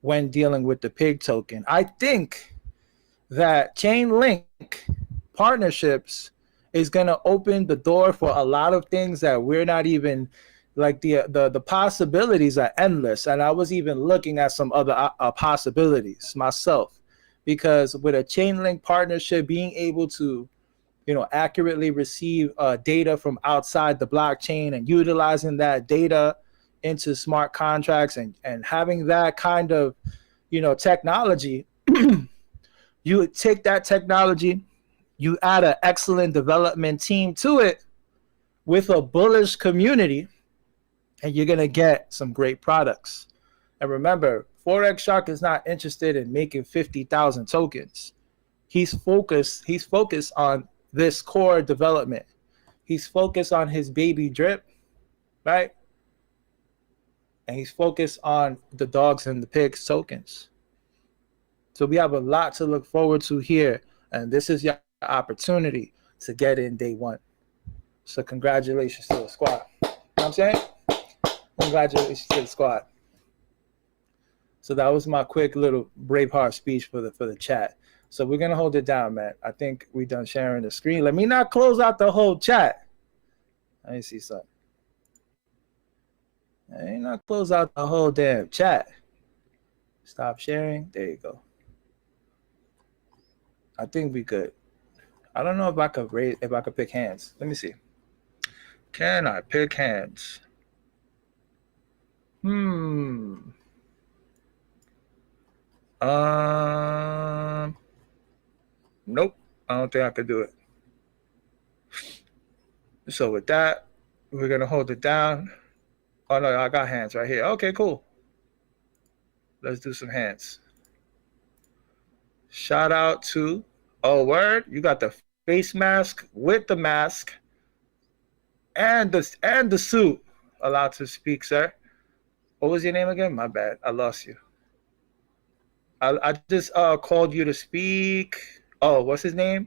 when dealing with the pig token. I think that chain link partnerships is going to open the door for a lot of things that we're not even like the possibilities are endless. And I was even looking at some other possibilities myself, because with a chain link partnership, being able to accurately receive data from outside the blockchain and utilizing that data into smart contracts, and having that kind of technology. You take that technology, you add an excellent development team to it with a bullish community, and you're going to get some great products. And remember, Forex Shark is not interested in making 50,000 tokens. He's focused on this core development. He's focused on his baby drip, right? And he's focused on the dogs and the pigs tokens. So we have a lot to look forward to here, and this is your opportunity to get in day one. So congratulations to the squad. You know what I'm saying? Congratulations to the squad. So that was my quick little Braveheart speech for the chat. So we're gonna hold it down, man. I think we done sharing the screen. Let me not close out the whole chat. Let me see something. I ain't not close out the whole damn chat. Stop sharing. There you go. I think we could. I don't know if I could pick hands. Let me see. Can I pick hands? Nope. I don't think I could do it. So with that, we're gonna hold it down. Oh no, I got hands right here. Okay, cool. Let's do some hands. Shout out to word. You got the face mask with the mask and the suit. Allowed to speak, sir. What was your name again? My bad. I lost you. I just called you to speak. Oh, what's his name?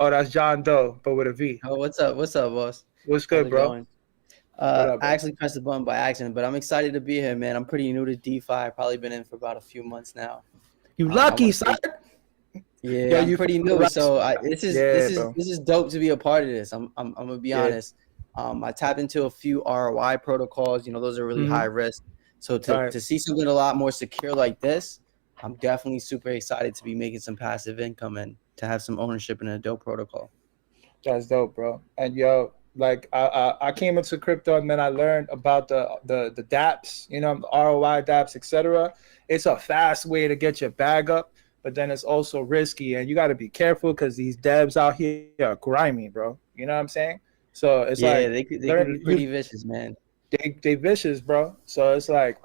Oh, that's John Doe, but with a V. Oh, what's up? What's up, boss? What's good, bro? Going? I actually pressed the button by accident, but I'm excited to be here, man. I'm pretty new to DeFi. I've probably been in for about a few months now. You lucky, son. Yeah, I'm pretty new, so this is dope to be a part of this. I'm gonna be honest. I tapped into a few ROI protocols. Those are really high risk. So to see something a lot more secure like this, I'm definitely super excited to be making some passive income and to have some ownership in a dope protocol. That's dope, bro. And like I came into crypto and then I learned about the dApps, the ROI dApps, etc. It's a fast way to get your bag up, but then it's also risky, and you got to be careful because these devs out here are grimy, bro. You know what I'm saying? So it's they can be pretty vicious, man. They vicious, bro. So it's like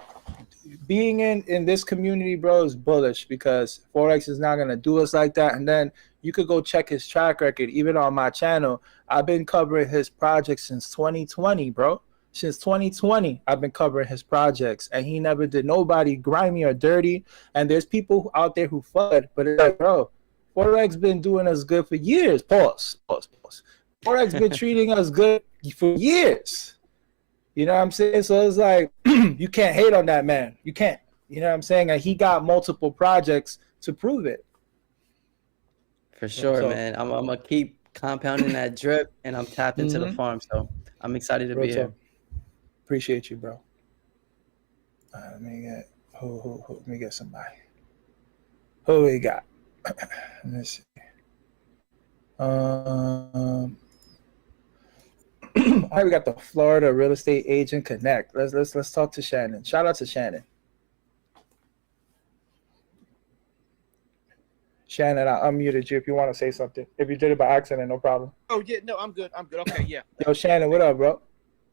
being in this community, bro, is bullish because Forex is not gonna do us like that. And then you could go check his track record, even on my channel. I've been covering his projects since 2020, bro. Since 2020, I've been covering his projects, and he never did nobody grimy or dirty. And there's people out there who FUD, but it's like, bro, Forex been doing us good for years. Pause. Forex been treating us good for years. You know what I'm saying? So it's like, you can't hate on that man. You can't. You know what I'm saying? And he got multiple projects to prove it. For sure, man. I'm going to keep compounding that drip, and I'm tapped into the farm. So I'm excited to be here. Appreciate you, bro. Let me get somebody. Who we got? Let's see. All right, we got the Florida Real Estate Agent Connect. Let's talk to Shannon. Shout out to Shannon. Shannon, I unmuted you if you want to say something. If you did it by accident, no problem. Oh yeah, no, I'm good. Okay, yeah. Yo, Shannon, what up, bro?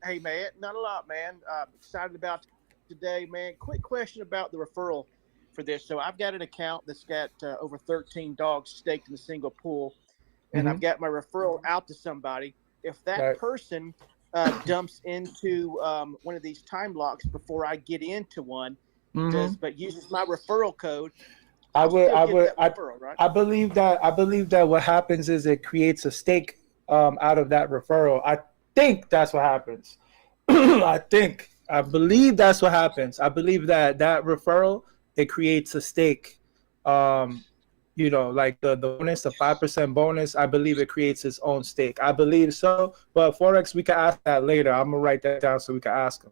Hey, man, not a lot, man. Excited about today, man. Quick question about the referral for this. So I've got an account that's got over 13 dogs staked in a single pool, and I've got my referral out to somebody. If that person dumps into one of these time locks before I get into one, but uses my referral code, I believe that what happens is it creates a stake out of that referral. I think that's what happens. I believe that's what happens. I believe that referral it creates a stake. Like the bonus, the 5% bonus, I believe it creates its own stake. I believe so. But Forex, we can ask that later. I'm gonna write that down so we can ask him.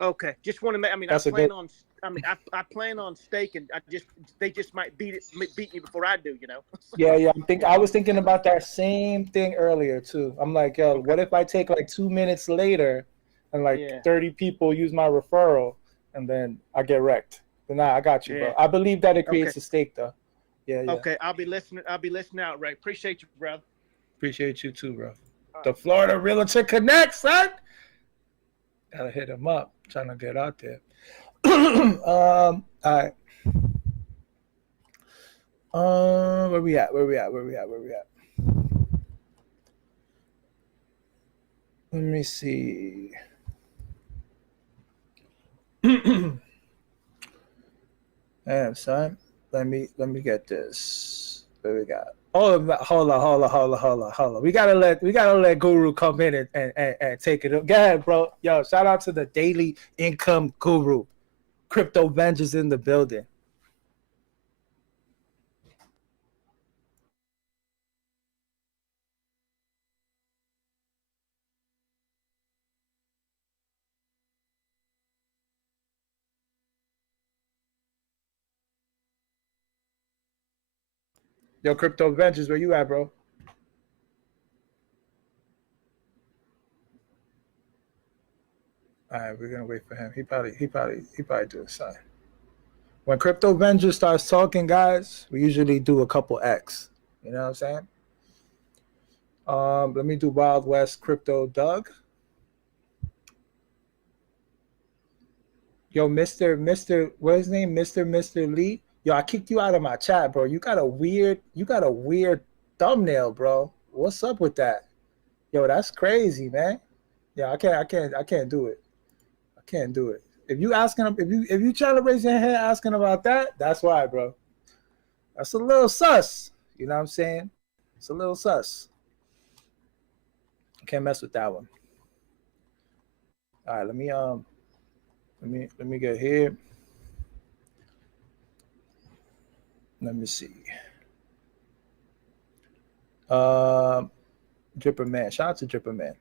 Okay, just want to make. I mean, I plan on staking. They just might beat me before I do. Yeah. I was thinking about that same thing earlier too. I'm like, yo, what if I take like 2 minutes later, and like 30 people use my referral, and then I get wrecked? Then nah, I got you, bro. I believe that it creates a stake though. Yeah. Okay, I'll be listening out, Ray. Appreciate you, bro. Appreciate you too, bro. The Florida Realtor Connect, son. Gotta hit him up. Trying to get out there. All right. Where we at? Let me see. Damn, son. Let me get this. What we got? Oh, hold on. We gotta let Guru come in and take it. Go ahead, bro. Yo, shout out to the Daily Income Guru. Crypto Vengers in the building. Yo, Crypto Ventures, where you at, bro? All right, we're gonna wait for him. He probably do a sign. When Crypto Ventures starts talking, guys, we usually do a couple X. You know what I'm saying? Let me do Wild West Crypto Doug. Yo, Mr. What's his name? Mr. Lee. Yo, I kicked you out of my chat, bro. You got a weird thumbnail, bro. What's up with that? Yo, that's crazy, man. Yeah, I can't do it. I can't do it. If you trying to raise your hand asking about that, that's why, bro. That's a little sus. You know what I'm saying? It's a little sus. Can't mess with that one. All right, let me get here. Let me see. Dripper Man. Shout out to Dripper Man.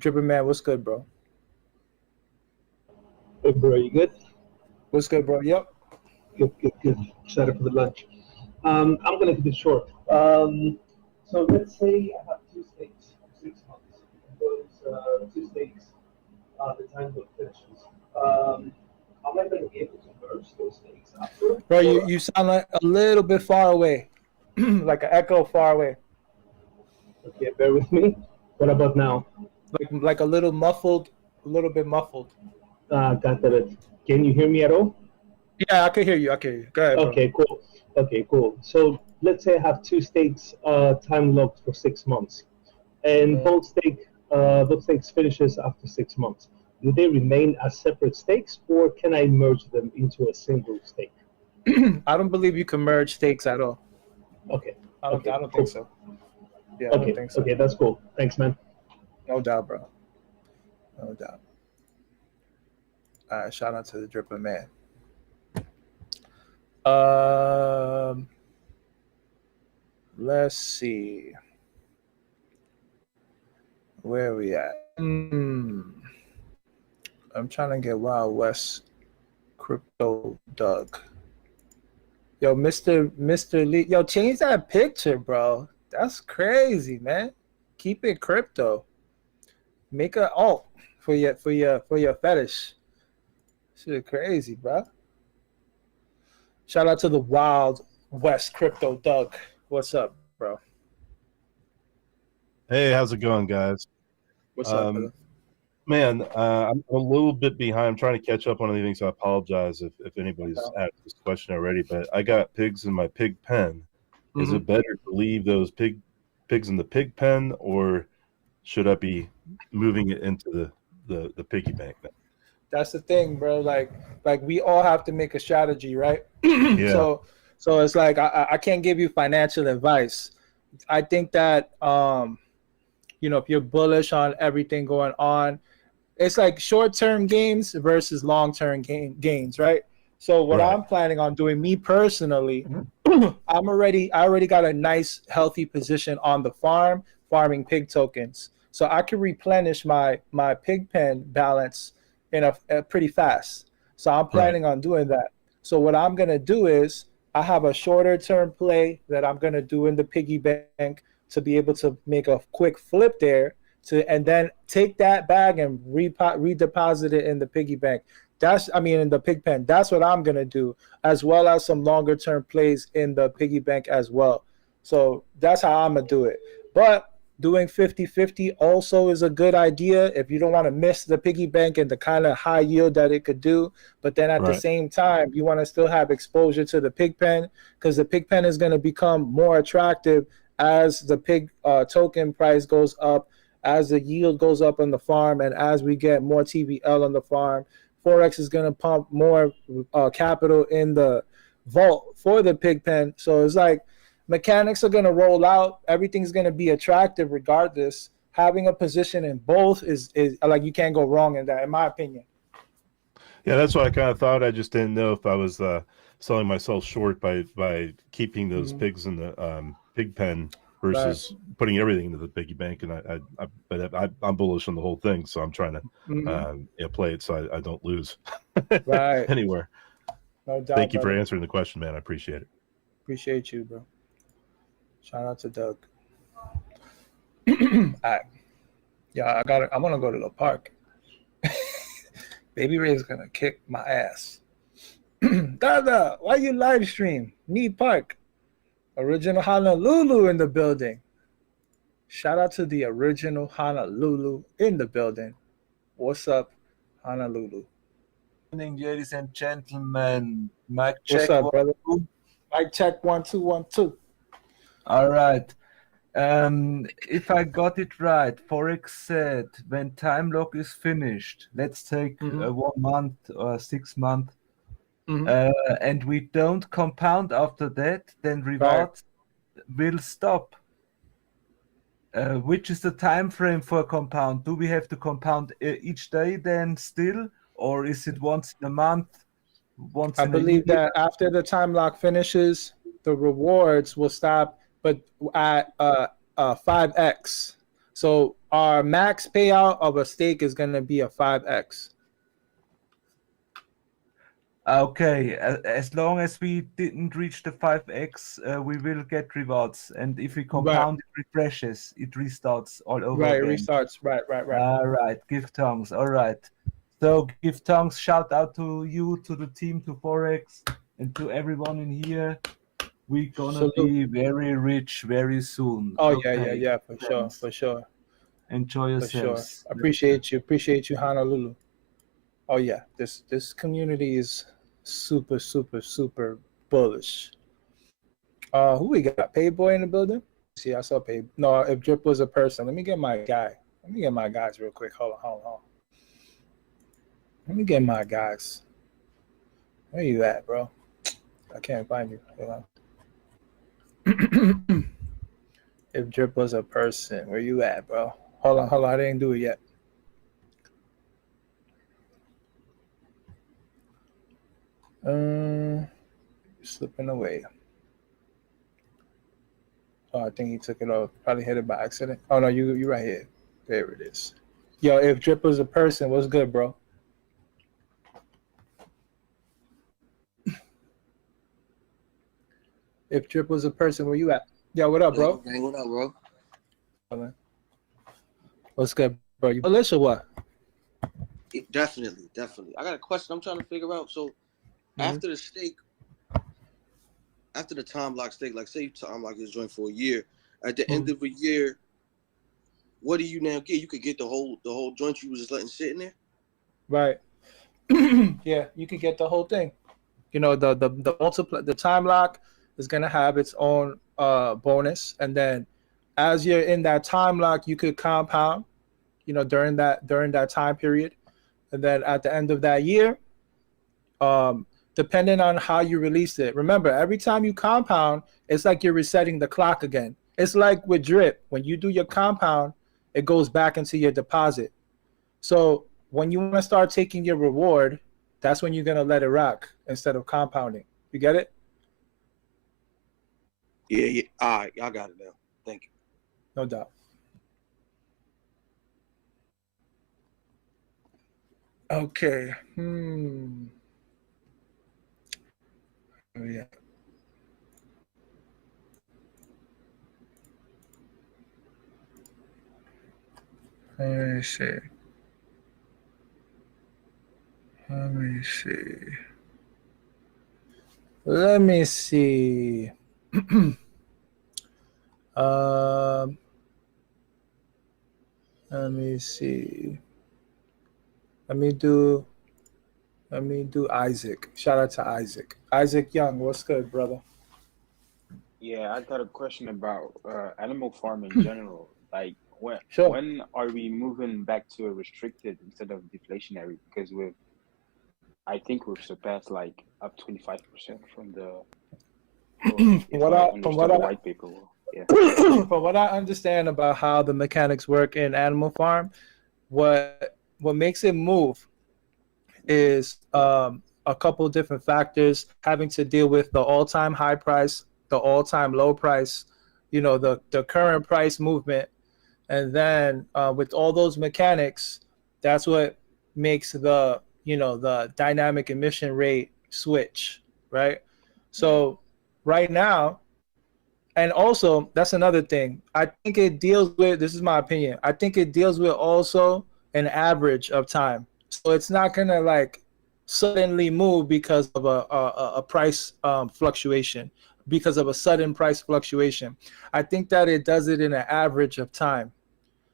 Dripper Man, what's good, bro? Hey, bro, you good? What's good, bro? Yep. Good. Excited for the lunch. I'm gonna keep it short. So let's say I have 2 stakes, 6 months. Those 2 stakes, the time book finishes. Am I gonna be able to merge those stakes after? Bro, you sound like a little bit far away, like an echo far away. Okay, bear with me. What about now? Like a little muffled, a little bit muffled. Got that. Can you hear me at all? Yeah, I can hear you. Go ahead, bro. Okay, cool. So let's say I have 2 stakes time locked for 6 months, and both stakes finishes after 6 months. Do they remain as separate stakes, or can I merge them into a single stake? I don't believe you can merge stakes at all. Okay. I don't think so. Yeah, okay. I don't think so. Okay, that's cool. Thanks, man. No doubt, bro. No doubt. All right, shout out to the Dripper Man. Let's see. Where are we at? I'm trying to get Wild West Crypto Doug. Yo, Mr. Lee. Yo, change that picture, bro. That's crazy, man. Keep it crypto. Make an alt for your fetish. Shit crazy, bro. Shout out to the Wild West Crypto Doug. What's up, bro? Hey, how's it going, guys? What's up, brother? Man, I'm a little bit behind. I'm trying to catch up on anything, so I apologize if anybody's asked this question already. But I got pigs in my pig pen. Is it better to leave those pigs in the pig pen, or should I be moving it into the piggy bank now? That's the thing, bro. Like we all have to make a strategy, right? Yeah. So it's like I can't give you financial advice. I think that if you're bullish on everything going on, it's like short-term gains versus long-term gains, right? So what I'm planning on doing, me personally, I already got a nice healthy position on the farm, farming pig tokens. So I can replenish my pig pen balance in a pretty fast. So I'm planning on doing that. So what I'm gonna do is I have a shorter term play that I'm gonna do in the piggy bank to be able to make a quick flip there and then take that bag and redeposit it in the piggy bank. In the pig pen. That's what I'm gonna do, as well as some longer term plays in the piggy bank as well. So that's how I'm gonna do it. But doing 50-50 also is a good idea if you don't want to miss the piggy bank and the kind of high yield that it could do. But then at the same time, you want to still have exposure to the pig pen, because the pig pen is going to become more attractive as the pig token price goes up, as the yield goes up on the farm, and as we get more TVL on the farm. Forex is going to pump more capital in the vault for the pig pen. So it's like mechanics are going to roll out. Everything's going to be attractive regardless. Having a position in both is like, you can't go wrong in that, in my opinion. Yeah, that's what I kind of thought. I just didn't know if I was selling myself short by keeping those pigs in the pig pen versus putting everything into the piggy bank. And I'm bullish on the whole thing, so I'm trying to play it so I don't lose anywhere. No doubt. Thank you for answering the question, man. I appreciate it. Appreciate you, bro. Shout out to Doug. All right. Yeah, I want to go to the park. Baby Ray's gonna kick my ass. Dada, why you live stream? Need park. Original Honolulu in the building. Shout out to the original Honolulu in the building. What's up, Honolulu? Good morning, ladies and gentlemen. Mic check. What's up, brother? Mic check 1 2 1 2. All right. If I got it right, Forex said when time lock is finished, let's take 1 month or 6 months, and we don't compound after that, then rewards will stop. Which is the time frame for compound? Do we have to compound each day then still, or is it once in a month? I believe that after the time lock finishes, the rewards will stop, but at 5x. So our max payout of a stake is going to be a 5x. Okay, as long as we didn't reach the 5x, we will get rewards. And if we compound, it refreshes, it restarts all over again. Right, restarts. Right. All right, give tongues. All right. So give tongues, shout out to you, to the team, to Forex, and to everyone in here. We're gonna be very rich very soon. Oh, okay. yeah, for sure. Enjoy yourselves. For sure. Appreciate you, Honolulu. Oh yeah, this community is super bullish. Who we got? Payboy in the building? See, I saw Pay. No, if Drip was a person, let me get my guy. Let me get my guys real quick. Hold on. Let me get my guys. Where you at, bro? I can't find you. If Drip was a person, where you at, bro? Hold on. I didn't do it yet. Slipping away. Oh, I think he took it off. Probably hit it by accident. Oh no, you right here. There it is. Yo, if Drip was a person, what's good, bro? If Drip was a person, where you at? Yo, what up, bro? Hey, what up, bro? What's good, bro? You bullish or what? Definitely. I got a question I'm trying to figure out. So after the stake, after the time lock stake, like say time lock is joined for a year, at the end of a year, what do you now get? You could get the whole joint you was just letting sit in there? Right. Yeah, you could get the whole thing. You know, the time lock is gonna have its own bonus, and then as you're in that time lock, you could compound, you know, during that time period, and then at the end of that year, depending on how you release it. Remember, every time you compound, it's like you're resetting the clock again. It's like with Drip, when you do your compound, it goes back into your deposit. So when you want to start taking your reward, that's when you're going to let it rock instead of compounding. You get it? Yeah. All right, y'all got it now. Thank you. No doubt. Okay. Oh, yeah. Let me see. Let me see. Let me see. Let me do Isaac. Shout out to Isaac. Isaac Young, what's good, brother? Yeah, I got a question about animal farm in general. Like, when are we moving back to a restricted instead of deflationary? Because I think we've surpassed like up 25% from the white paper. Yeah. From what I understand about how the mechanics work in Animal Farm, what makes it move is a couple different factors having to deal with the all-time high price, the all-time low price, the current price movement, and then with all those mechanics, that's what makes the dynamic emission rate switch, right? So right now, and also that's another thing, I think it deals with, this is my opinion, I think it deals with also an average of time. So it's not gonna like suddenly move because of a price fluctuation, because of a sudden price fluctuation. I think that it does it in an average of time.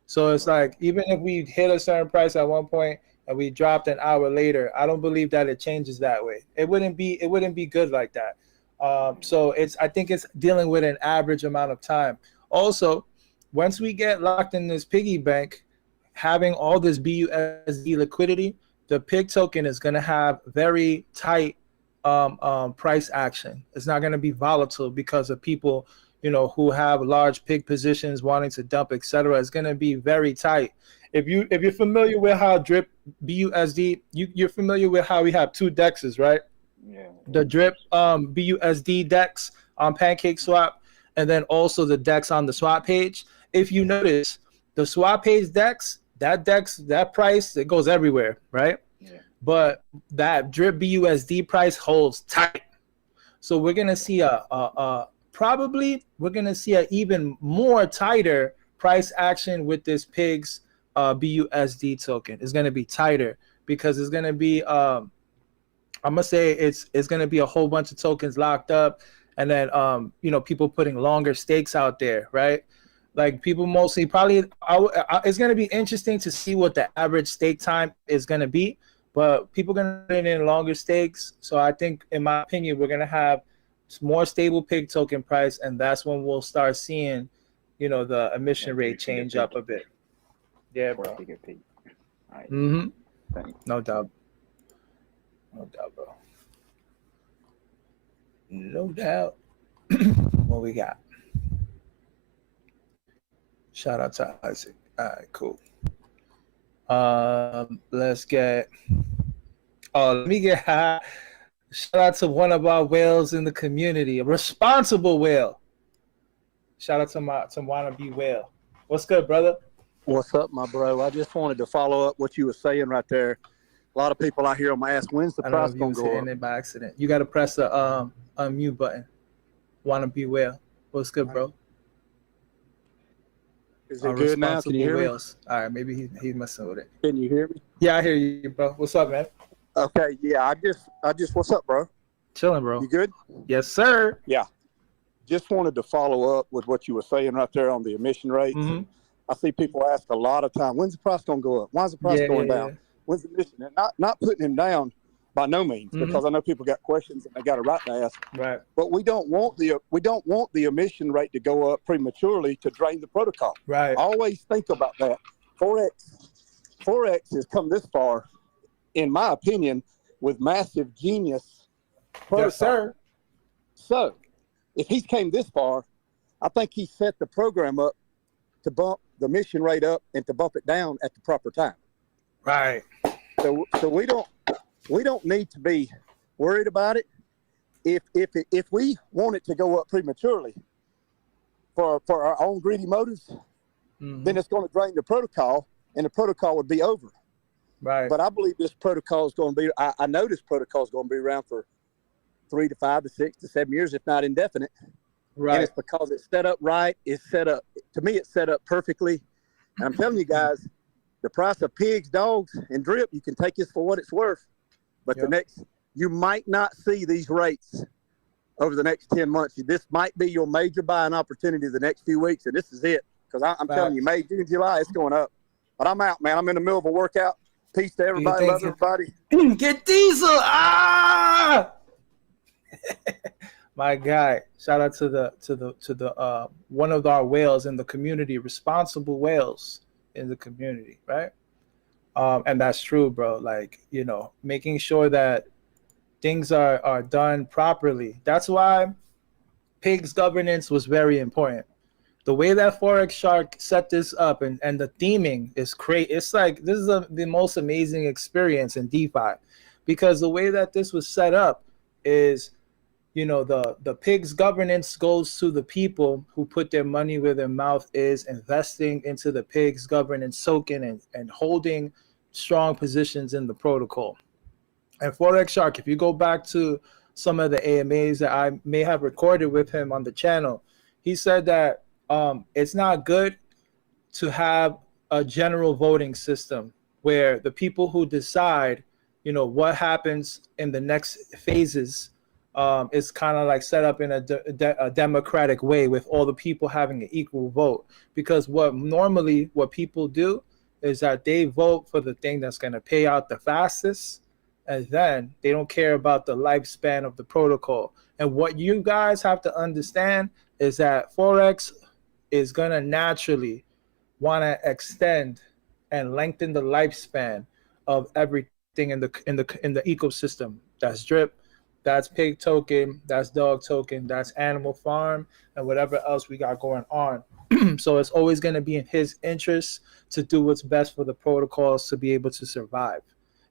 So it's like, even if we hit a certain price at one point and we dropped an hour later, I don't believe that it changes that way. It wouldn't be good like that. So I think it's dealing with an average amount of time. Also, once we get locked in this piggy bank, having all this BUSD liquidity, the pig token is going to have very tight price action. It's not going to be volatile because of people, who have large pig positions wanting to dump, etc. It's going to be very tight. If you're familiar with how drip BUSD, you're familiar with how we have two dexes, right? Yeah. The drip BUSD dex on Pancake Swap, and then also the dex on the swap page. If you notice, the swap page dex, that price, it goes everywhere, right? Yeah. But that drip BUSD price holds tight. So we're gonna see probably we're gonna see an even more tighter price action with this pigs BUSD token. It's gonna be tighter because it's gonna be I'm gonna say it's gonna be a whole bunch of tokens locked up, and then people putting longer stakes out there, right? Like people mostly probably it's gonna be interesting to see what the average stake time is gonna be, but people are gonna put in longer stakes. So I think, in my opinion, we're gonna have more stable pig token price, and that's when we'll start seeing, the emission rate change up a bit. Yeah, bro. Mm-hmm. No doubt. No doubt, bro. No doubt. What we got? Shout out to Isaac. All right, cool. Let's get. Oh, let me get high. Shout out to one of our whales in the community, a responsible whale. Shout out to my wannabe whale. What's good, brother? What's up, my bro? I just wanted to follow up what you were saying right there. A lot of people out here on my ask, when's the price gonna go up? It by accident. You got to press the unmute button. Wannabe whale. What's good, bro? Is it good now? Can you hear me? All right, maybe he's messing with it. Can you hear me? Yeah, I hear you, bro. What's up, man? Okay, yeah, I just what's up, bro? Chilling, bro. You good? Yes, sir. Yeah. Just wanted to follow up with what you were saying right there on the emission rates. Mm-hmm. I see people ask a lot of time, when's the price gonna go up? Why's the price going down? When's the emission? And not putting him down by no means, because I know people got questions and they got a right to ask. Right. But we don't want the emission rate to go up prematurely to drain the protocol. Right. Always think about that. Forex has come this far, in my opinion, with massive genius protocol. Yes, sir. So, if he came this far, I think he set the program up to bump the emission rate up and to bump it down at the proper time. Right. So we don't need to be worried about it. If we want it to go up prematurely for our own greedy motives, then it's going to drain the protocol, and the protocol would be over. Right. But I believe this protocol is going to be. I know this protocol is going to be around for 3 to 5 to 6 to 7 years, if not indefinite. Right. And it's because it's set up right. It's set up, to me, it's set up perfectly. And I'm telling you guys, the price of pigs, dogs, and drip, you can take this for what it's worth. But you might not see these rates over the next 10 months. This might be your major buying opportunity the next few weeks. And this is it. Because I'm telling you, May, June, July, it's going up. But I'm out, man. I'm in the middle of a workout. Peace to everybody. Love everybody. Get diesel. Ah! My guy, shout out to the one of our whales in the community, responsible whales in the community, right? And that's true, bro. Like, you know, making sure that things are done properly. That's why pigs governance was very important. The way that Forex Shark set this up and the theming is great. It's like this is the most amazing experience in DeFi, because the way that this was set up is, you know, the pigs governance goes to the people who put their money where their mouth is, investing into the pigs governance token and holding strong positions in the protocol. And Forex Shark, if you go back to some of the AMAs that I may have recorded with him on the channel, he said that it's not good to have a general voting system where the people who decide, you know, what happens in the next phases is kind of like set up in a democratic way with all the people having an equal vote. Because what people do is that they vote for the thing that's going to pay out the fastest, and then they don't care about the lifespan of the protocol. And what you guys have to understand is that Forex is going to naturally want to extend and lengthen the lifespan of everything in the ecosystem. That's drip, that's PigsToken, that's DogsToken, that's Animal Farm, and whatever else we got going on. So it's always going to be in his interest to do what's best for the protocols to be able to survive.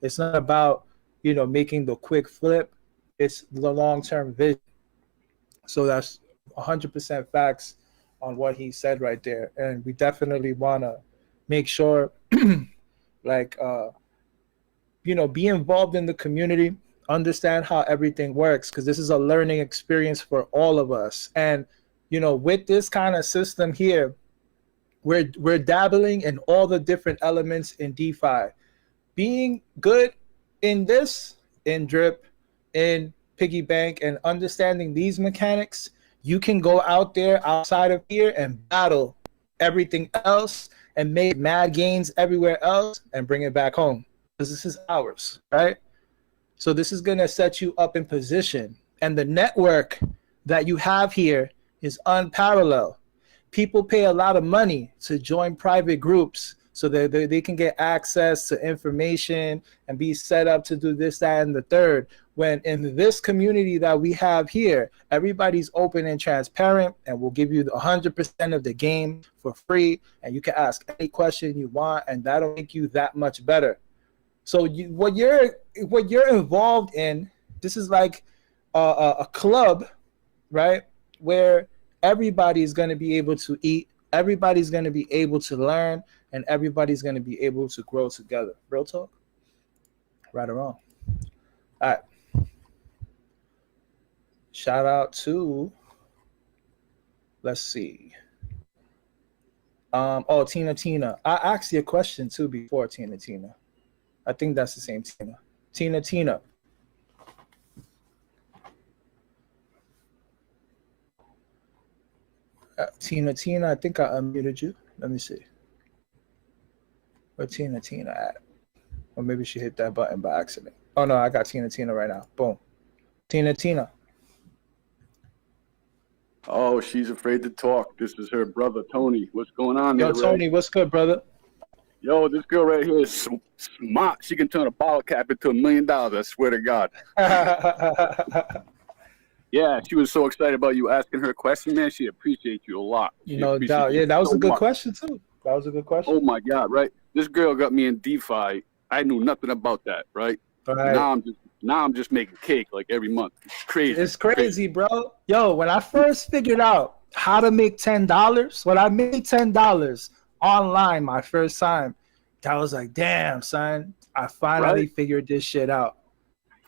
It's not about, you know, making the quick flip. It's the long-term vision. So that's 100% facts on what he said right there. And we definitely want to make sure, like, you know, be involved in the community, understand how everything works, because this is a learning experience for all of us. And, you know, with this kind of system here, we're dabbling in all the different elements in DeFi. Being good in this, in drip, in piggy bank, and understanding these mechanics, you can go out there outside of here and battle everything else and make mad gains everywhere else and bring it back home, because this is ours, right? So this is going to set you up in position. And the network that you have here is unparalleled. People pay a lot of money to join private groups so that they can get access to information and be set up to do this, that, and the third. When in this community that we have here, everybody's open and transparent, and we'll give you 100% of the game for free, and you can ask any question you want, and that'll make you that much better. So what you're involved in, this is like a club, right, where everybody's going to be able to eat, everybody's going to be able to learn, and everybody's going to be able to grow together. Real talk? Right or wrong? All right. Shout out to, let's see. Oh, Tina. I asked you a question too before, Tina. I think that's the same Tina. Tina. Tina, I think I unmuted you. Let me see. Where Tina at? Or maybe she hit that button by accident. Oh no, I got Tina right now. Boom. Tina. Oh, she's afraid to talk. This is her brother, Tony. What's going on Yo, there, Tony, Ray? what's good, brother? Yo, this girl right here is smart. She can turn a bottle cap into $1 million, I swear to God. Yeah, she was so excited about you asking her a question, man. She appreciates you a lot. No doubt. Yeah, that was a good question, too. That was a good question. Oh, my God, right? This girl got me in DeFi I knew nothing about that, right? Right. Now I'm just making cake like every month. It's crazy. It's crazy, bro. Yo, when I first figured out how to make $10, when I made $10 online my first time, I was like, damn, son, I finally figured this shit out.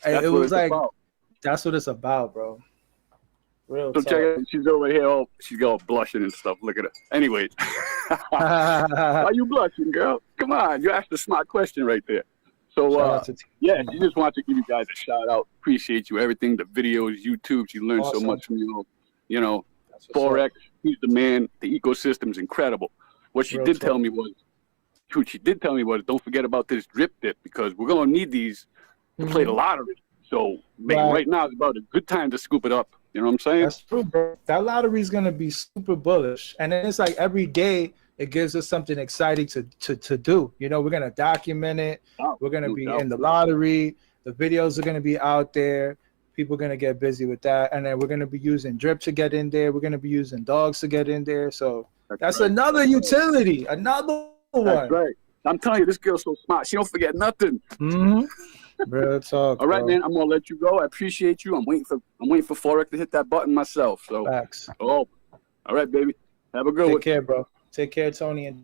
That's it what was it's like, about. That's what it's about, bro. Real so talk. check it out. She's over here, she's all blushing and stuff. Look at her. Anyways, why you blushing, girl? Come on, you asked a smart question right there. So, yeah, she just wanted to give you guys a shout out. Appreciate you, everything, the videos, YouTube. She learned so much from you. You know, Forex, he's the man. The ecosystem's incredible. What she did tell me was, don't forget about this drip dip because we're going to need these to play the lottery. So, right now is about a good time to scoop it up. You know what I'm saying? That's true, bro. That lottery is going to be super bullish. And then it's like every day, it gives us something exciting to do. You know, we're going to document it. We're going to be in the lottery. The videos are going to be out there. People are going to get busy with that. And then we're going to be using drip to get in there. We're going to be using dogs to get in there. So that's another utility, another one. That's right. I'm telling you, this girl's so smart. She don't forget nothing. Real talk. All right, bro. man. I'm gonna let you go. I appreciate you. I'm waiting for Forex to hit that button myself. So. Facts. Oh. All right, baby. Have a good one. Take care, bro. Take care, Tony. And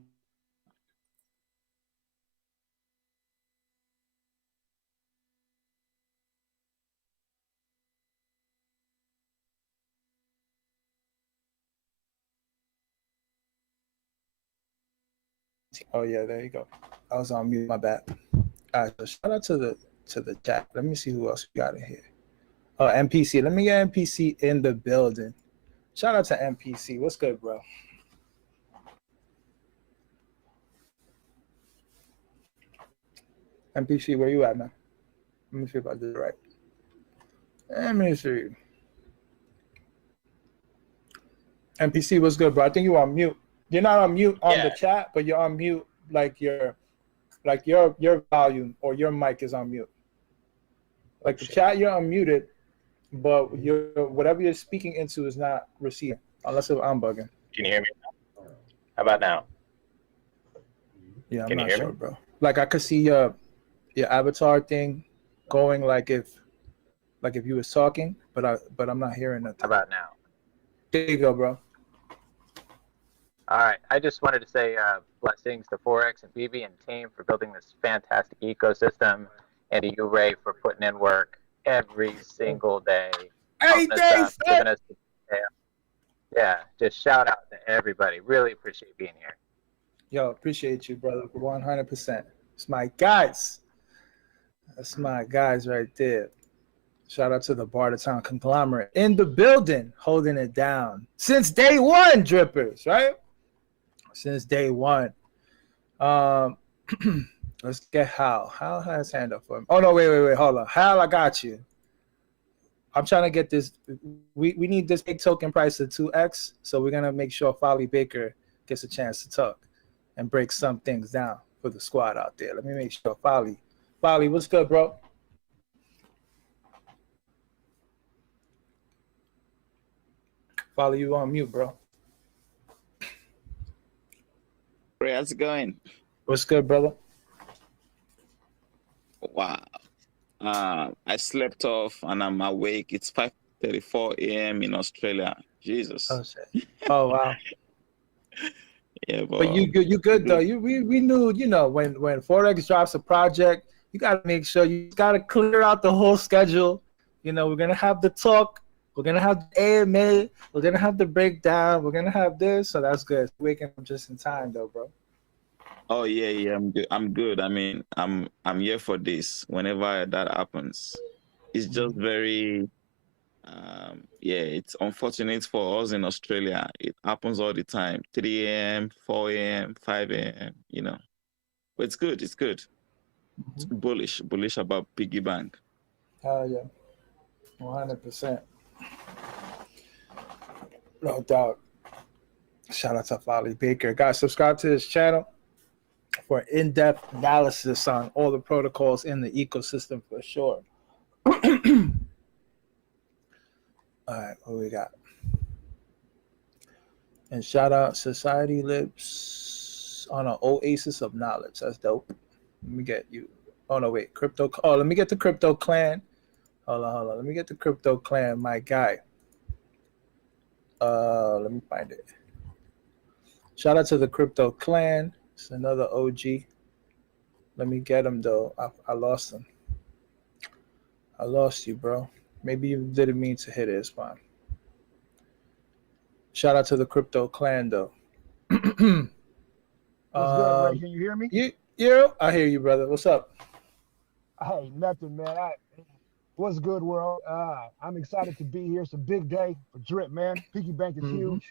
oh yeah, there you go. I was on mute. My bad. All right, so shout out to the chat. Let me see who else we got in here. Oh, MPC. Let me get MPC in the building. Shout out to MPC. What's good, bro? MPC, where you at, man? Let me see if I did it right. Let me see. MPC, what's good, bro? I think you're on mute. You're not on mute on the chat, but you're on mute like your volume or your mic is on mute. Like the chat, you're unmuted, but whatever you're speaking into is not receiving, unless I'm bugging. Can you hear me now? How about now? Yeah, I'm not sure, bro. Like I could see your avatar thing going like if you was talking, but I'm not hearing nothing. How about now? There you go, bro. All right. I just wanted to say blessings to Forex and BB and team for building this fantastic ecosystem, and to you, Ray, for putting in work every single day. Hey, thanks, yeah, just shout out to everybody. Really appreciate being here. Yo, appreciate you, brother. 100%. It's my guys. That's my guys right there. Shout out to the Bartertown conglomerate in the building, holding it down since day one, drippers, right? Since day one. Let's get Hal. Hal has hand up for him. Oh no, wait, hold on. Hal, I got you. I'm trying to get this. We need this big token price of 2x, so we're gonna make sure Folly Baker gets a chance to talk and break some things down for the squad out there. Let me make sure. Folly, what's good, bro? Folly, you on mute, bro. Ray, how's it going? What's good, brother? Wow. I slept off and I'm awake. It's 5:34 a.m. in Australia. Jesus. Oh shit. Oh wow. Yeah, but you good though. We knew, you know, when Forex drops a project, you gotta make sure you gotta clear out the whole schedule. You know, we're gonna have the talk, we're gonna have the AMA, we're gonna have the breakdown, we're gonna have this, so that's good. Waking up just in time though, bro. Oh yeah, I'm good. I mean, I'm here for this. Whenever that happens, it's just very, it's unfortunate for us in Australia. It happens all the time. 3 a.m., 4 a.m., 5 a.m. You know, but it's good. It's good. It's bullish about Piggy Bank. Hell yeah, 100%. No doubt. Shout out to Folly Baker. Guys, subscribe to this channel for in-depth analysis on all the protocols in the ecosystem for sure. All right, what we got? And shout out Society Lives on an oasis of knowledge. That's dope. Let me get you Oh no, wait, crypto. Oh, let me get the crypto clan. Hold on. Let me get the crypto clan, my guy. Let me find it. Shout out to the crypto clan. It's another OG. Let me get him though. I lost him. I lost you, bro. Maybe you didn't mean to hit it. It's fine. Shout out to the crypto clan though. What's good, Ray? Can you hear me? Yeah, I hear you, brother. What's up? Hey, nothing, man. What's good, world? I'm excited to be here. It's a big day for Drip, man. Piggy Bank is huge.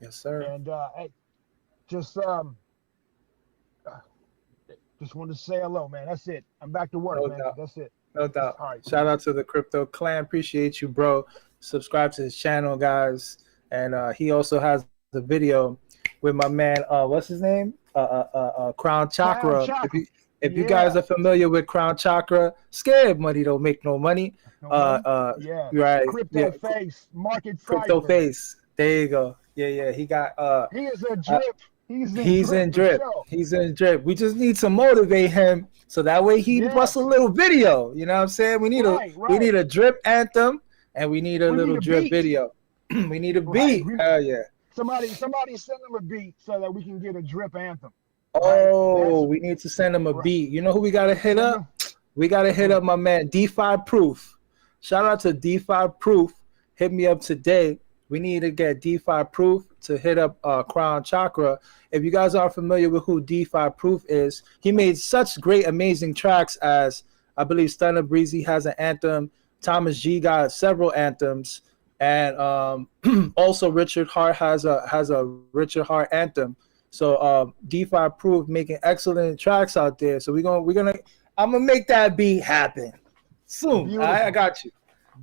Yes, sir. And hey, just wanted to say hello, man. That's it. I'm back to work, No man. doubt. That's it. No doubt. All right. Shout out to the crypto clan. Appreciate you, bro. Subscribe to his channel, guys. And he also has the video with my man. What's his name? Crown Chakra. If you guys are familiar with Crown Chakra, scared money don't make no money. Right. Crypto face, market crypto cipher. face. There you go. Yeah. He got. He is a drip. He's in drip. He's in drip. We just need to motivate him so that way he busts a little video. You know what I'm saying? We need a drip anthem and we need a little drip video. We need a beat. Hell yeah. Somebody send him a beat so that we can get a drip anthem. Oh, we need to send him a beat. You know who we gotta hit up? We gotta hit up my man DeFi Proof. Shout out to DeFi Proof. Hit me up today. We need to get DeFi Proof to hit up Crown Chakra. If you guys aren't familiar with who DeFi Proof is, he made such great, amazing tracks as I believe Stunner Breezy has an anthem. Thomas G got several anthems, and also Richard Hart has a Richard Hart anthem. So DeFi Proof making excellent tracks out there. So I'm gonna make that beat happen soon. I got you.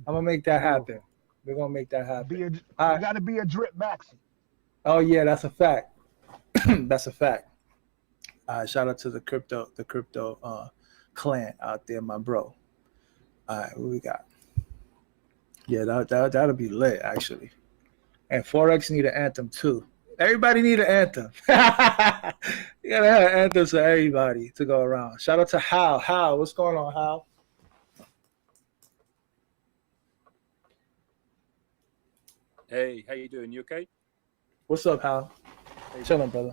I'm gonna make that happen. We're gonna make that happen. You gotta be a drip maxi. Oh yeah, that's a fact. That's a fact. Shout out to the crypto clan out there, my bro. All right, what we got? Yeah, that'll be lit actually. And Forex need an anthem too. Everybody need an anthem. You gotta have anthems for everybody to go around. Shout out to Hal. Hal, what's going on, Hal? Hey, how you doing? You okay? What's up, Hal? Chilling, brother.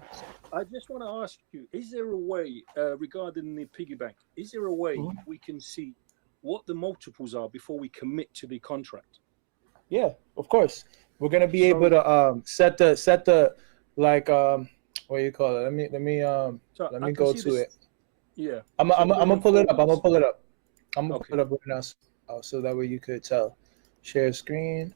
I just want to ask you, is there a way, regarding the piggy bank, is there a way we can see what the multiples are before we commit to the contract? Yeah, of course. We're gonna be able to set the like what do you call it? Let me go to it. Yeah. I'm gonna pull it up. I'm gonna pull it up right now, so that way you could tell. Share screen.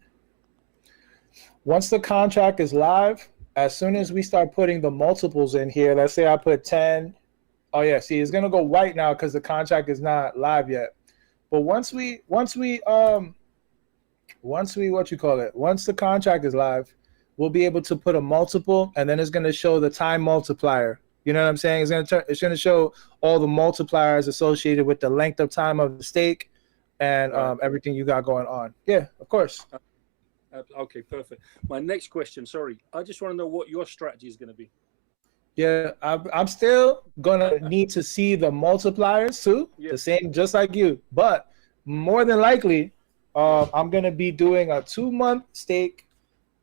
Once the contract is live, as soon as we start putting the multiples in here, let's say I put 10. Oh yeah, see, it's gonna go white now because the contract is not live yet. But once the contract is live, we'll be able to put a multiple, and then it's going to show the time multiplier. You know what I'm saying? It's going to show all the multipliers associated with the length of time of the stake and everything you got going on. Yeah, of course. Okay, perfect. My next question, sorry, I just want to know what your strategy is going to be. Yeah, I'm still gonna need to see the multipliers too, the same, just like you. But more than likely, I'm gonna be doing a 2-month stake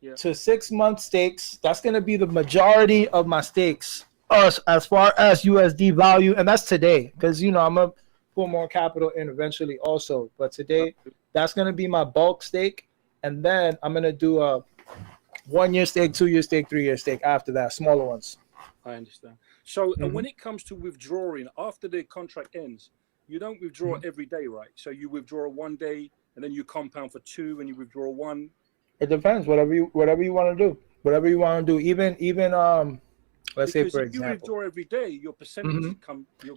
to 6-month stakes. That's gonna be the majority of my stakes, as far as USD value, and that's today, because I'm gonna put more capital in eventually also. But today, that's gonna be my bulk stake, and then I'm gonna do a 1-year stake, 2-year stake, 3-year stake after that, smaller ones. I understand. So when it comes to withdrawing after the contract ends, you don't withdraw every day, right? So you withdraw 1 day and then you compound for 2 and you withdraw 1. It depends. Whatever you want to do. Whatever you want to do. Even let's say for example, if you withdraw every day, your percentage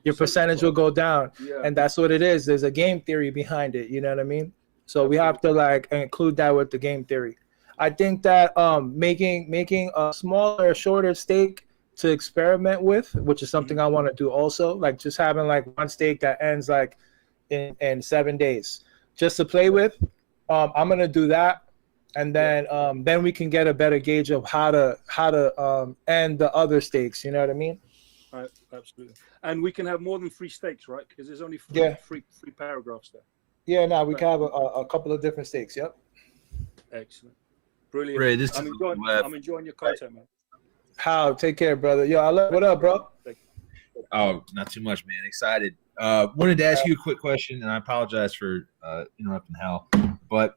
your percentage will go down. Yeah. And that's what it is. There's a game theory behind it. You know what I mean? So we have to include that with the game theory. I think that making a smaller, shorter stake to experiment with, which is something I want to do also, like just having one stake that ends in 7 days just to play with. I'm gonna do that, and then we can get a better gauge of how to end the other stakes. You know what I mean? Absolutely. And we can have more than 3 stakes, right? Because there's only three paragraphs there. Yeah, no, we can have a couple of different stakes. Yep. Excellent. Brilliant. Ray, this I'm enjoying your content, man. How? Take care, brother. Yo, what up, bro? Oh, not too much, man. Excited. Wanted to ask you a quick question, and I apologize for interrupting Hal. But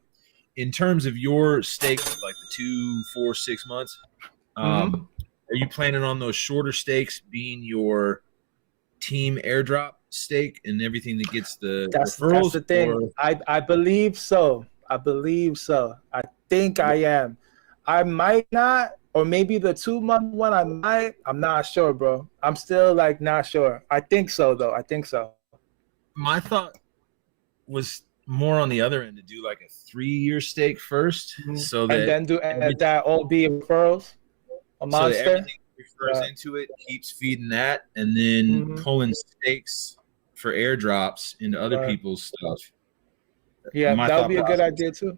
in terms of your stakes, like the 2, 4, 6 months, are you planning on those shorter stakes being your team airdrop stake and everything that gets the referrals? That's the thing. I believe so. I think I am. I might not, or maybe the 2-month one I might. I'm not sure, bro. I'm still like not sure. I think so though. I think so. My thought was more on the other end to do like a 3-year stake first, so that and then do that all be referrals. A monster. So that everything refers into it, keeps feeding that, and then pulling stakes for airdrops into other people's stuff. Yeah, that would be a good idea too.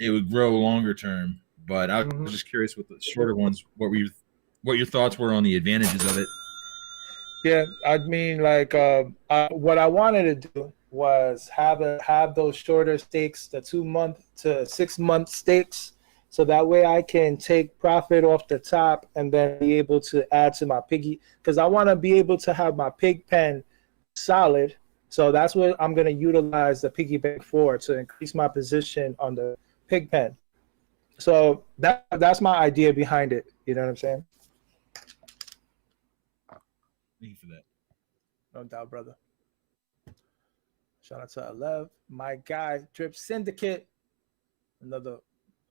It would grow longer term, but I was just curious with the shorter ones, what your thoughts were on the advantages of it. Yeah, I mean, like, what I wanted to do was have those shorter stakes, the 2-month to 6-month stakes, so that way I can take profit off the top and then be able to add to my piggy, because I want to be able to have my pig pen solid. So that's what I'm going to utilize the piggy bank for, to increase my position on the pig pen. So that's my idea behind it. You know what I'm saying? Thank you for that. No doubt, brother. Shout out to Alev, my guy, Drip Syndicate, another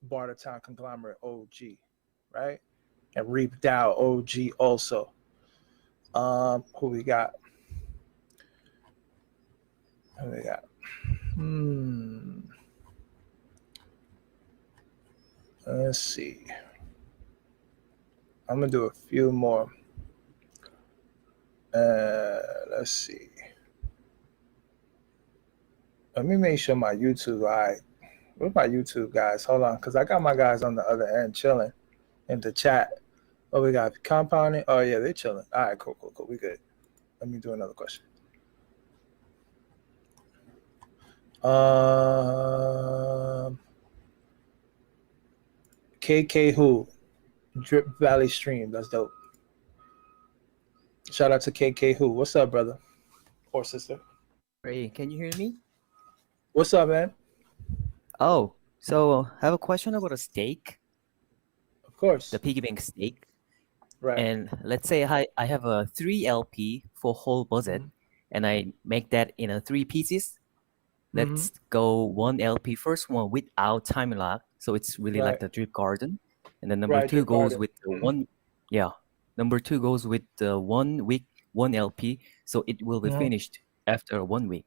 Bartertown conglomerate OG, right? And Reap Dow OG also. Who we got? Let's see. I'm gonna do a few more. Let's see. Let me make sure my YouTube. All right. Where's my YouTube guys? Hold on, because I got my guys on the other end chilling in the chat. Oh, we got compounding. Oh, yeah, they're chilling. All right, cool. We good. Let me do another question. KK Who? Drip Valley Stream. That's dope. Shout out to KK Who. What's up, brother? Or sister? Ray, can you hear me? What's up, man? Oh, so I have a question about a stake. Of course. The piggy bank stake. Right. And let's say I have a 3 LP for whole budget, and I make that in a 3 pieces. Let's go 1 LP, first one without time lock, so it's really like the drip garden. And then number 2 goes with the one. Yeah. Number 2 goes with the 1 week 1 LP, so it will be finished after 1 week.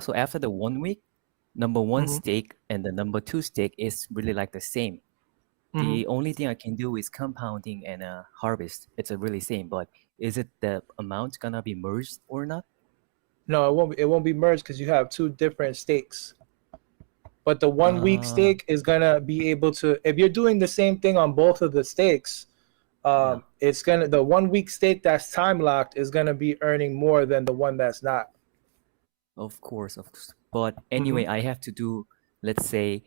So after the 1 week, number 1 stake and the number 2 stake is really like the same. The only thing I can do is compounding and harvest. It's a really same, but is it the amount gonna be merged or not? No, it won't be merged because you have 2 different stakes. But the 1 week stake is gonna be able to, if you're doing the same thing on both of the stakes, it's gonna, the 1 week stake that's time locked is gonna be earning more than the one that's not. Of course. But anyway, I have to do, let's say,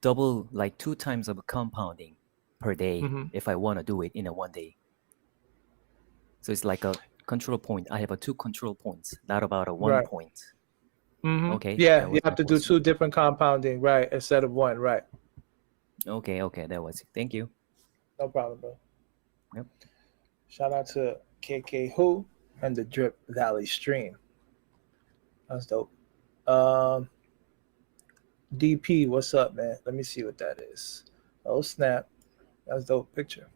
double, like 2 times of compounding per day if I want to do it in a 1 day. So it's like a control point. I have a 2 control points, not about a 1 point. Okay. Yeah, you have to do 2 different compounding, right, instead of 1, right? Okay, that was it. Thank you. No problem, bro. Yep. Shout out to KK Who and the Drip Valley Stream. That's dope. DP, what's up, man? Let me see what that is. Oh, snap. That's a dope picture.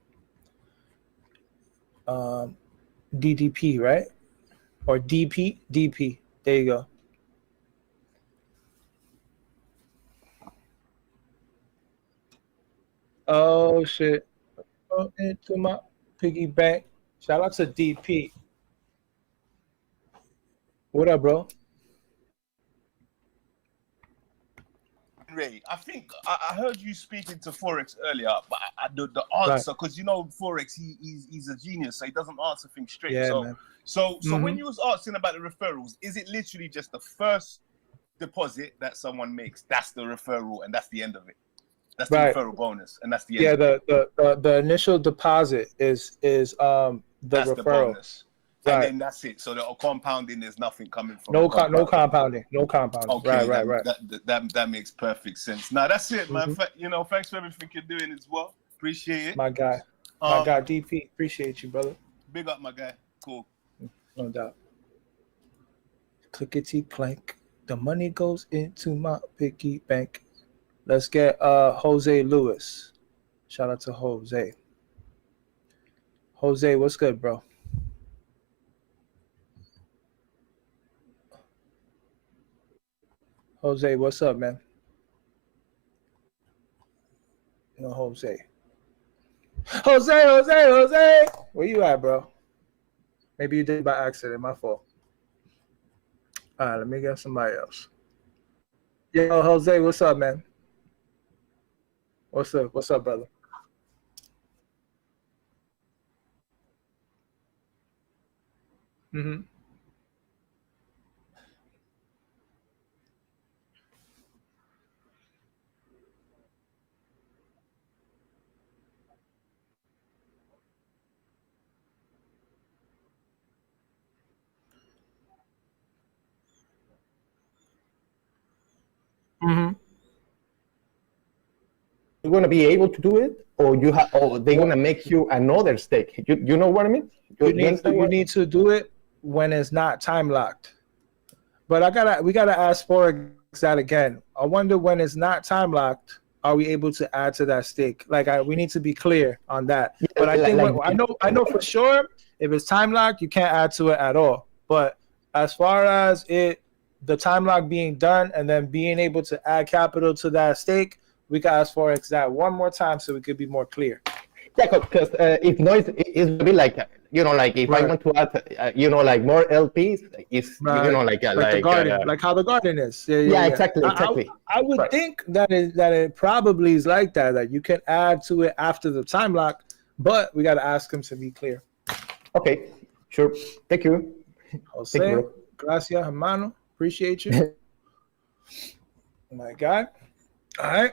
DDP, right? Or DP? DP. There you go. Oh, shit. Go into my piggy bank. Shout out to DP. What up, bro? Ray, I think I heard you speaking to Forex earlier, but the answer, because you know Forex, he's a genius, so he doesn't answer things straight. Yeah, so man. So when you was asking about the referrals, is it literally just the first deposit that someone makes? That's the referral, and that's the end of it. That's the referral bonus, and that's the end. Yeah, the initial deposit is that's referral. The bonus. Right. And then that's it. So the compounding, there's nothing coming from no compounding. Okay, right. That makes perfect sense. Now that's it, man. Thanks for everything you're doing as well. Appreciate it. My guy, DP. Appreciate you, brother. Big up, my guy. Cool. No doubt. Clickety clank. The money goes into my piggy bank. Let's get Jose Lewis. Shout out to Jose. Jose, what's good, bro? Jose, what's up, man? No, Jose. Jose! Where you at, bro? Maybe you did by accident. My fault. All right, let me get somebody else. Yo, Jose, what's up, man? What's up, brother? Mm-hmm. Mm-hmm. You're gonna be able to do it, or they're gonna make you another stake. You know what I mean? You need to do it when it's not time locked. But we gotta ask Forex that again. I wonder when it's not time locked, are we able to add to that stake? We need to be clear on that. Yeah, but I think I know for sure if it's time locked, you can't add to it at all. But as far as the time lock being done and then being able to add capital to that stake, we can ask Forex that one more time so we could be more clear. Yeah, because if not, it's gonna be like if I want to add more LPs, it's like the garden, like how the garden is. Yeah. Exactly. I would think that it probably is like that you can add to it after the time lock, but we got to ask him to be clear. Okay, sure. Thank you. Jose, thank you, gracias, hermano. Appreciate you. Oh my God. All right.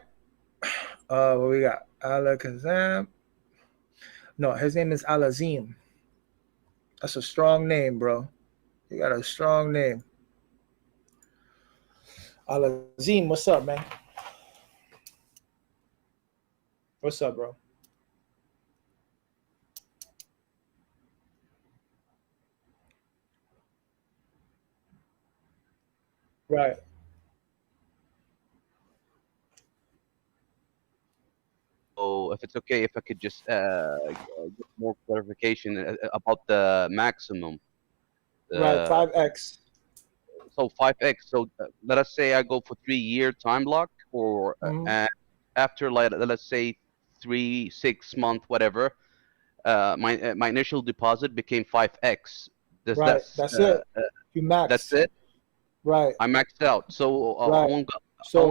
What we got? Alakazam. No, his name is Alazim. That's a strong name, bro. You got a strong name. Alazim, what's up, man? What's up, bro? Right. So if it's okay, if I could just get more clarification about the maximum. Right, 5x. So 5x. So let us say I go for 3-year time lock, or after let's say 3, 6 month, whatever. My initial deposit became 5x. That's it. You maxed. That's it. Right. I maxed out. So right. I won't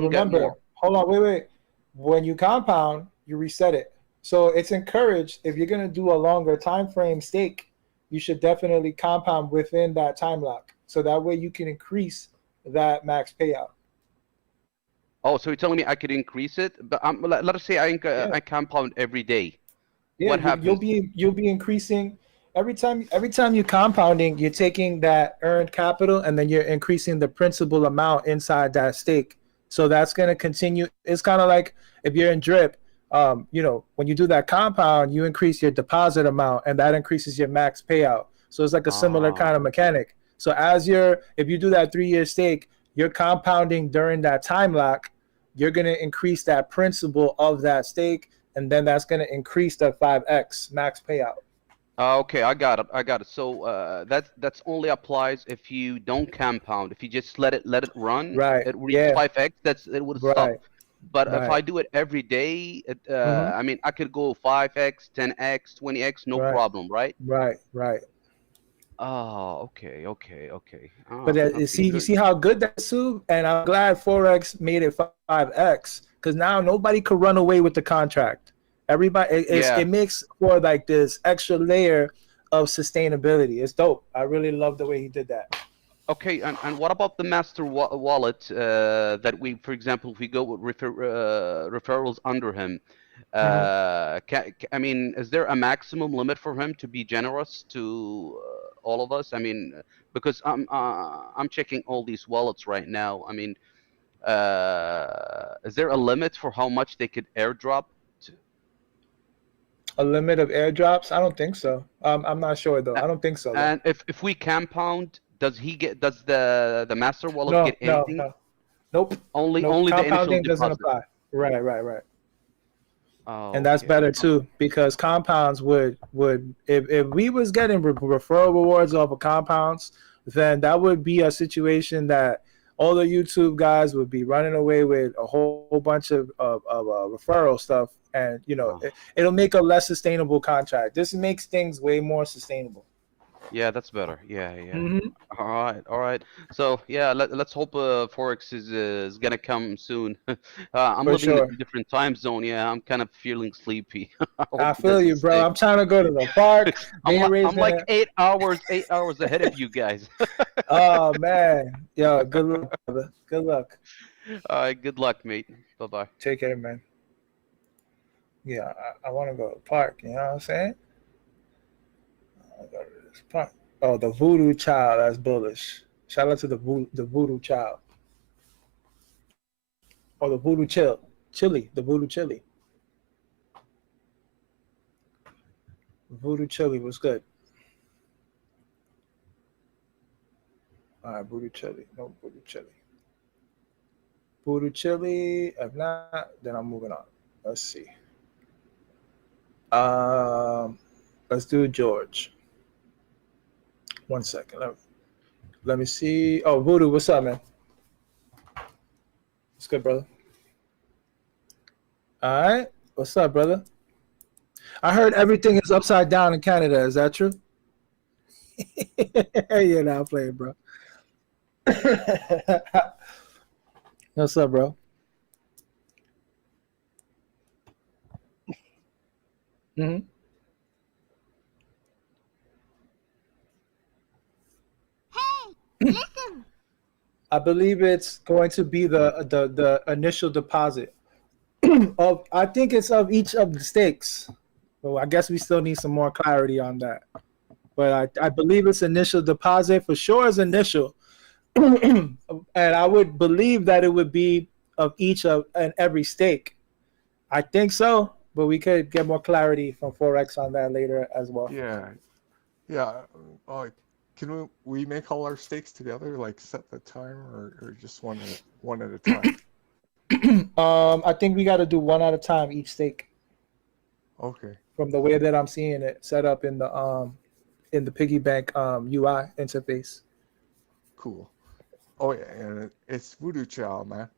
remember, get more. Hold on, wait. When you compound, you reset it. So it's encouraged, if you're gonna do a longer time frame stake, you should definitely compound within that time lock. So that way you can increase that max payout. Oh, so you're telling me I could increase it, but let us say I compound every day. Yeah, what happens? You'll be increasing every time you're compounding. You're taking that earned capital and then you're increasing the principal amount inside that stake. So that's going to continue. It's kind of like if you're in drip, when you do that compound, you increase your deposit amount and that increases your max payout. So it's like a similar kind of mechanic. So if you do that 3-year stake, you're compounding during that time lock, you're going to increase that principal of that stake. And then that's going to increase the 5x max payout. Okay, I got it. So that's only applies if you don't compound. If you just let it run, right? It reaches 5x. It would stop. But if I do it every day, I mean, I could go 5x, 10x, 20x, no problem, right? Right. Oh, okay. Oh, but you see how good that's, Sue? And I'm glad Forex made it 5x because now nobody could run away with the contract. Everybody, it makes for like this extra layer of sustainability. It's dope. I really love the way he did that. Okay, and what about the master wallet that we, for example, if we go with referrals under him, I mean, is there a maximum limit for him to be generous to all of us? I mean, because I'm checking all these wallets right now. I mean, is there a limit for how much they could airdrop? A limit of airdrops? I don't think so. I'm not sure though. I don't think so. And if we compound, does the master wallet get anything? No. Nope. Only nope. the initial Compounding deposit. doesn't apply. Right. Oh, and that's better too, because compounds would if we was getting referral rewards off of compounds, then that would be a situation that all the YouTube guys would be running away with a whole bunch of referral stuff, and it'll make a less sustainable contract. This makes things way more sustainable. Yeah, that's better. Yeah. Mm-hmm. All right. So yeah, let's hope Forex is gonna come soon. I'm living in a different time zone. Yeah, I'm kind of feeling sleepy. I feel you, bro. I'm trying to go to the park. I'm like 8 hours ahead of you guys. Oh man, yo, good luck, brother. Good luck. All right, good luck, mate. Bye bye. Take care, man. Yeah, I want to go to the park. You know what I'm saying? I go to this park. Oh, the Voodoo Child. That's bullish. Shout out to the Voodoo Child. Oh, the Voodoo Chili. The Voodoo Chili. Voodoo Chili was good. All right, Voodoo Chili. No Voodoo Chili. Voodoo Chili. If not, then I'm moving on. Let's see. Let's do George. 1 second. Let me see. Oh, Voodoo, what's up, man? What's good, brother? All right. What's up, brother? I heard everything is upside down in Canada. Is that true? Yeah, nah, I'm playing, bro. What's up, bro? Mm-hmm. Listen. I believe it's going to be the initial deposit of, I think it's of each of the stakes. So I guess we still need some more clarity on that. But I believe it's initial deposit for sure is initial. And I would believe that it would be of each of and every stake. I think so, but we could get more clarity from Forex on that later as well. Yeah. Can we make all our stakes together, like set the time, or just one at a time? I think we got to do one at a time each stake. Okay. From the way that I'm seeing it set up in the Piggy Bank UI interface. Cool. Oh yeah, and it's Voodoo Child, man.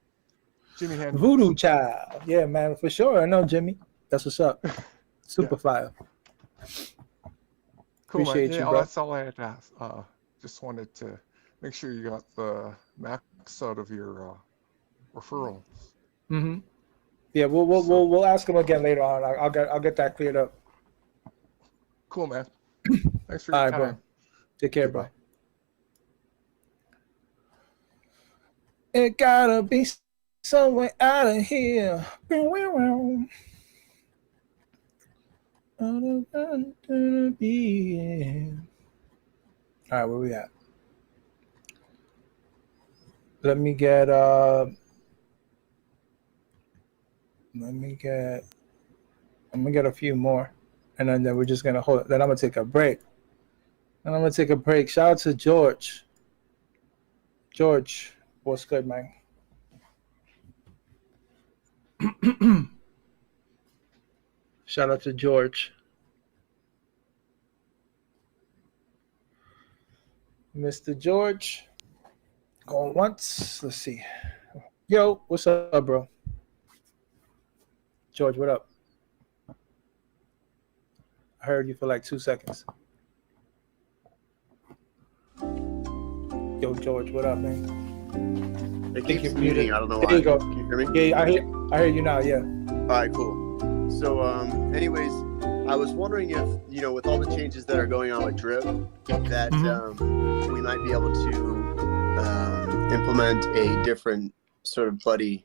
Jimmy Hendrix. Voodoo Child, yeah, man, for sure. I know Jimmy. That's what's up. Super fire. Cool, Appreciate man. you, Yeah, bro. that's all I had to ask. Just wanted to make sure you got the max out of your referrals. Mm-hmm. Yeah, we'll ask him again later on. I'll get that cleared up. Cool, man. Thanks for your All right, time. bro. Take care, bro. It gotta be somewhere out of here. All right, where we at? Let me get I'm gonna get a few more, and then we're just gonna hold it. Then I'm gonna take a break. Shout out to George. George, what's good, man? Shout out to George. Mr. George. Going once. Let's see. Yo, what's up, bro? George, what up? I heard you for like 2 seconds. Yo, George, what up, man? It keeps muting. I don't know why. There you go. Can you hear me? Yeah, I hear you now. Yeah. All right, cool. So, anyways, I was wondering if, you know, with all the changes that are going on with Drip, that we might be able to implement a different sort of buddy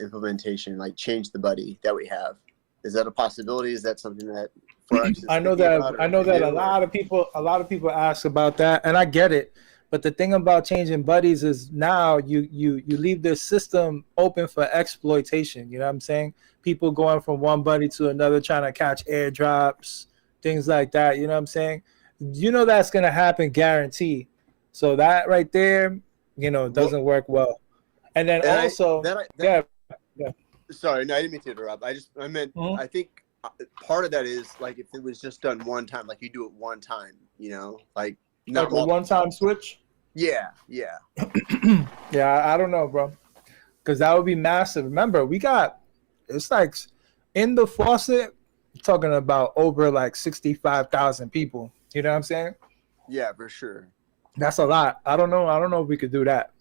implementation, like change the buddy that we have. Is that a possibility? Is that something that Forex is I know that a lot of people ask about that, and I get it. But the thing about changing buddies is now you leave this system open for exploitation. You know what I'm saying? People going from one buddy to another trying to catch airdrops, things like that. You know what I'm saying? You know that's gonna happen, guaranteed. So that right there, you know, doesn't work well. And then also, yeah. Sorry, no, I didn't mean to interrupt. I meant I think part of that is like if it was just done one time, like you do it one time, you know, like not like a one-time switch. Yeah. Yeah, I don't know, bro, because that would be massive. Remember, it's like in the faucet, talking about over like 65,000 people. You know what I'm saying? Yeah, for sure. That's a lot. I don't know if we could do that.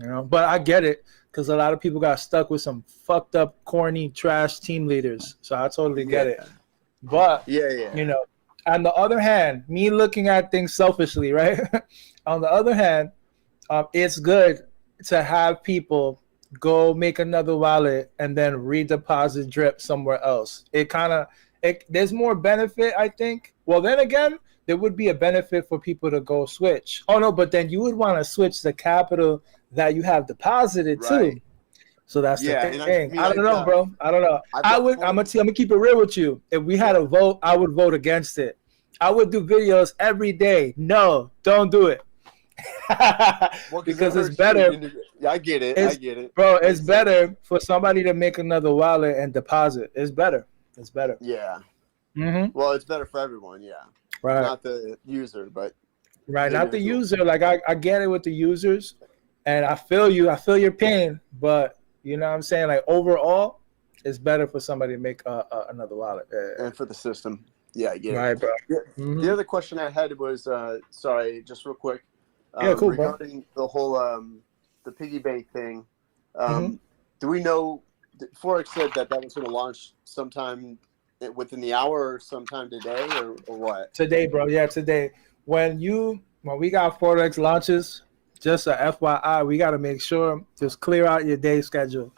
You know, but I get it because a lot of people got stuck with some fucked up, corny, trash team leaders. So I totally get it. But you know, on the other hand, me looking at things selfishly, right? On the other hand, it's good to have people go make another wallet and then redeposit Drip somewhere else. There's more benefit, I think. Well, then again, there would be a benefit for people to go switch. Oh no, but then you would want to switch the capital that you have deposited too. So that's the thing. I don't know, bro. I don't know. I'm gonna keep it real with you. If we had a vote, I would vote against it. I would do videos every day. No, don't do it. Because it's better. Yeah, I get it. Bro, it's better for somebody to make another wallet and deposit. It's better. Yeah. Mm-hmm. Well, it's better for everyone. Yeah. Right. Not the user, but. Right. Not the user. Like I get it with the users, and I feel you. I feel your pain, but you know what I'm saying? Like overall, it's better for somebody to make another wallet. And for the system. Yeah, I get right, it. Bro. The other question I had was, sorry, just real quick. Yeah, cool, regarding the whole the piggy bank thing, do we know? Forex said that was going to launch sometime within the hour or sometime today, or what? Today, bro. Yeah, today. When we got Forex launches, just a FYI, we got to make sure just clear out your day schedule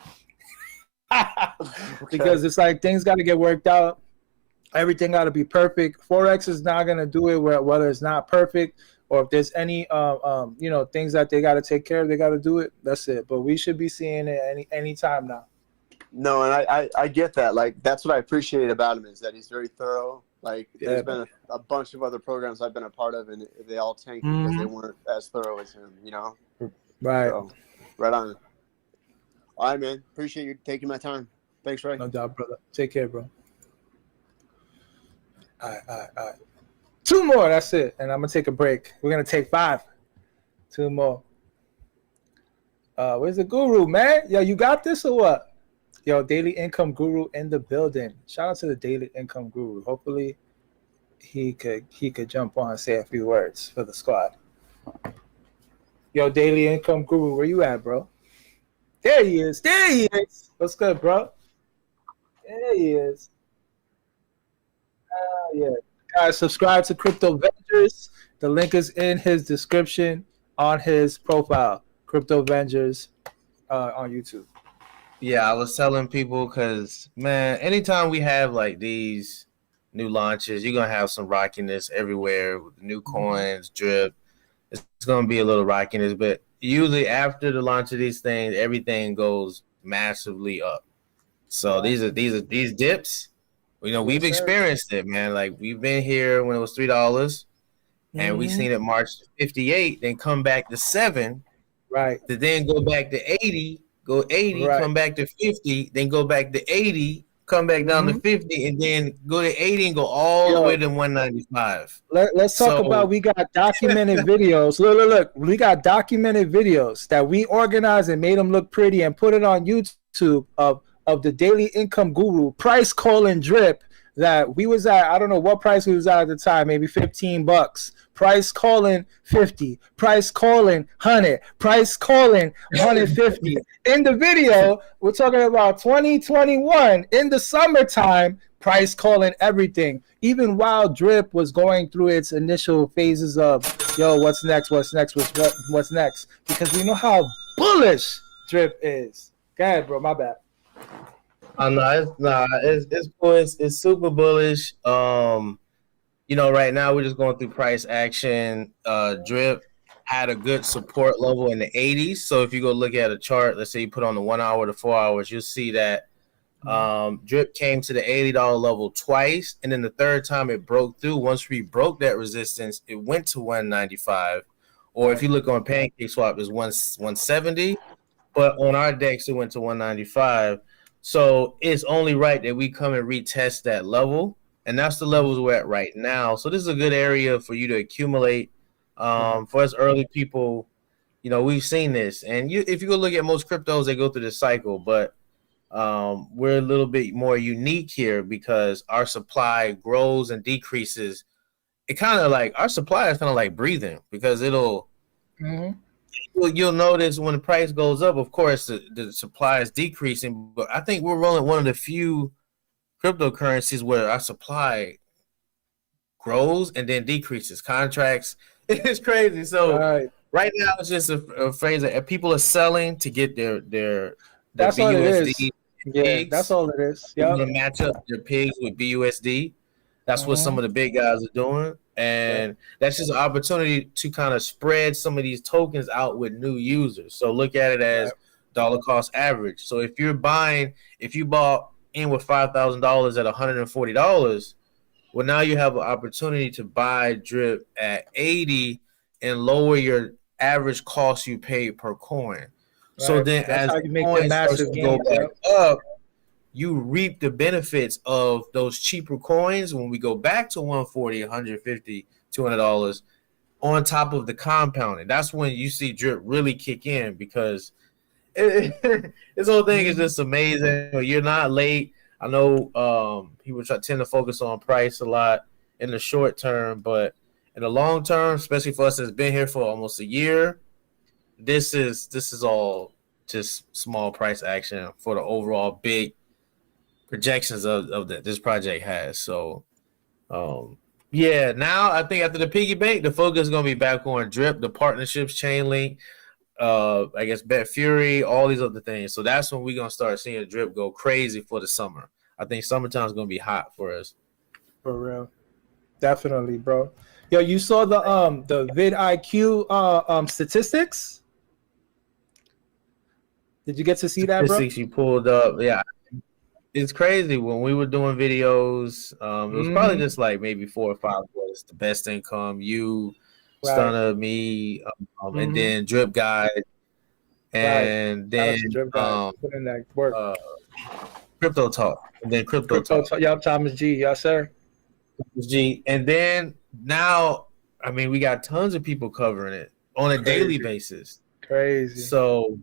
because it's like things got to get worked out. Everything got to be perfect. Forex is not going to do it whether it's not perfect. Or if there's any, things that they got to take care of, they got to do it. That's it. But we should be seeing it any time now. No, and I get that. Like, that's what I appreciate about him is that he's very thorough. Like, there's been a bunch of other programs I've been a part of, and they all tanked because they weren't as thorough as him, you know? Right. So, right on. All right, man. Appreciate you taking my time. Thanks, Ray. No doubt, brother. Take care, bro. All right. 2 more, that's it. And I'm going to take a break. We're going to take 5. 2 more. Where's the guru, man? Yo, you got this or what? Yo, Daily Income Guru in the building. Shout out to the Daily Income Guru. Hopefully he could jump on and say a few words for the squad. Yo, Daily Income Guru, where you at, bro? There he is. What's good, bro? There he is. Yeah. Guys, subscribe to Crypto Vengers. The link is in his description on his profile. Crypto Vengers on YouTube. Yeah, I was telling people because, man, anytime we have like these new launches, you're going to have some rockiness everywhere with the new coins, Drip. It's going to be a little rockiness, but usually after the launch of these things, everything goes massively up. So these dips. You know, we've experienced it, man. Like, we've been here when it was $3, and we seen it march to 58, then come back to 7, right? To then go back to 80, go 80, come back to 50, then go back to 80, come back down to 50, and then go to 80 and go all the way to 195. Let's talk about, we got documented videos. Look, we got documented videos that we organized and made them look pretty and put it on YouTube of the Daily Income Guru price calling Drip that we was at. I don't know what price we was at the time, maybe $15. price calling 50, price calling 100, price calling 150. In the video, we're talking about 2021 in the summertime, price calling everything. Even while Drip was going through its initial phases of, yo, what's next, what's next, what's next? Because we know how bullish Drip is. Go ahead, bro, my bad. It's cool. It's super bullish. You know, right now we're just going through price action. Drip had a good support level in the 80s. So if you go look at a chart, let's say you put on the 1 hour to 4 hours, you'll see that Drip came to the $80 level twice, and then the third time it broke through. Once we broke that resistance, it went to 195. Or if you look on Pancake Swap, it's 170. But on our decks, it went to 195. So it's only right that we come and retest that level. And that's the levels we're at right now. So this is a good area for you to accumulate. For us early people, you know, we've seen this. And if you go look at most cryptos, they go through this cycle. But we're a little bit more unique here because our supply grows and decreases. It kind of like, our supply is kind of like breathing because it'll, you'll notice when the price goes up, of course, the supply is decreasing. But I think we're rolling one of the few cryptocurrencies where our supply grows and then decreases. Contracts, it's crazy. So right now, it's just a phrase that people are selling to get their that's BUSD. all it is. Yeah, pigs. that's all it is. They're gonna match up their pigs with BUSD. That's what some of the big guys are doing. And that's just an opportunity to kind of spread some of these tokens out with new users. So look at it as dollar cost average. So if you bought in with $5,000 at $140, well, now you have an opportunity to buy Drip at 80 and lower your average cost you pay per coin. So then as the coin starts to go back up, you reap the benefits of those cheaper coins when we go back to 140, 150, $200 on top of the compounding. That's when you see Drip really kick in because this whole thing is just amazing. You're not late. I know people tend to focus on price a lot in the short term, but in the long term, especially for us that's been here for almost a year, this is all just small price action for the overall big projections of that this project has. So yeah, now I think after the piggy bank, the focus is gonna be back on Drip, the partnerships, Chainlink, I guess Bet Fury, all these other things. So that's when we're gonna start seeing Drip go crazy for the summer. I think summertime is gonna be hot for us. For real. Definitely, bro. Yo, you saw the vidIQ statistics? Did you get to see that, bro? Statistics you pulled up, yeah. It's crazy. When we were doing videos, it was probably just like maybe 4 or 5 was the best income, you, Stunner, me, and then Drip Guide, and then put in that work. Crypto Talk, and then Crypto Talk. Yup, Thomas G, yes sir. Thomas G, and then now, I mean, we got tons of people covering it on a daily basis. Crazy. So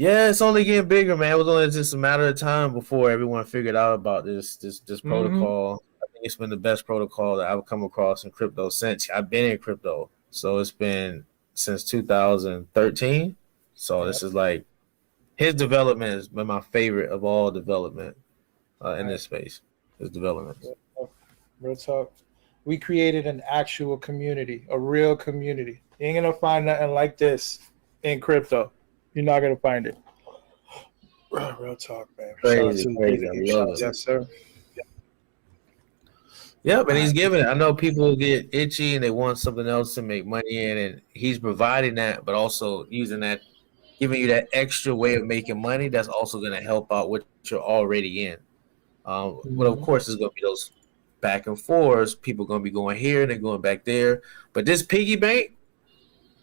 yeah, it's only getting bigger, man. It was only just a matter of time before everyone figured out about this protocol. I think it's been the best protocol that I've come across in crypto since I've been in crypto. So it's been since 2013. So this is like his development has been my favorite of all development in this space. His development. Real talk. We created an actual community, a real community. You ain't gonna find nothing like this in crypto. You're not gonna find it. Real talk, man. Crazy. I love it. Yes, sir. Yep, and he's giving it. I know people get itchy and they want something else to make money in, and he's providing that, but also using that, giving you that extra way of making money. That's also going to help out what you're already in. But of course, there's going to be those back and forths. People going to be going here and they're going back there. But this piggy bank,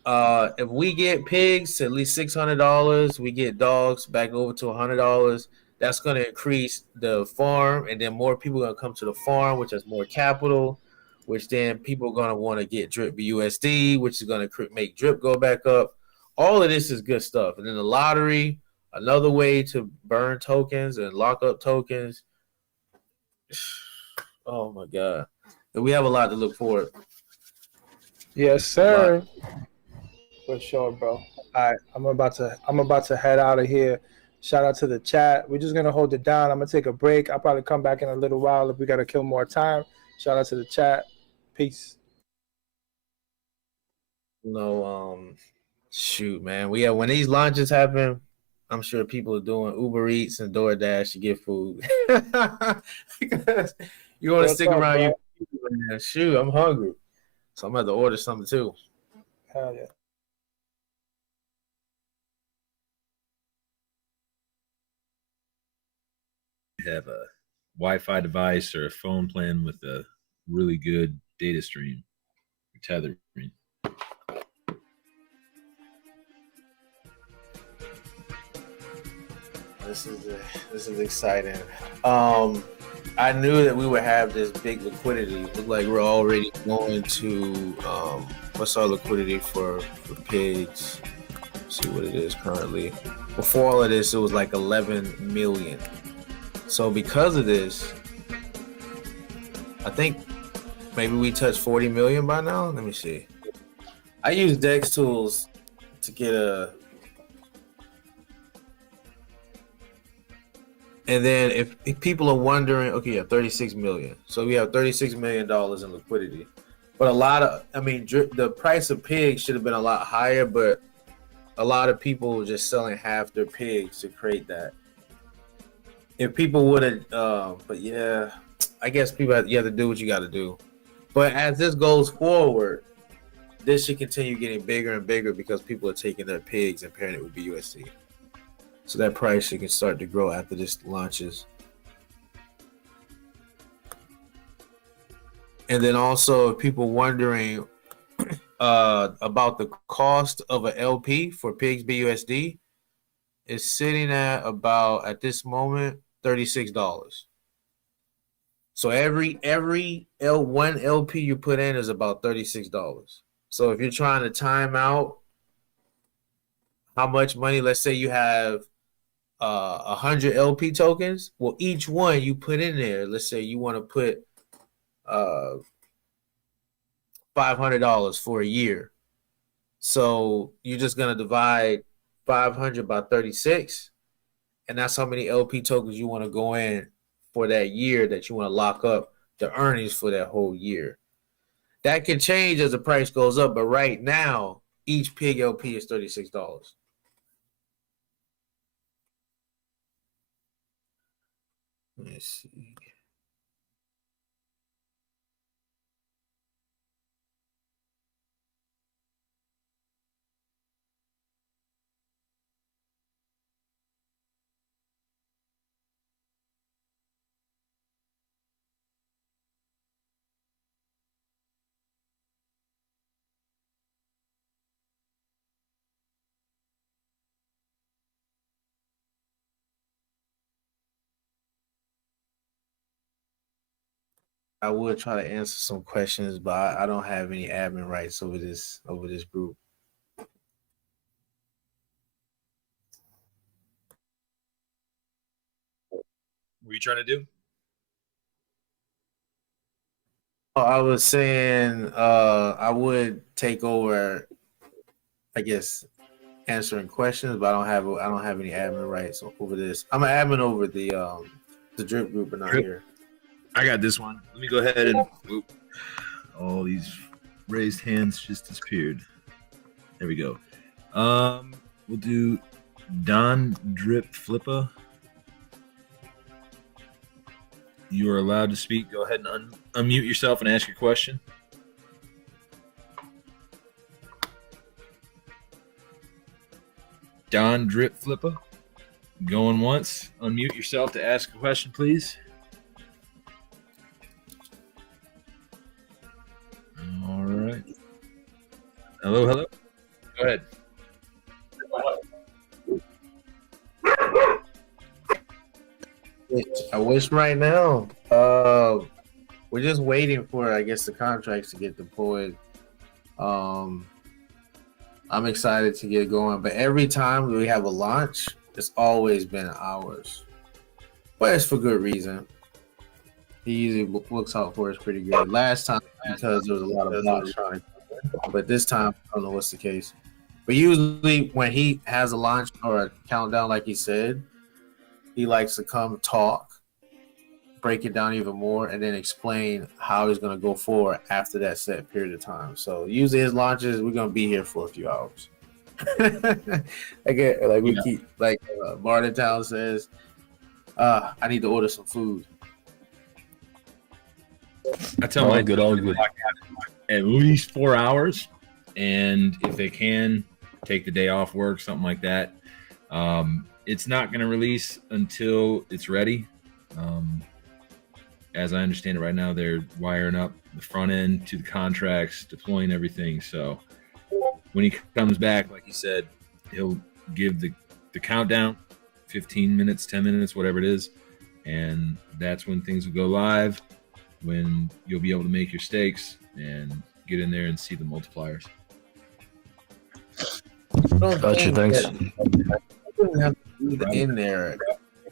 if we get pigs to at least $600, we get dogs back over to $100. That's going to increase the farm, and then more people are going to come to the farm, which has more capital, which then people are going to want to get Drip USD, which is going to make Drip go back up. All of this is good stuff. And then the lottery, another way to burn tokens and lock up tokens. Oh, my God. We have a lot to look forward Yes, sir. For sure, bro. All right, I'm about to head out of here. Shout out to the chat. We're just gonna hold it down. I'm gonna take a break. I'll probably come back in a little while if we gotta kill more time. Shout out to the chat. Peace. Shoot, man. When these launches happen, I'm sure people are doing Uber Eats and DoorDash to get food. You want to stick around your man. Shoot, I'm hungry. So I'm about to order something too. Hell yeah. Have a Wi-Fi device or a phone plan with a really good data stream, tethering. This is exciting. I knew that we would have this big liquidity. It looked like we're already going to what's our liquidity for pigs? Let's see what it is currently. Before all of this, it was like 11 million. So because of this, I think maybe we touched 40 million by now. Let me see. I use Dex Tools to get a. And then if people are wondering, okay, yeah, 36 million. So we have $36 million in liquidity. But the price of pigs should have been a lot higher, but a lot of people were just selling half their pigs to create that. If people would have, but yeah, I guess you have to do what you got to do. But as this goes forward, this should continue getting bigger and bigger because people are taking their pigs and pairing it with BUSD. So that price can start to grow after this launches. And then also, if people wondering about the cost of an LP for Pigs BUSD, is sitting at about, at this moment, $36. So every one LP you put in is about $36. So if you're trying to time out how much money, let's say you have 100 LP tokens. Well, each one you put in there, let's say you want to put $500 for a year. So you're just going to divide 500 by 36, and that's how many LP tokens you want to go in for that year that you want to lock up the earnings for that whole year. That can change as the price goes up, but right now, each pig LP is $36. Let me see. I would try to answer some questions, but I don't have any admin rights over this group. What were you trying to do? I was saying I would take over, I guess, answering questions, but I don't have any admin rights over this. I'm an admin over the drip group, but not here. I got this one. Let me go ahead and all these raised hands just disappeared. There we go. We'll do Don Drip Flippa. You are allowed to speak. Go ahead and unmute yourself and ask your question. Don Drip Flippa. Going once. Unmute yourself to ask a question, please. All right. Hello. Go ahead. I wish right now. We're just waiting for, I guess, the contracts to get deployed. I'm excited to get going, but every time we have a launch, it's always been hours. But it's for good reason. He usually looks out for us pretty good. Last time, because there was a lot of blocks trying to come in. but this time I don't know what's the case. But usually when he has a launch or a countdown, like he said, he likes to come talk, break it down even more, and then explain how he's going to go forward after that set period of time. So usually his launches, we're going to be here for a few hours. Keep like Martin Town says, I need to order some food. I tell my good at least 4 hours, and if they can take the day off work, something like that. It's not going to release until it's ready. As I understand it right now, they're wiring up the front end to the contracts, deploying everything. So when he comes back, like he said, he'll give the countdown, 15 minutes, 10 minutes, whatever it is. And that's when things will go live, when you'll be able to make your stakes and get in there and see the multipliers. Gotcha, thanks. You have to be in there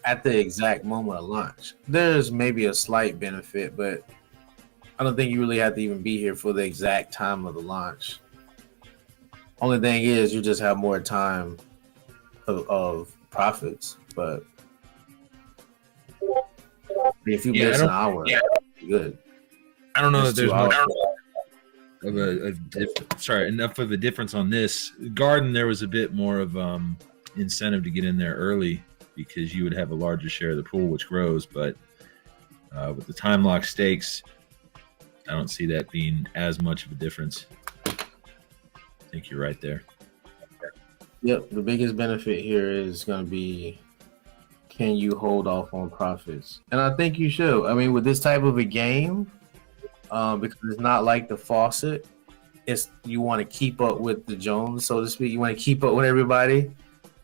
at the exact moment of launch. There's maybe a slight benefit, but I don't think you really have to even be here for the exact time of the launch. Only thing is you just have more time of profits, but if you miss an hour, good. I don't know that there's much hours. enough of a difference on this. Garden, there was a bit more of incentive to get in there early because you would have a larger share of the pool, which grows. But with the time lock stakes, I don't see that being as much of a difference. I think you're right there. Yep, the biggest benefit here is going to be, can you hold off on profits? And I think you should. I mean, with this type of a game, because it's not like the faucet, it's you want to keep up with the Jones, so to speak. You want to keep up with everybody.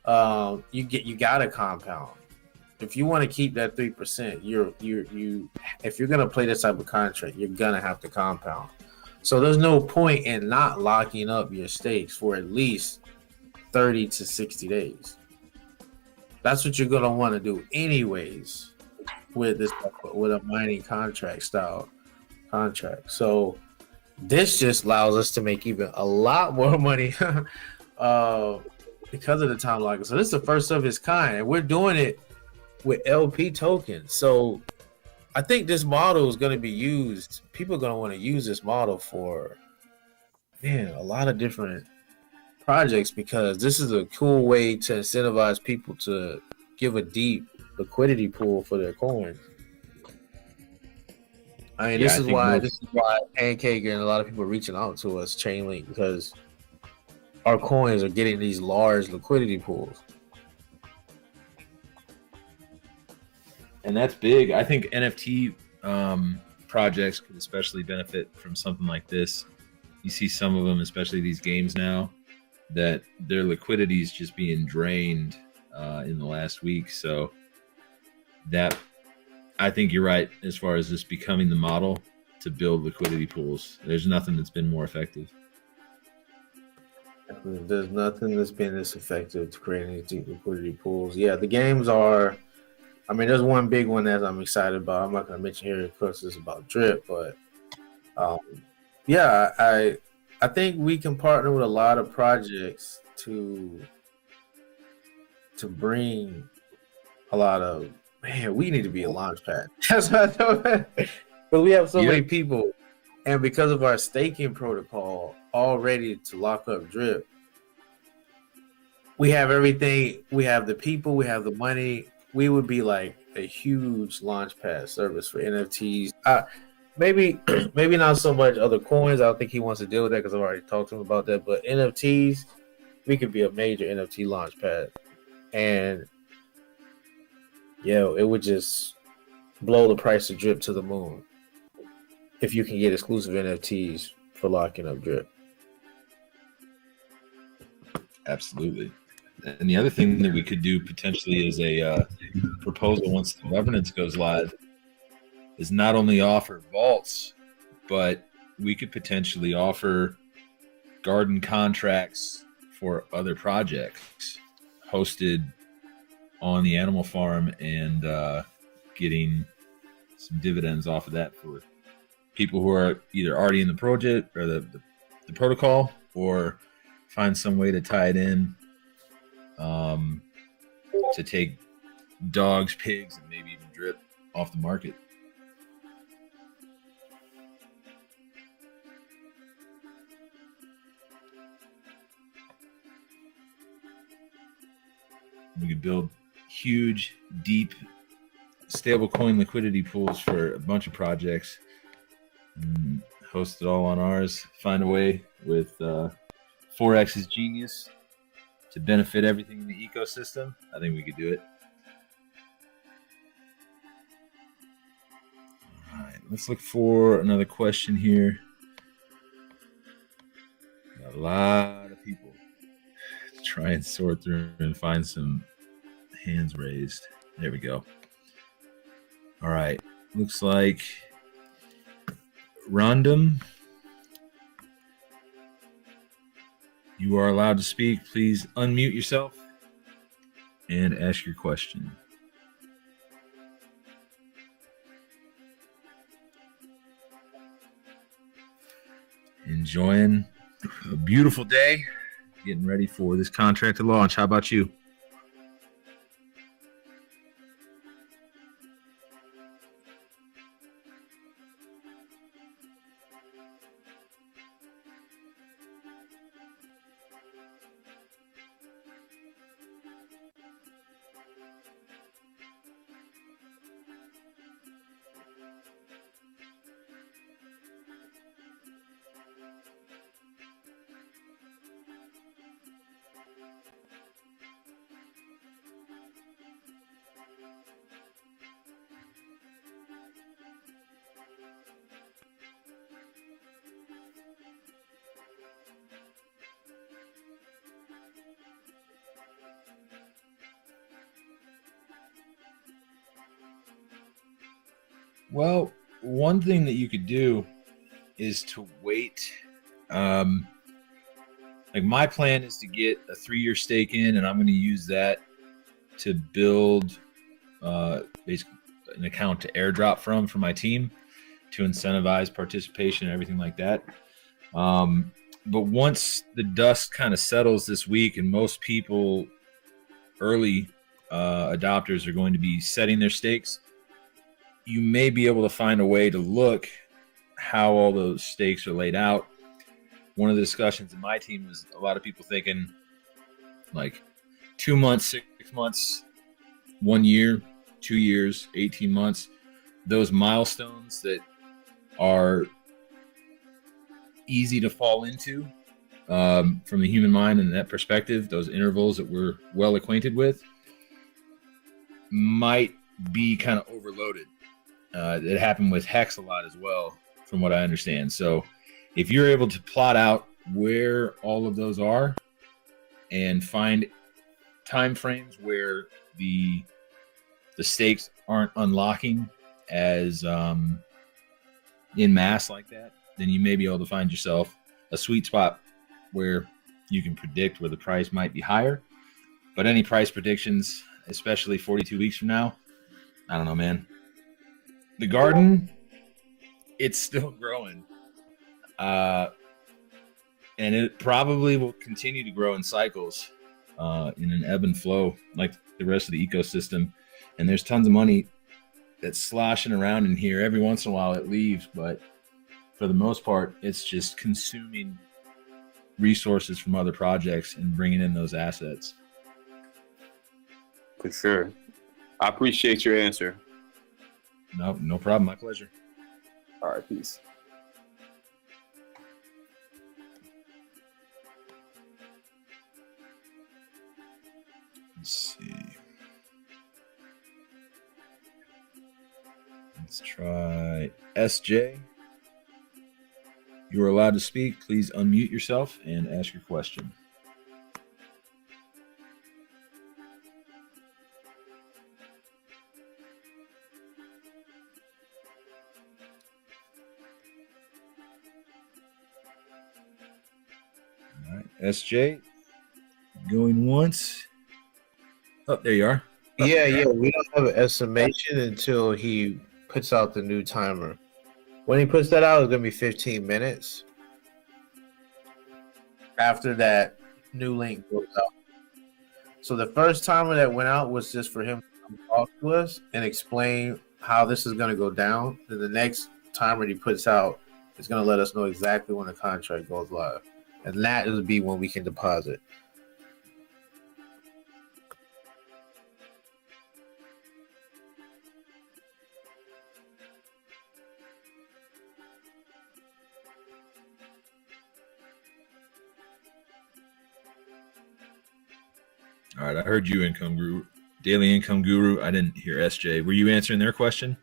You got to compound. If you want to keep that 3%, if you're gonna play this type of contract, you're gonna have to compound. So there's no point in not locking up your stakes for at least 30 to 60 days. That's what you're gonna want to do anyways with a mining contract style contract. So this just allows us to make even a lot more money because of the time lock. So this is the first of its kind, and we're doing it with LP tokens. So I think this model is going to be used. People are going to want to use this model for a lot of different projects, because this is a cool way to incentivize people to give a deep liquidity pool for their coins. I mean, this is why Pancake and a lot of people are reaching out to us, Chainlink, because our coins are getting these large liquidity pools. And that's big. I think NFT projects could especially benefit from something like this. You see some of them, especially these games now, that their liquidity is just being drained in the last week. So that, I think you're right as far as this becoming the model to build liquidity pools. There's nothing that's been more effective. There's nothing that's been this effective to create these deep liquidity pools. Yeah, the games are. I mean, there's one big one that I'm excited about. I'm not going to mention here because it's about Drip, but I think we can partner with a lot of projects to bring a lot of, we need to be a launch pad. That's what I thought. But we have so many people, and because of our staking protocol all ready to lock up Drip, we have everything. We have the people, we have the money. We would be like a huge launchpad service for NFTs. Maybe not so much other coins. I don't think he wants to deal with that because I've already talked to him about that. But NFTs, we could be a major NFT launchpad, and it would just blow the price of Drip to the moon if you can get exclusive NFTs for locking up Drip. Absolutely. And the other thing that we could do potentially is a proposal once the governance goes live is not only offer vaults, but we could potentially offer garden contracts for other projects hosted on the animal farm and getting some dividends off of that for people who are either already in the project or the the protocol or find some way to tie it in to take dogs, pigs, and maybe even drip off the market. We could build huge, deep, stablecoin liquidity pools for a bunch of projects. And host it all on ours. Find a way with Forex's genius to benefit everything in the ecosystem. I think we could do it. All right, let's look for another question here. Got a lot of people to try and sort through and find some hands raised. There we go. All right, looks like Random, you are allowed to speak. Please unmute yourself and ask your question. Enjoying a beautiful day, getting ready for this contract to launch. How about you? Well, one thing that you could do is to wait. Like my plan is to get a 3-year stake in, and I'm going to use that to build basically an account to airdrop from for my team to incentivize participation and everything like that. But once the dust kind of settles this week, and most people, early adopters, are going to be setting their stakes, you may be able to find a way to look how all those stakes are laid out. One of the discussions in my team was a lot of people thinking like 2 months, 6 months, 1 year, 2 years, 18 months, those milestones that are easy to fall into from the human mind and that perspective, those intervals that we're well acquainted with, might be kind of overloaded. It happened with Hex a lot as well, from what I understand. So if you're able to plot out where all of those are and find time frames where the stakes aren't unlocking as in mass like that, then you may be able to find yourself a sweet spot where you can predict where the price might be higher. But any price predictions, especially 42 weeks from now, I don't know, man. The garden, it's still growing. And it probably will continue to grow in cycles, in an ebb and flow like the rest of the ecosystem. And there's tons of money that's sloshing around in here. Every once in a while it leaves, but for the most part, it's just consuming resources from other projects and bringing in those assets. For sure. I appreciate your answer. No problem. My pleasure. All right, peace. Let's see. Let's try SJ. You are allowed to speak. Please unmute yourself and ask your question. All right, SJ, going once. Oh, there you are. Yeah, we don't have an estimation until he puts out the new timer. When he puts that out, it's gonna be 15 minutes. after that new link goes out. So the first timer that went out was just for him to talk to us and explain how this is going to go down. Then the next timer he puts out is going to let us know exactly when the contract goes live. And that will be when we can deposit. All right, I heard you, Income Guru, Daily Income Guru. I didn't hear SJ. Were you answering their question?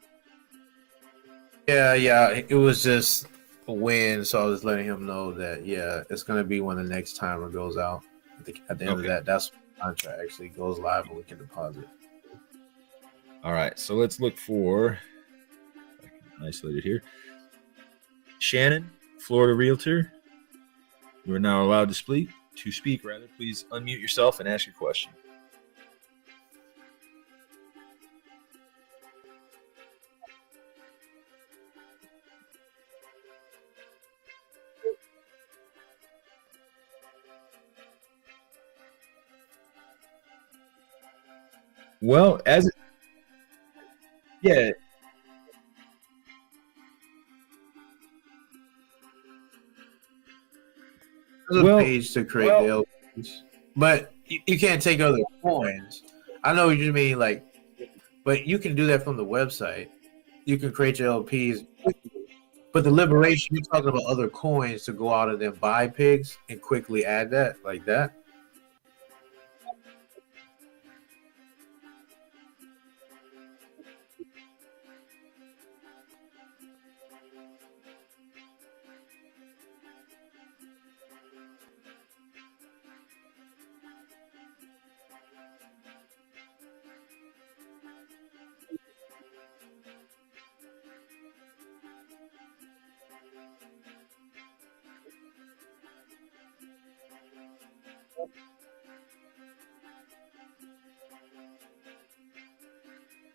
Yeah. It was just a win, so I was letting him know that it's going to be when the next timer goes out. At the end of that, that's when the contract actually goes live and we can deposit. All right, so let's look for. I can isolate it here. Shannon, Florida Realtor. You are now allowed to speak. Please unmute yourself and ask your question. Well, yeah. There's a page to create the LPs, but you can't take other coins. I know what you mean, but you can do that from the website. You can create your LPs, but the liberation, you're talking about other coins to go out and then buy pigs and quickly add that like that.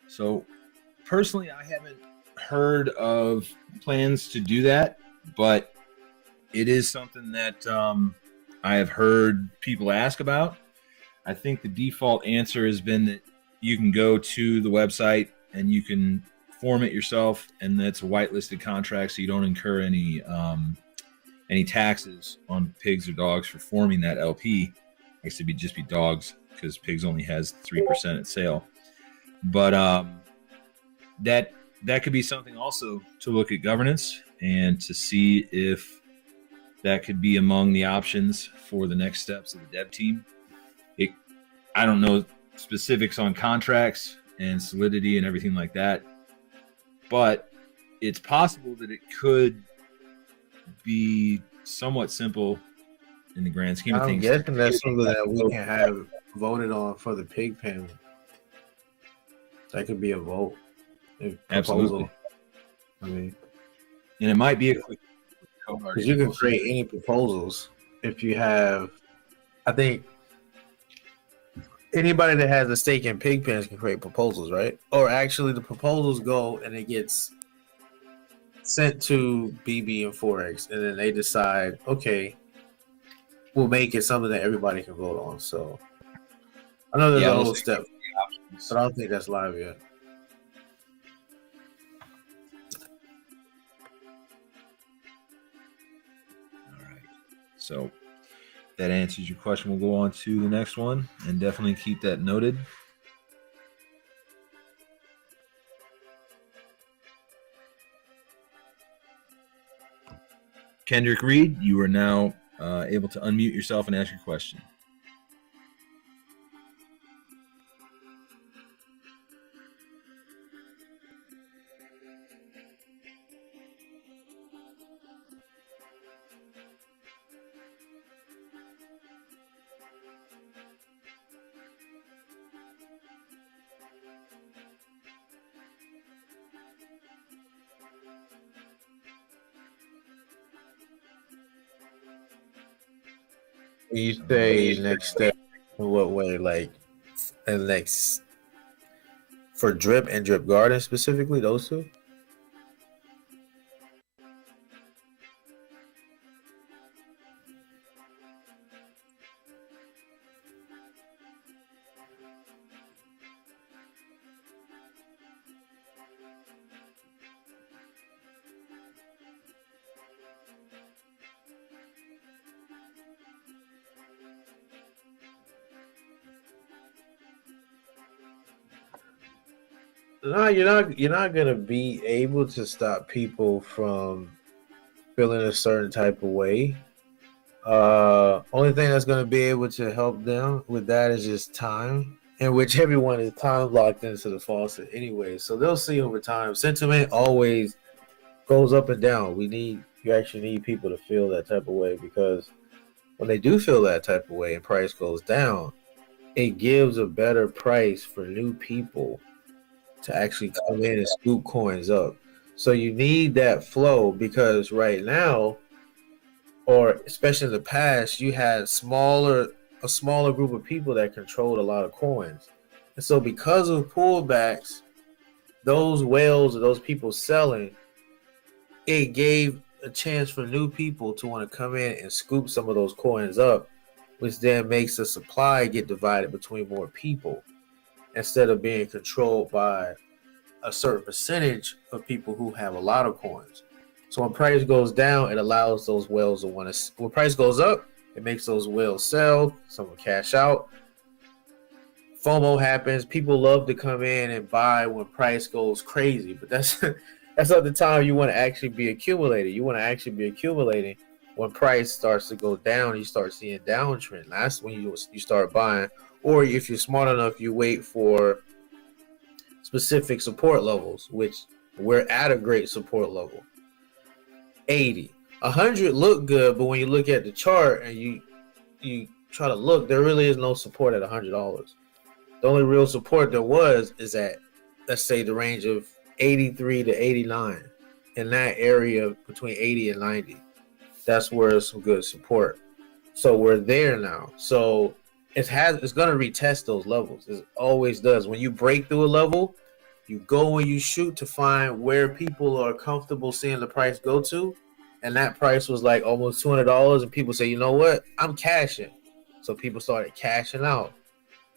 So personally, I haven't heard of plans to do that, but it is something that I have heard people ask about. I think the default answer has been that you can go to the website and you can form it yourself, and that's a whitelisted contract, so you don't incur any taxes on pigs or dogs for forming that LP. I guess it'd just be dogs because pigs only has 3% at sale. But that could be something also to look at governance and to see if that could be among the options for the next steps of the dev team. I don't know specifics on contracts and solidity and everything like that, but it's possible that it could be somewhat simple in the grand scheme of I'm things. guessing that's something that we can have voted on for the pig pen. That could be a vote. Absolutely. I mean, and it might be a quick. Because you can create any proposals if you have. I think anybody that has a stake in pig pens can create proposals, right? Or actually, the proposals go and it gets sent to BB and Forex, and then they decide, okay, we'll make it something that everybody can vote on. So I know there's a whole step, but I don't think that's live yet. So that answers your question. We'll go on to the next one and definitely keep that noted. Kendrick Reed, you are now able to unmute yourself and ask your question. You say next step in what way? Like, and next for Drip and Drip Garden specifically, those two? No, you're not gonna be able to stop people from feeling a certain type of way. Only thing that's gonna be able to help them with that is just time, in which everyone is time locked into the faucet anyway. So they'll see over time. Sentiment always goes up and down. You actually need people to feel that type of way, because when they do feel that type of way and price goes down, it gives a better price for new people to actually come in and scoop coins up. So you need that flow, because right now, or especially in the past, you had a smaller group of people that controlled a lot of coins. And so because of pullbacks, those whales or those people selling, it gave a chance for new people to want to come in and scoop some of those coins up, which then makes the supply get divided between more people instead of being controlled by a certain percentage of people who have a lot of coins. So when price goes down, it allows those whales to want to. When price goes up, it makes those whales sell. Someone cash out. FOMO happens. People love to come in and buy when price goes crazy, but that's not the time you want to actually be accumulating. You want to actually be accumulating when price starts to go down. You start seeing downtrend. That's when you start buying. Or if you're smart enough, you wait for specific support levels, which we're at a great support level. 80, 100 look good, but when you look at the chart and you try to look, there really is no support at $100. The only real support there was is at, let's say, the range of 83 to 89. In that area between 80 and 90, that's where it's some good support. So we're there now. So it's going to retest those levels. It always does. When you break through a level, you go and you shoot to find where people are comfortable seeing the price go to. And that price was like almost $200. And people say, you know what? I'm cashing. So people started cashing out.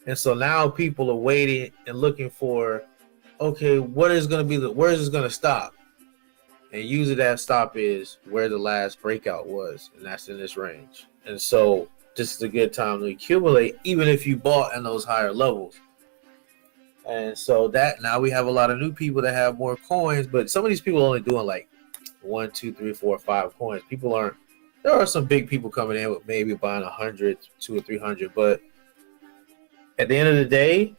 And so now people are waiting and looking for, okay, where is this going to stop? And usually that stop is where the last breakout was. And that's in this range. And so this is a good time to accumulate, even if you bought in those higher levels. And so that now we have a lot of new people that have more coins, but some of these people are only doing like 1, 2, 3, 4, 5 coins. There are some big people coming in with maybe buying 100, 200 or 300, but at the end of the day,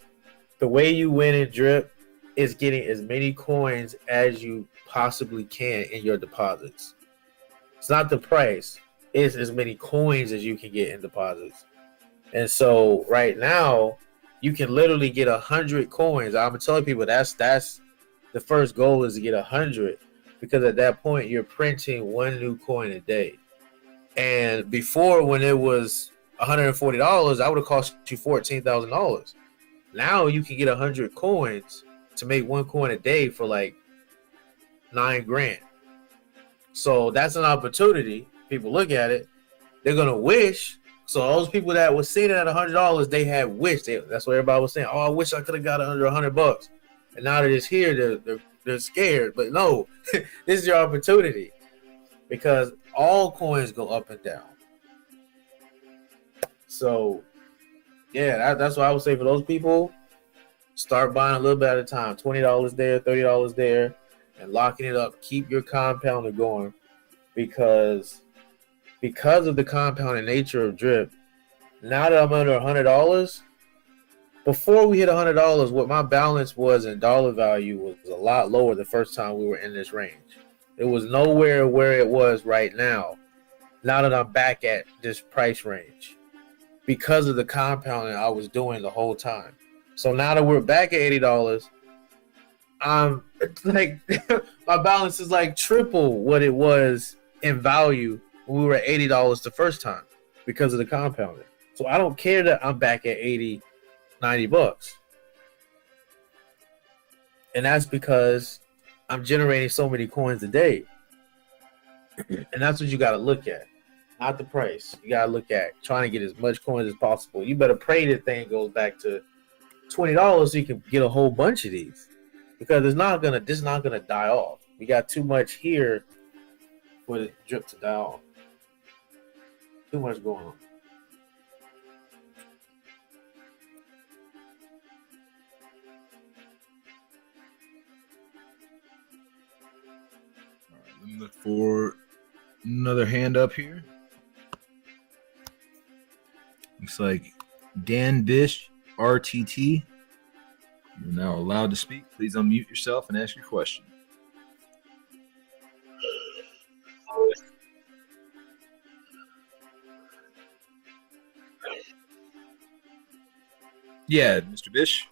the way you win in drip is getting as many coins as you possibly can in your deposits. It's not the price, it's as many coins as you can get in deposits. And so right now, you can literally get 100 coins. I'm telling people that's the first goal is to get 100, because at that point you're printing one new coin a day. And before, when it was $140, I would have cost you $14,000. Now you can get 100 coins to make one coin a day for like $9,000. So that's an opportunity. People look at it, they're gonna wish. So all those people that were seeing it at $100, they had wished. That's what everybody was saying. Oh, I wish I could have got it under $100. And now that it's here, they're scared. But no, this is your opportunity, because all coins go up and down. So yeah, that's what I would say for those people. Start buying a little bit at a time. $20 there, $30 there, and locking it up. Keep your compounder going, because of the compounding nature of drip. Now that I'm under $100, before we hit $100, what my balance was in dollar value was a lot lower the first time we were in this range. It was nowhere where it was right now. Now that I'm back at this price range, because of the compounding I was doing the whole time. So now that we're back at $80, I'm like my balance is like triple what it was in value when we were at $80 the first time, because of the compounding. So I don't care that I'm back at 80, $90. And that's because I'm generating so many coins a day. And that's what you got to look at, not the price. You got to look at trying to get as much coins as possible. You better pray the thing goes back to $20 so you can get a whole bunch of these, because this is not gonna die off. We got too much here for the drip to die off. Too much going on. Let me look for another hand up here. Looks like Dan Bish, RTT. You're now allowed to speak. Please unmute yourself and ask your question. Yeah, Mr. Bish.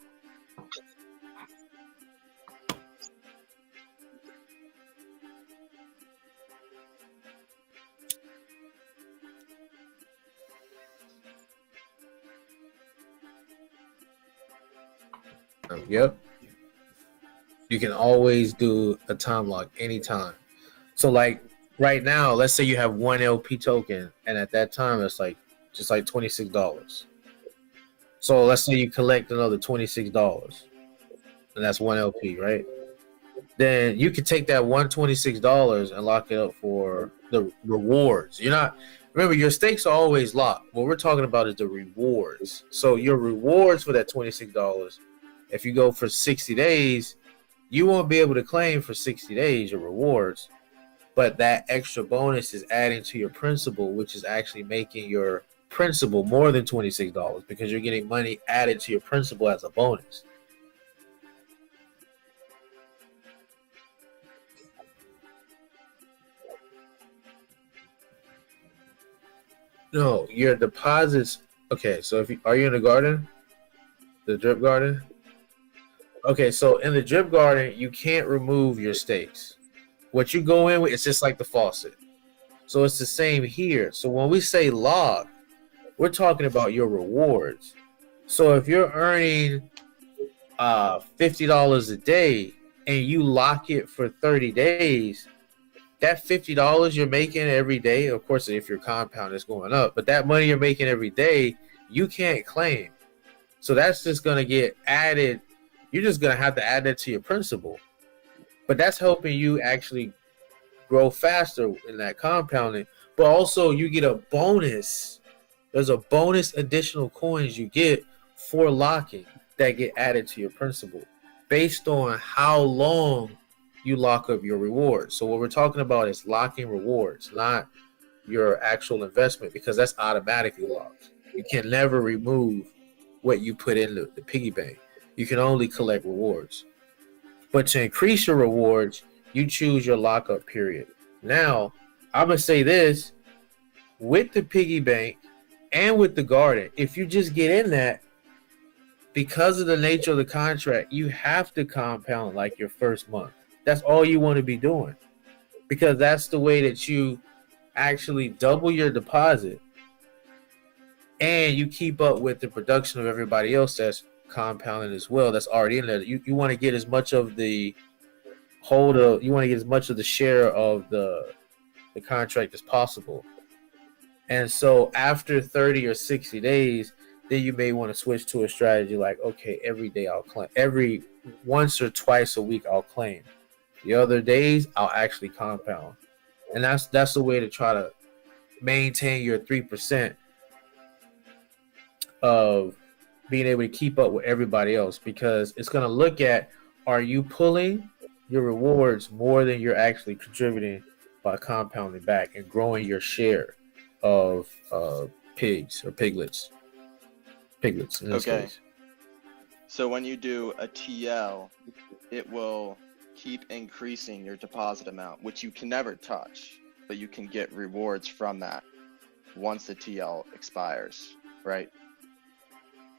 Yep. You can always do a time lock anytime. So like right now, let's say you have one LP token, and at that time it's like just like $26. So let's say you collect another $26, and that's one LP, right? Then you can take that $126 and lock it up for the rewards. You're not remember your stakes are always locked. What we're talking about is the rewards. So your rewards for that $26, if you go for 60 days, you won't be able to claim for 60 days your rewards, but that extra bonus is adding to your principal, which is actually making your principal more than $26 because you're getting money added to your principal as a bonus. No, your deposits. Okay, so if you are you in the garden, the drip garden? Okay, so in the drip garden, you can't remove your stakes. What you go in with, it's just like the faucet. So it's the same here. So when we say log, we're talking about your rewards. So if you're earning $50 a day and you lock it for 30 days, that $50 you're making every day, of course, if your compound is going up, but that money you're making every day, you can't claim. So that's just going to get added. You're just going to have to add that to your principal. But that's helping you actually grow faster in that compounding. But also you get a bonus. There's a bonus additional coins you get for locking that get added to your principal based on how long you lock up your rewards. So what we're talking about is locking rewards, not your actual investment, because that's automatically locked. You can never remove what you put in the piggy bank. You can only collect rewards. But to increase your rewards, you choose your lockup period. Now, I'm going to say this, with the piggy bank and with the garden, if you just get in that, because of the nature of the contract, you have to compound like your first month. That's all you want to be doing, because that's the way that you actually double your deposit and you keep up with the production of everybody else that's compounding as well, that's already in there. You want to get as much of the you want to get as much of the share of the contract as possible. And so after 30 or 60 days, then you may want to switch to a strategy like, okay, every day I'll claim, every once or twice a week I'll claim. The other days I'll actually compound. And that's the way to try to maintain your 3% of being able to keep up with everybody else, because it's going to look at, are you pulling your rewards more than you're actually contributing by compounding back and growing your share of pigs or piglets in this case. So when you do a TL, it will keep increasing your deposit amount, which you can never touch, but you can get rewards from that once the TL expires, right?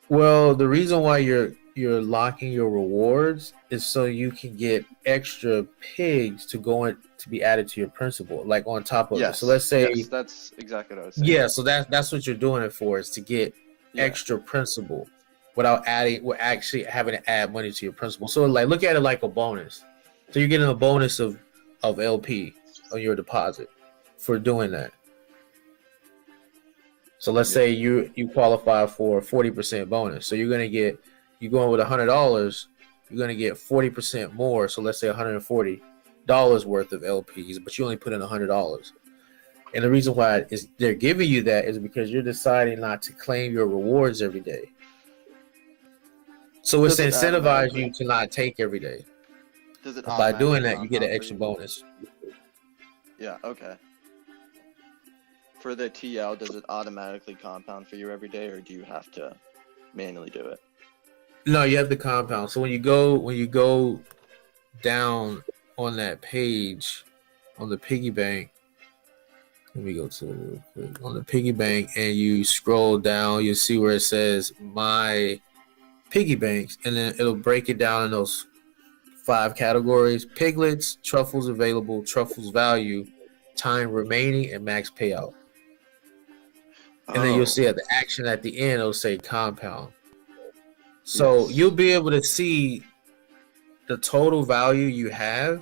Well, the reason why you're locking your rewards is so you can get extra pigs to go in to be added to your principal, like on top of it. So let's say that's exactly what I was saying. Yeah, so that's what you're doing it for, is to get extra principal without actually having to add money to your principal. So like look at it like a bonus. So you're getting a bonus of LP on your deposit for doing that. So let's say you qualify for a 40% bonus. So you're going with $100, you're gonna get 40% more. So let's say $140 worth of LPs, but you only put in $100. And the reason why they're giving you that is because you're deciding not to claim your rewards every day. So it's to incentivize you to not take every day. Does it by doing that, you get an extra bonus. Yeah. Okay. For the TL, does it automatically compound for you every day, or do you have to manually do it? No, you have the compound. So when you go down on that page on the piggy bank, let me go to it real quick. On the piggy bank, and you scroll down, you'll see where it says my piggy banks, and then it'll break it down in those 5 categories: piglets, truffles available, truffles value, time remaining, and max payout. And then you'll see at the action at the end, it'll say compound. So you'll be able to see the total value you have,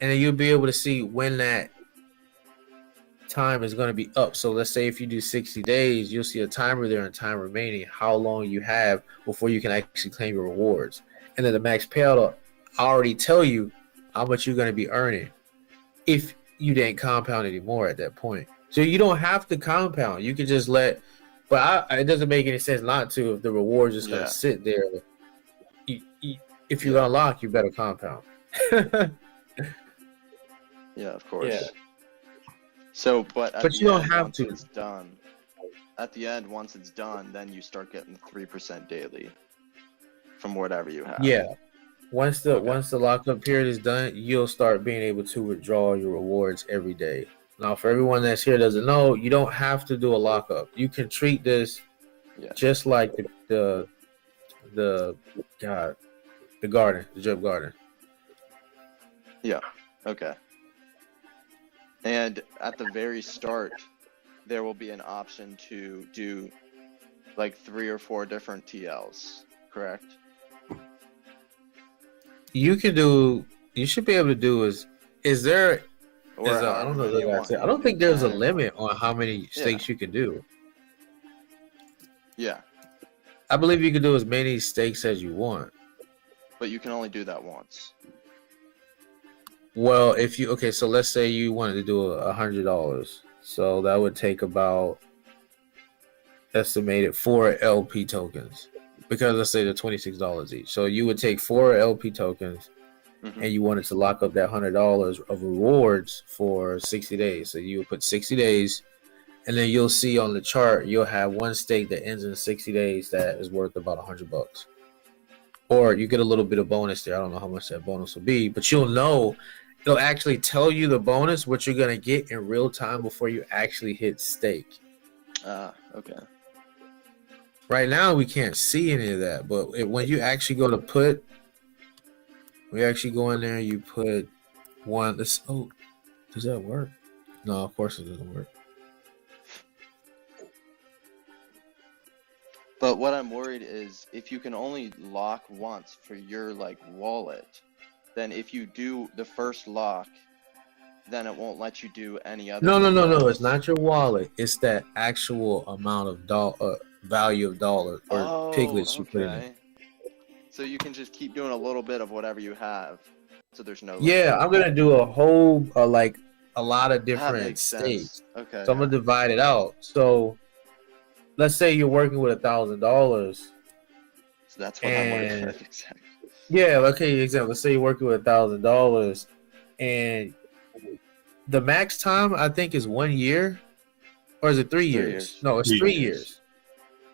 and then you'll be able to see when that time is going to be up. So let's say if you do 60 days, you'll see a timer there and time remaining, how long you have before you can actually claim your rewards. And then the max payout will already tell you how much you're going to be earning if you didn't compound anymore at that point. So you don't have to compound. You can just let, but it doesn't make any sense not to if the reward's just going to sit there. If you unlock, you better compound. Yeah, of course. Yeah. So, but you don't have once to. It's done. At the end, once it's done, then you start getting 3% daily from whatever you have. Yeah. Once the lockup period is done, you'll start being able to withdraw your rewards every day. Now, for everyone that's here doesn't know, you don't have to do a lockup. You can treat this just like the garden, the drip garden. Yeah. Okay. And at the very start, there will be an option to do like 3 or 4 different TLs, correct? You should be able to do I don't know. I don't think there's a limit on how many stakes you can do. Yeah. I believe you can do as many stakes as you want. But you can only do that once. Well, so let's say you wanted to do $100, so that would take about estimated 4 LP tokens, because let's say they're $26 each. So you would take 4 LP tokens, and you wanted to lock up that $100 of rewards for 60 days. So you would put 60 days, and then you'll see on the chart you'll have one stake that ends in 60 days that is worth about $100. Or you get a little bit of bonus there. I don't know how much that bonus will be, but you'll know. It'll actually tell you the bonus, what you're gonna get in real time before you actually hit stake. Okay. Right now we can't see any of that, but when you actually go to put, we actually go in there. You put one. Does that work? No, of course it doesn't work. But what I'm worried is if you can only lock once for your wallet, then if you do the first lock, then it won't let you do any other. No. It's not your wallet. It's that actual amount of value of dollar or piglets you put in it. So you can just keep doing a little bit of whatever you have. So there's no. Yeah, I'm gonna do a whole a lot of different stakes. states. Okay. So I'm gonna divide it out. So let's say you're working with $1,000. So that's what I'm working with. Exactly. Yeah, okay, example. Let's say you're working with $1,000, and the max time I think is 1 year, or is it 3 years? No, it's 3 years.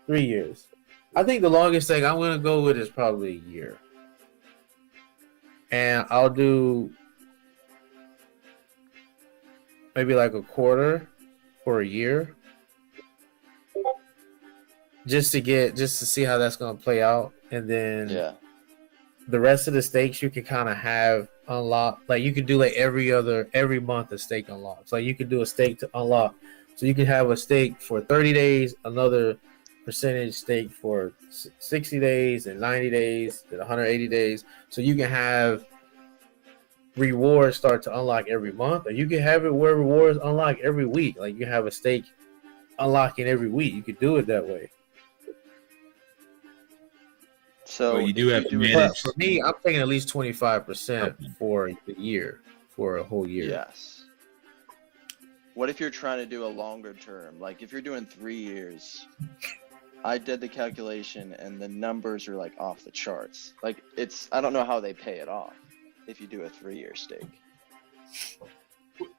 3 years. I think the longest thing I'm gonna go with is probably a year, and I'll do maybe like a quarter for a year, just to see how that's gonna play out, and then the rest of the stakes you can kind of have unlocked. Like you can do like every month a stake unlocks. Like you can do a stake to unlock, so you can have a stake for 30 days, another percentage stake for 60 days, and 90 days, and 180 days. So you can have rewards start to unlock every month, or you can have it where rewards unlock every week. Like you have a stake unlocking every week. You could do it that way. So you do have to manage. For me, I'm taking at least 25% for the year, for a whole year. Yes. What if you're trying to do a longer term? Like if you're doing 3 years, I did the calculation and the numbers are like off the charts. Like I don't know how they pay it off if you do a 3-year stake.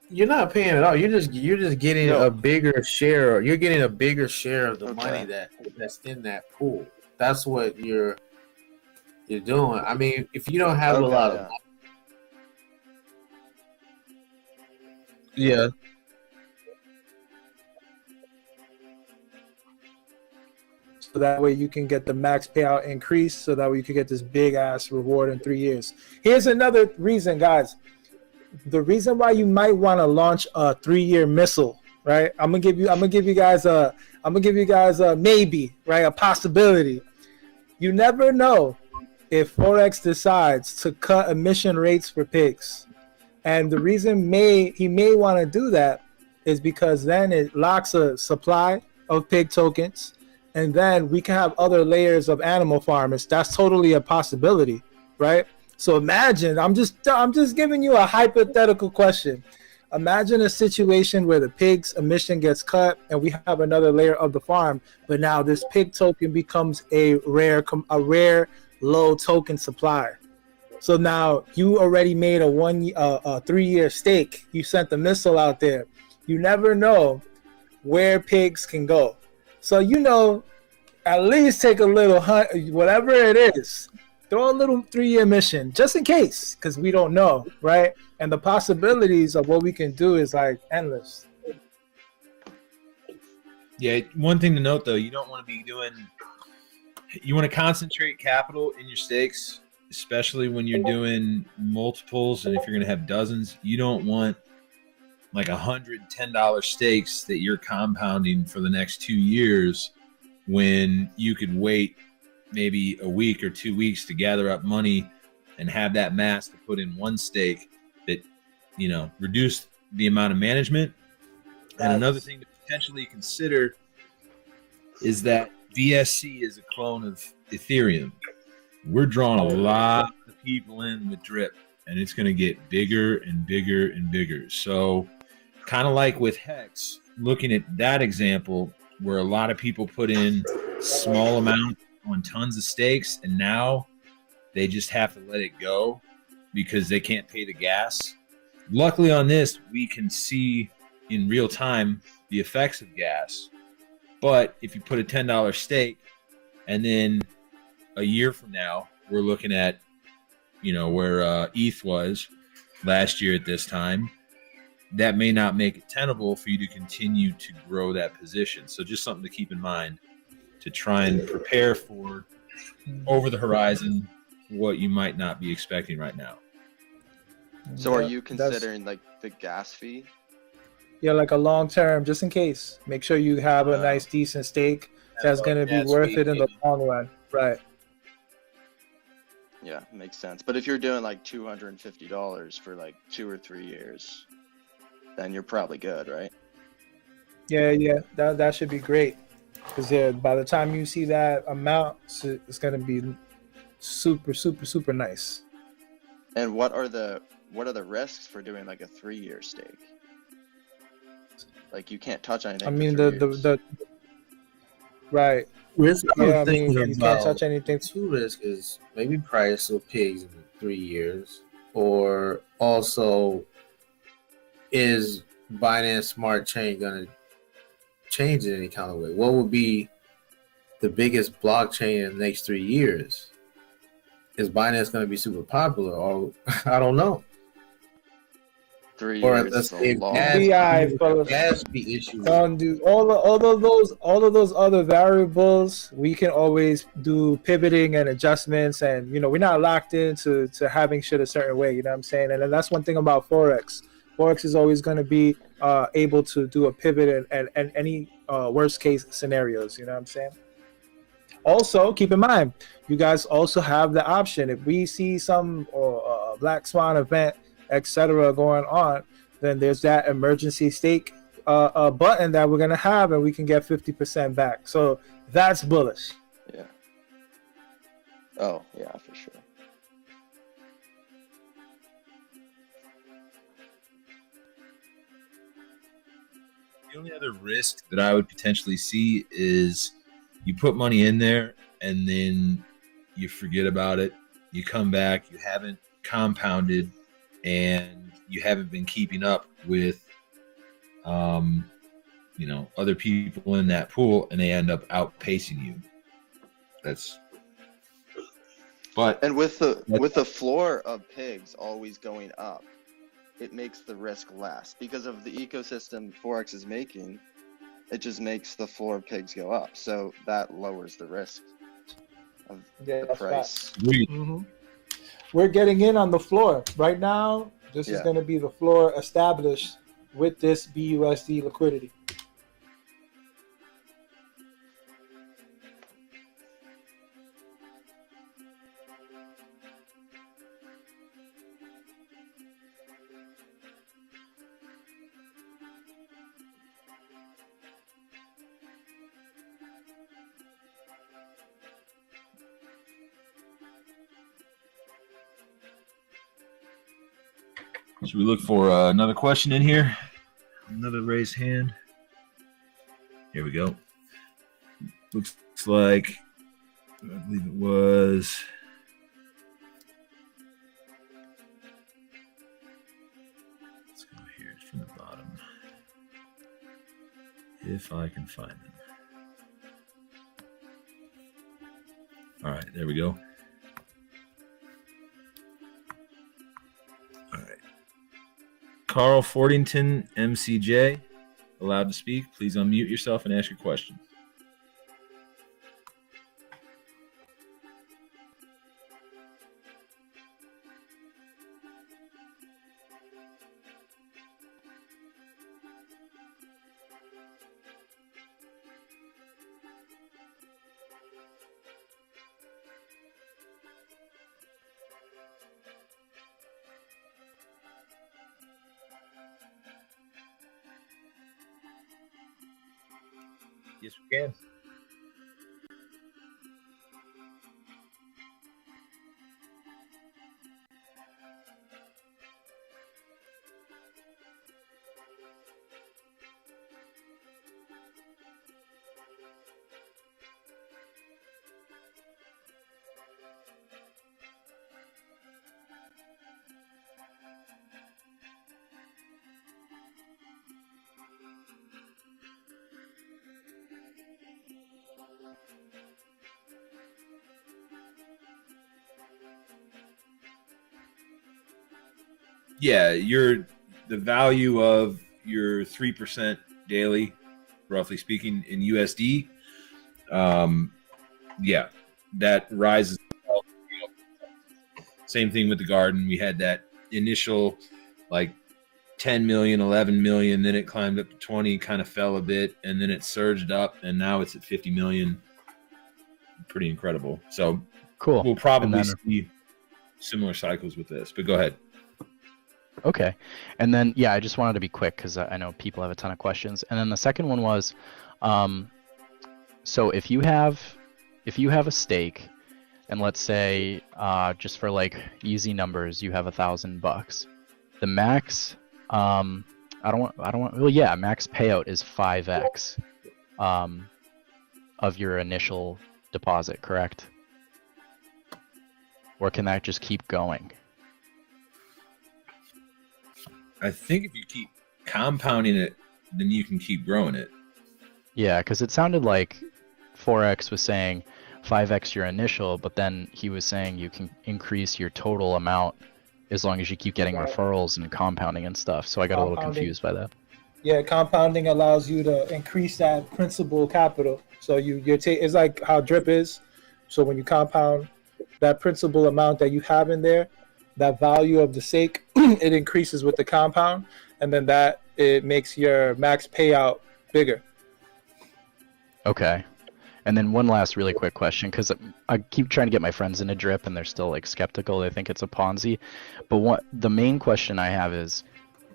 You're not paying at all. You're just getting No. a bigger share. You're getting a bigger share of the Okay. money that's in that pool. That's what you're doing. I mean, if you don't have a Okay, lot yeah. of yeah, So that way you can get the max payout increase, so that way you can get this big ass reward in 3 years. Here's another reason, guys. The reason why you might want to launch a 3-year missile, right? I'm gonna give you guys a maybe, right? A possibility. You never know if Forex decides to cut emission rates for pigs. And the reason he may want to do that is because then it locks a supply of pig tokens, and then we can have other layers of animal farmers. That's totally a possibility, right? So imagine, I'm just giving you a hypothetical question. Imagine a situation where the pig's emission gets cut and we have another layer of the farm, but now this pig token becomes a rare low token supply. So now you already made a 3-year stake. You sent the missile out there. You never know where pigs can go. So, at least take a little hunt, whatever it is, throw a little 3-year mission just in case, because we don't know, right? And the possibilities of what we can do is like endless. Yeah, one thing to note though, you don't want to be you want to concentrate capital in your stakes, especially when you're doing multiples, and if you're going to have dozens. You don't want like $110 stakes that you're compounding for the next 2 years when you could wait maybe a week or 2 weeks to gather up money and have that mass to put in one stake that, reduce the amount of management. And another thing to potentially consider is that VSC is a clone of Ethereum. We're drawing a lot of people in with drip, and it's going to get bigger and bigger and bigger. So kind of like with Hex, looking at that example where a lot of people put in small amounts on tons of stakes, and now they just have to let it go because they can't pay the gas. Luckily on this, we can see in real time the effects of gas. But if you put a $10 stake and then a year from now, we're looking at, where ETH was last year at this time, that may not make it tenable for you to continue to grow that position. So just something to keep in mind to try and prepare for over the horizon what you might not be expecting right now. So are you considering like the gas fee? Yeah, like a long term, just in case. Make sure you have a nice, decent stake that's going to be worth it in the long run. Right. Yeah, makes sense. But if you're doing like $250 for like 2 or 3 years, then you're probably good, right? Yeah, that should be great. Because by the time you see that amount, it's going to be super, super, super nice. And what are the risks for doing like a 3-year stake? Like you can't touch anything. I mean, for 3 years. the right. Risk Yeah, I'm thinking you can't about touch anything. two risks is maybe price of pigs in 3 years, or also is Binance Smart Chain going to change in any kind of way? What would be the biggest blockchain in the next 3 years? Is Binance going to be super popular, or I don't know? 3 Or years let's is a say long gas fee issue. Don't do all of those other variables. We can always do pivoting and adjustments, and we're not locked into having shit a certain way. You know what I'm saying? And that's one thing about Forex. Forex is always going to be able to do a pivot and any worst case scenarios. You know what I'm saying? Also, keep in mind, you guys also have the option if we see some black swan event, etc. going on, then there's that emergency stake button that we're gonna have, and we can get 50% back. So that's bullish. Yeah. Oh yeah, for sure. The only other risk that I would potentially see is you put money in there and then you forget about it. You come back, you haven't compounded, and you haven't been keeping up with, you know, other people in that pool, and they end up outpacing you. And with the floor of pigs always going up, it makes the risk less because of the ecosystem Forex is making. It just makes the floor of pigs go up, so that lowers the risk of the price. We're getting in on the floor right now. This is going to be the floor established with this BUSD liquidity. Should we look for another question in here? Another raised hand. Here we go. Looks like, I believe it was. Let's go here from the bottom. If I can find them. All right, there we go. Carl Fordington, MCJ, allowed to speak. Please unmute yourself and ask your question. Yes, we can. Yeah, the value of your 3% daily, roughly speaking, in USD. Yeah, that rises. Same thing with the garden. We had that initial like 10 million, 11 million, then it climbed up to 20, kind of fell a bit, and then it surged up, and now it's at 50 million. Pretty incredible. So cool. We'll probably see similar cycles with this, but go ahead. Okay. And then, yeah, I just wanted to be quick because I know people have a ton of questions. And then the second one was, so if you have a stake, and let's say, just for like easy numbers, you have $1,000. The max, max payout is 5x, of your initial deposit, correct? Or can that just keep going? I think if you keep compounding it, then you can keep growing it. Yeah, because it sounded like Forex was saying 5x your initial, but then he was saying you can increase your total amount as long as you keep getting referrals and compounding and stuff. So I got a little confused by that. Yeah, compounding allows you to increase that principal capital. So it's like how drip is. So when you compound that principal amount that you have in there, that value of the stake, it increases with the compound, and then it makes your max payout bigger. Okay. And then one last really quick question, because I keep trying to get my friends into drip and they're still like skeptical. They think it's a Ponzi. But the main question I have is,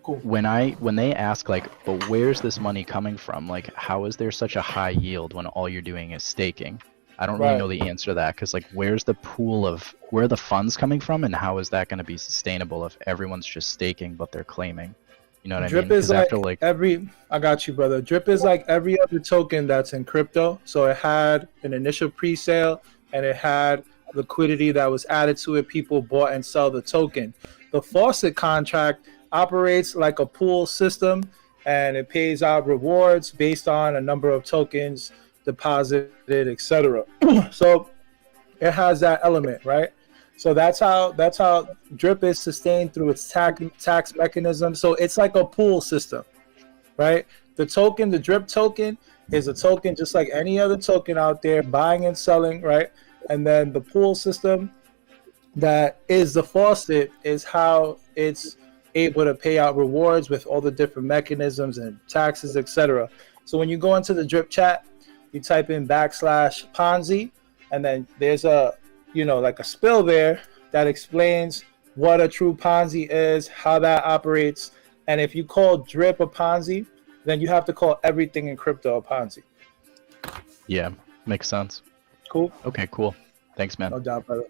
cool. when they ask like, but where's this money coming from? Like, how is there such a high yield when all you're doing is staking? I don't really know the answer to that, because like, where's the pool of where are the funds coming from, and how is that going to be sustainable if everyone's just staking but they're claiming? You know what Drip I mean? is like I got you, brother. Drip is like every other token that's in crypto. So it had an initial pre-sale and it had liquidity that was added to it. People bought and sell the token. The faucet contract, operates like a pool system, and it pays out rewards based on a number of tokens deposited, etc. So it has that element, right? So that's how drip is sustained through its tax mechanism. So it's like a pool system, right? The drip token is a token just like any other token out there, buying and selling, right? And then the pool system that is the faucet is how it's able to pay out rewards with all the different mechanisms and taxes, etc. So when you go into the drip chat, you type in /Ponzi, and then there's a, like a spill there that explains what a true Ponzi is, how that operates. And if you call drip a Ponzi, then you have to call everything in crypto a Ponzi. Yeah, makes sense. Cool. Okay, cool. Thanks, man. No doubt, brother.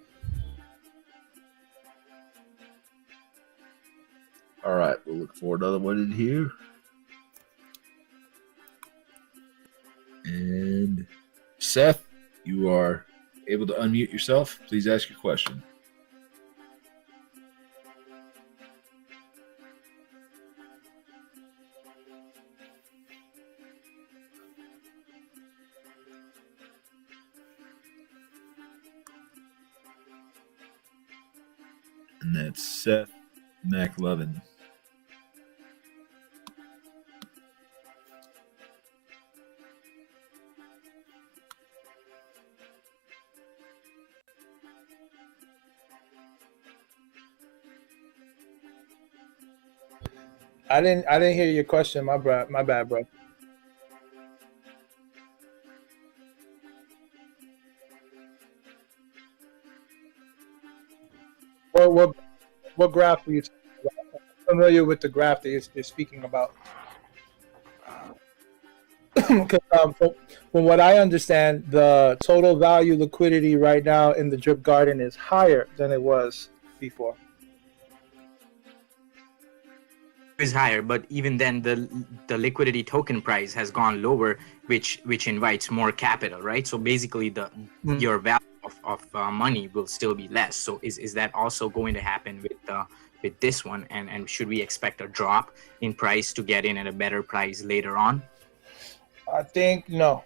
All right, we'll look for another one in here. And Seth, you are able to unmute yourself. Please ask your question. And that's Seth McLovin. I didn't hear your question. My bad, bro. What graph were you talking about? I'm familiar with the graph that you're speaking about. From what I understand, the total value liquidity right now in the Drip Garden is higher than it was before. Is higher, but even then the liquidity token price has gone lower, which invites more capital, right? So basically your value of money will still be less. So is that also going to happen with this one? And should we expect a drop in price to get in at a better price later on? I think no.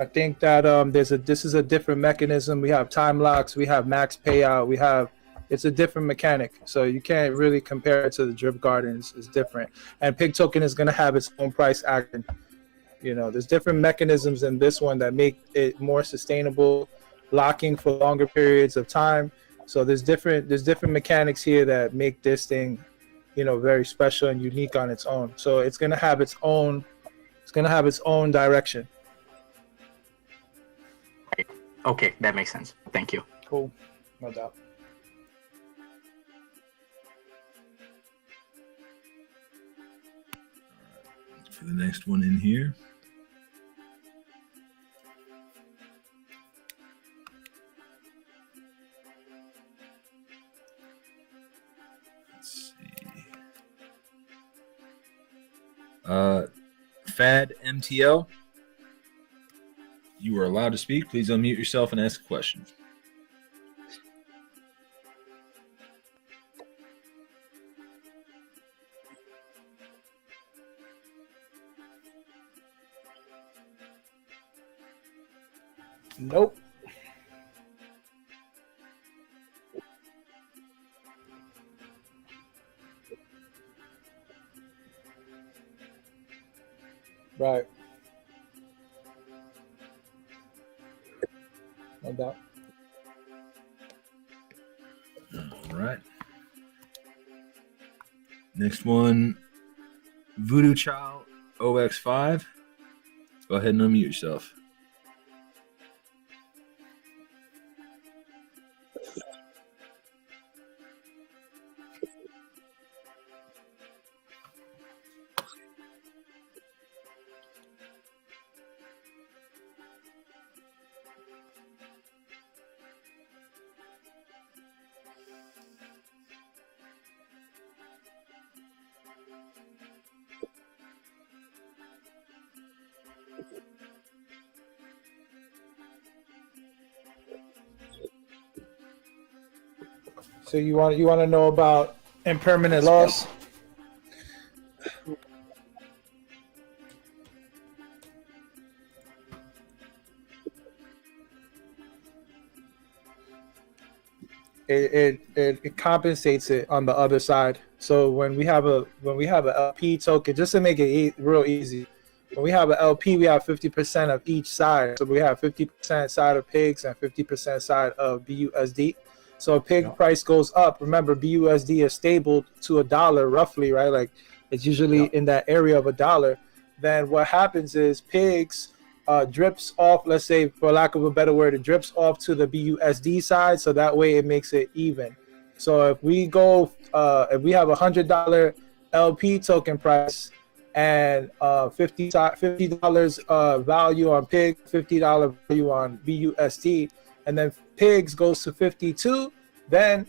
I think that this is a different mechanism. We have time locks, we have max payout, it's a different mechanic. So you can't really compare it to the Drip Gardens. It's different. And PigsToken is going to have its own price action. There's different mechanisms in this one that make it more sustainable, locking for longer periods of time. So there's different mechanics here that make this thing, very special and unique on its own. So it's going to have its own direction. Okay, that makes sense. Thank you. Cool. No doubt. For the next one in here. Let's see. Fad MTL. You are allowed to speak. Please unmute yourself and ask a question. Nope. Right. No doubt. All right. Next one, Voodoo Child OX5. Go ahead and unmute yourself. So you want to know about impermanent loss? it compensates it on the other side. So when we have a LP token, just to make it real easy, when we have an LP, we have 50% of each side. So we have 50% side of pigs and 50% side of BUSD. So if pig price goes up, remember BUSD is stable to $1 roughly, right? Like it's usually in that area of $1. Then what happens is pigs drips off, let's say for lack of a better word, it drips off to the BUSD side, so that way it makes it even. So if we go if we have $100 LP token price and $50 value on pig, $50 value on BUSD, and then pigs goes to 52, then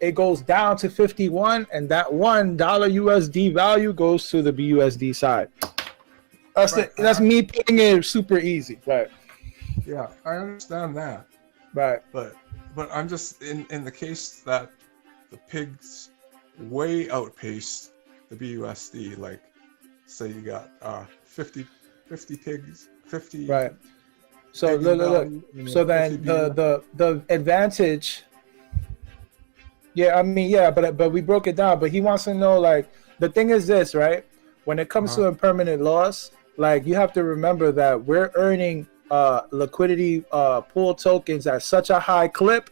it goes down to 51, and that $1 USD value goes to the BUSD side. That's me putting it super easy, right? Yeah, I understand that. Right. But I'm just in the case that the pigs way outpaced the BUSD, like say you got 50 pigs, 50. Right. So look. So then the advantage. Yeah, I mean, yeah, but we broke it down. But he wants to know, like, the thing is this, right? When it comes to impermanent loss, like, you have to remember that we're earning liquidity pool tokens at such a high clip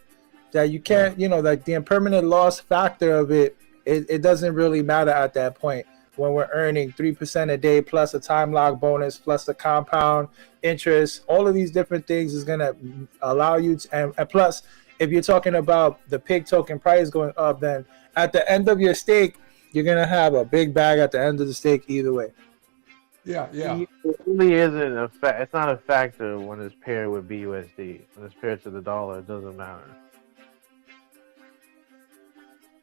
that you can't, you know, like the impermanent loss factor of it doesn't really matter at that point when we're earning 3% a day plus a time lock bonus plus the compound interest. All of these different things is gonna allow you to, and plus, if you're talking about the pig token price going up, then at the end of your stake, you're gonna have a big bag at the end of the stake either way. Yeah. It really isn't a fact. It's not a factor when it's paired with BUSD. When it's paired to the dollar, it doesn't matter.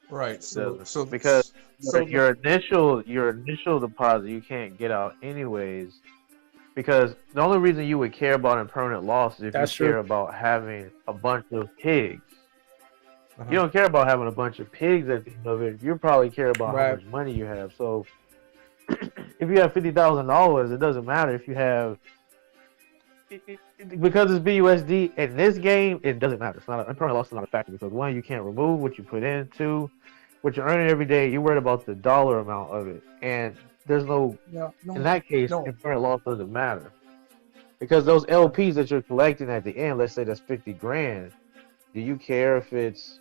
Right. So because your initial deposit you can't get out anyways. Because the only reason you would care about impermanent loss is if you care about having a bunch of pigs. You don't care about having a bunch of pigs at the end of it. You probably care about how much money you have. So if you have $50,000, it doesn't matter if you have because it's BUSD in this game. It doesn't matter. It's not impermanent loss is not a factor because one, you can't remove what you put in. Two, what you're earning every day, you're worried about the dollar amount of it, and there's in that case, impermanent loss doesn't matter because those LPs that you're collecting at the end, let's say that's 50 grand. Do you care if it's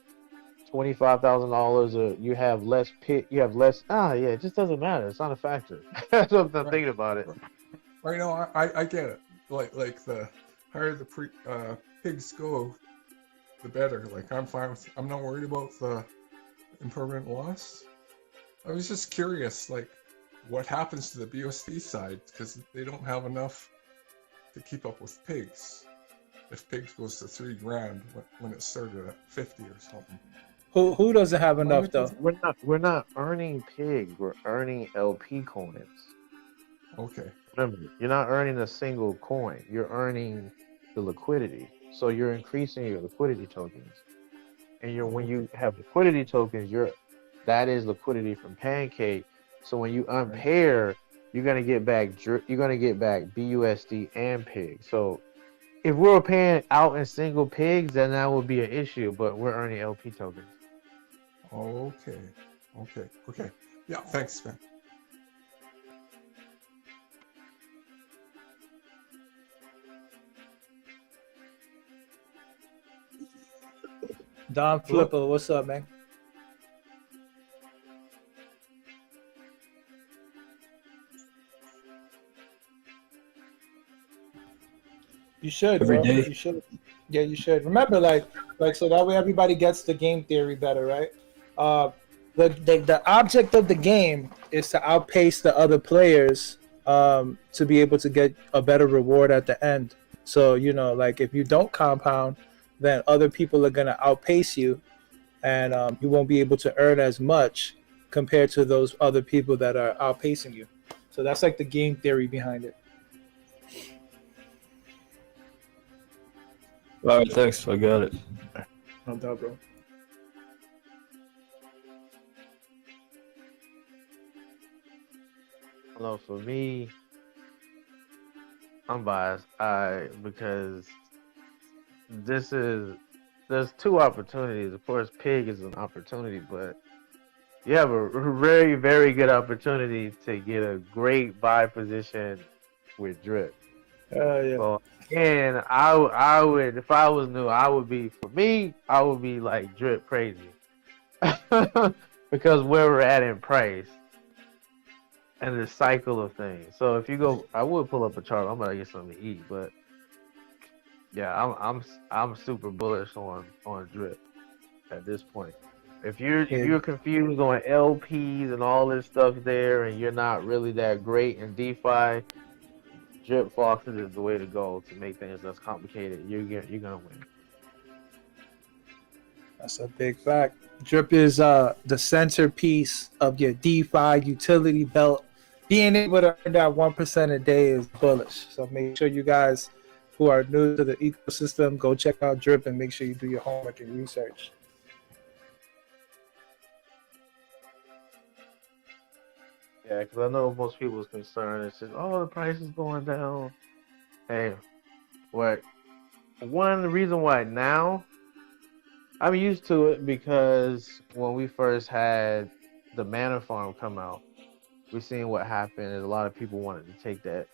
$25,000 or you have less you have less? It just doesn't matter. It's not a factor. That's what I'm thinking about it. Right now, I get it. Like the higher the pigs go, the better. Like I'm fine with. I'm not worried about the impermanent loss. I was just curious, like, what happens to the BUSD side because they don't have enough to keep up with pigs. If pigs goes to $3 grand when it started at 50 or something. Who doesn't have enough though? We're not earning pigs. We're earning LP coins. Okay. Remember, you're not earning a single coin. You're earning the liquidity. So you're increasing your liquidity tokens. And when you have liquidity tokens, that is liquidity from Pancake. So when you unpair, you're gonna get back BUSD and pig. So if we were paying out in single pigs, then that would be an issue. But we're earning LP tokens. Okay. Yeah, thanks, man. Don Flipper, what's up, man? You should, Every bro. day. You should. Yeah, you should. Remember, like so that way everybody gets the game theory better, right? The object of the game is to outpace the other players to be able to get a better reward at the end. So, you know, like if you don't compound, then other people are going to outpace you and you won't be able to earn as much compared to those other people that are outpacing you. So that's like the game theory behind it. All right, thanks. I got it. No doubt, bro. Well, for me, I'm biased. Because this is there's two opportunities. Of course, Pig is an opportunity, but you have a very, very good opportunity to get a great buy position with Drip. Yeah. So, and I would, if I was new, I would be, for me, I would be like Drip crazy. Because where we're at in price and the cycle of things. So if you go, I would pull up a chart. I'm gonna get something to eat, but yeah, I'm super bullish on Drip at this point. If you're confused on LPs and all this stuff there, and you're not really that great in DeFi, Drip Foxes is the way to go to make things less complicated. You're gonna win. That's a big fact. Drip is the centerpiece of your DeFi utility belt. Being able to earn that 1% a day is bullish. So make sure you guys who are new to the ecosystem go check out Drip and make sure you do your homework and research. Yeah, because I know most people's concern is just, oh, the price is going down. Hey, what? One the reason why now, I'm used to it because when we first had the Mana Farm come out, we seen what happened. And a lot of people wanted to take their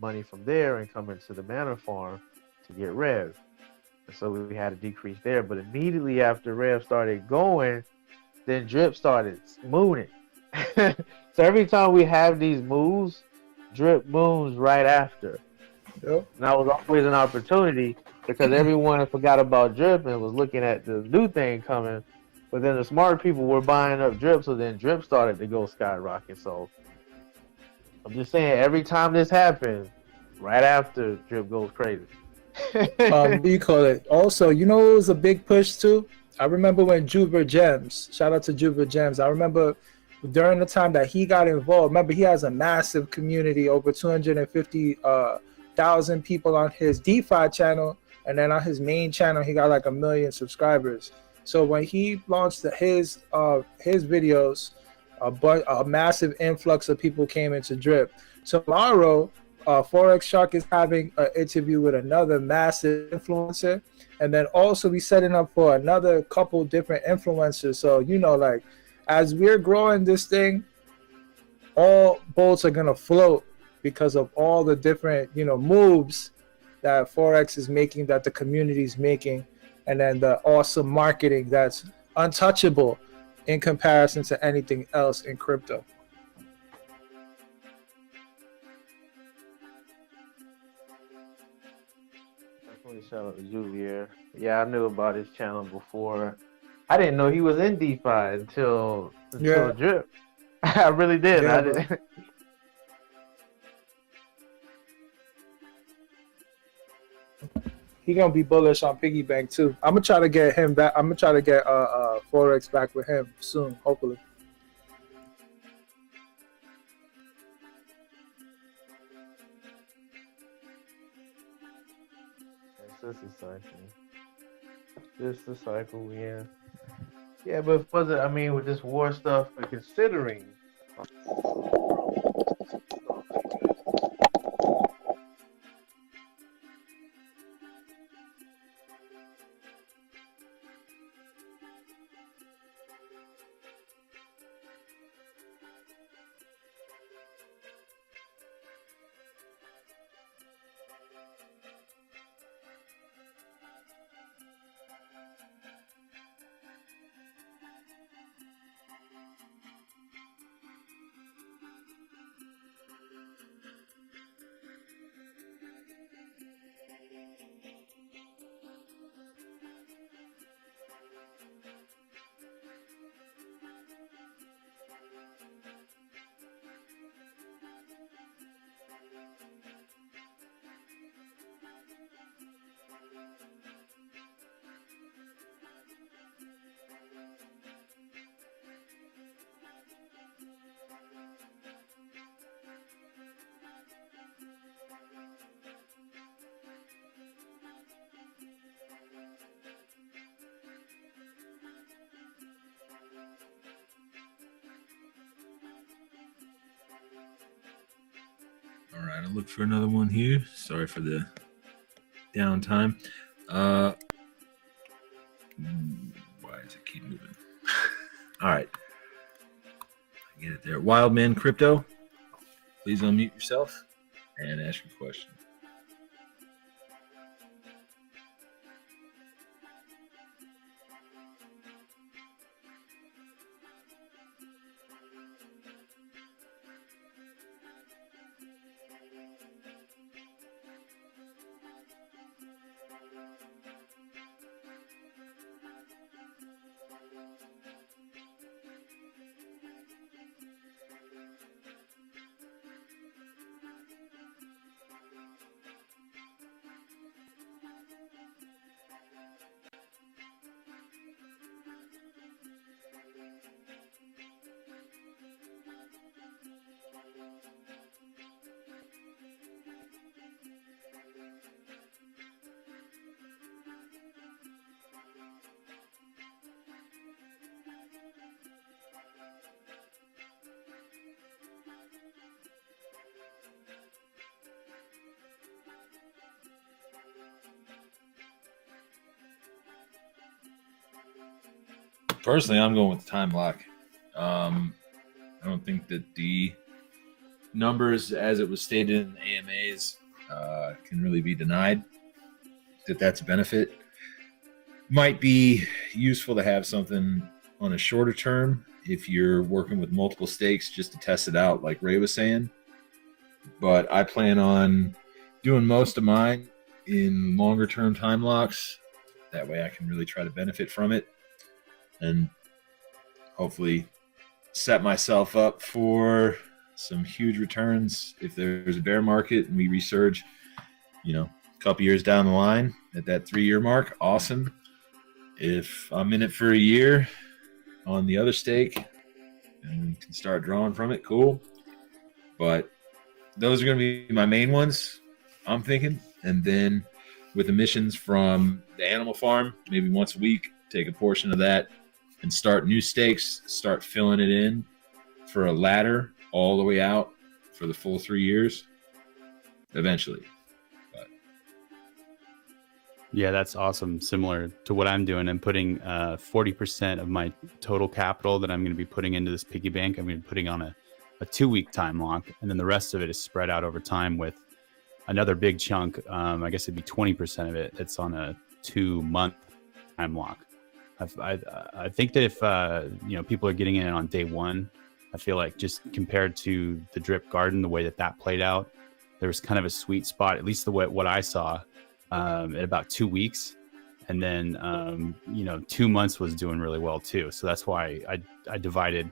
money from there and come into the Mana Farm to get Rev. And so we had a decrease there. But immediately after Rev started going, then Drip started mooning. So every time we have these moves, Drip moves right after. Yep. And that was always an opportunity because everyone forgot about Drip and was looking at the new thing coming. But then the smart people were buying up Drip, so then Drip started to go skyrocket. So I'm just saying, every time this happens, right after Drip goes crazy. What do you call it? Also, you know it was a big push too? I remember when Juber Gems, shout out to Juber Gems. I remember during the time that he got involved, remember he has a massive community, over 250,000 people on his DeFi channel, and then on his main channel he got like 1 million subscribers. So when he launched his videos, a massive influx of people came into Drip. Tomorrow, Forex Shark is having an interview with another massive influencer, and then also we setting up for another couple different influencers. So like, as we're growing this thing, all boats are gonna float because of all the different moves that Forex is making, that the community is making, and then the awesome marketing that's untouchable in comparison to anything else in crypto. Definitely shout out to Juvier. Yeah, I knew about his channel before. I didn't know he was in DeFi until Drip. I really did. Yeah, I didn't. He gonna be bullish on Piggy Bank too. I'm gonna try to get him back. I'm gonna try to get Forex back with him soon, hopefully. This is cycle. This is the cycle, yeah. Yeah, but was it? I mean, with this war stuff, considering. All right, I'll look for another one here. Sorry for the downtime. All right. Get it there. Wildman Crypto, please unmute yourself and ask your question. Personally, I'm going with the time lock. I don't think that the numbers, as it was stated in the AMAs, can really be denied. That that's a benefit. Might be useful to have something on a shorter term if you're working with multiple stakes just to test it out, like Ray was saying. But I plan on doing most of mine in longer term time locks. That way I can really try to benefit from it and hopefully set myself up for some huge returns if there's a bear market and we resurge, a couple years down the line at that 3-year mark. Awesome. If I'm in it for a year on the other stake and can start drawing from it, cool. But those are going to be my main ones, I'm thinking. And then with emissions from the animal farm, maybe once a week, take a portion of that and start new stakes, start filling it in for a ladder all the way out for the full 3 years eventually. Yeah, that's awesome. Similar to what I'm doing. I'm putting 40% of my total capital that I'm going to be putting into this piggy bank. I'm going to be putting on a 2-week time lock, and then the rest of it is spread out over time with another big chunk. I guess it'd be 20% of it that's on a 2-month time lock. I think that if people are getting in on day one, I feel like just compared to the drip garden, the way that played out, there was kind of a sweet spot, at least the way what I saw, at about 2 weeks, and then 2 months was doing really well too. So that's why I divided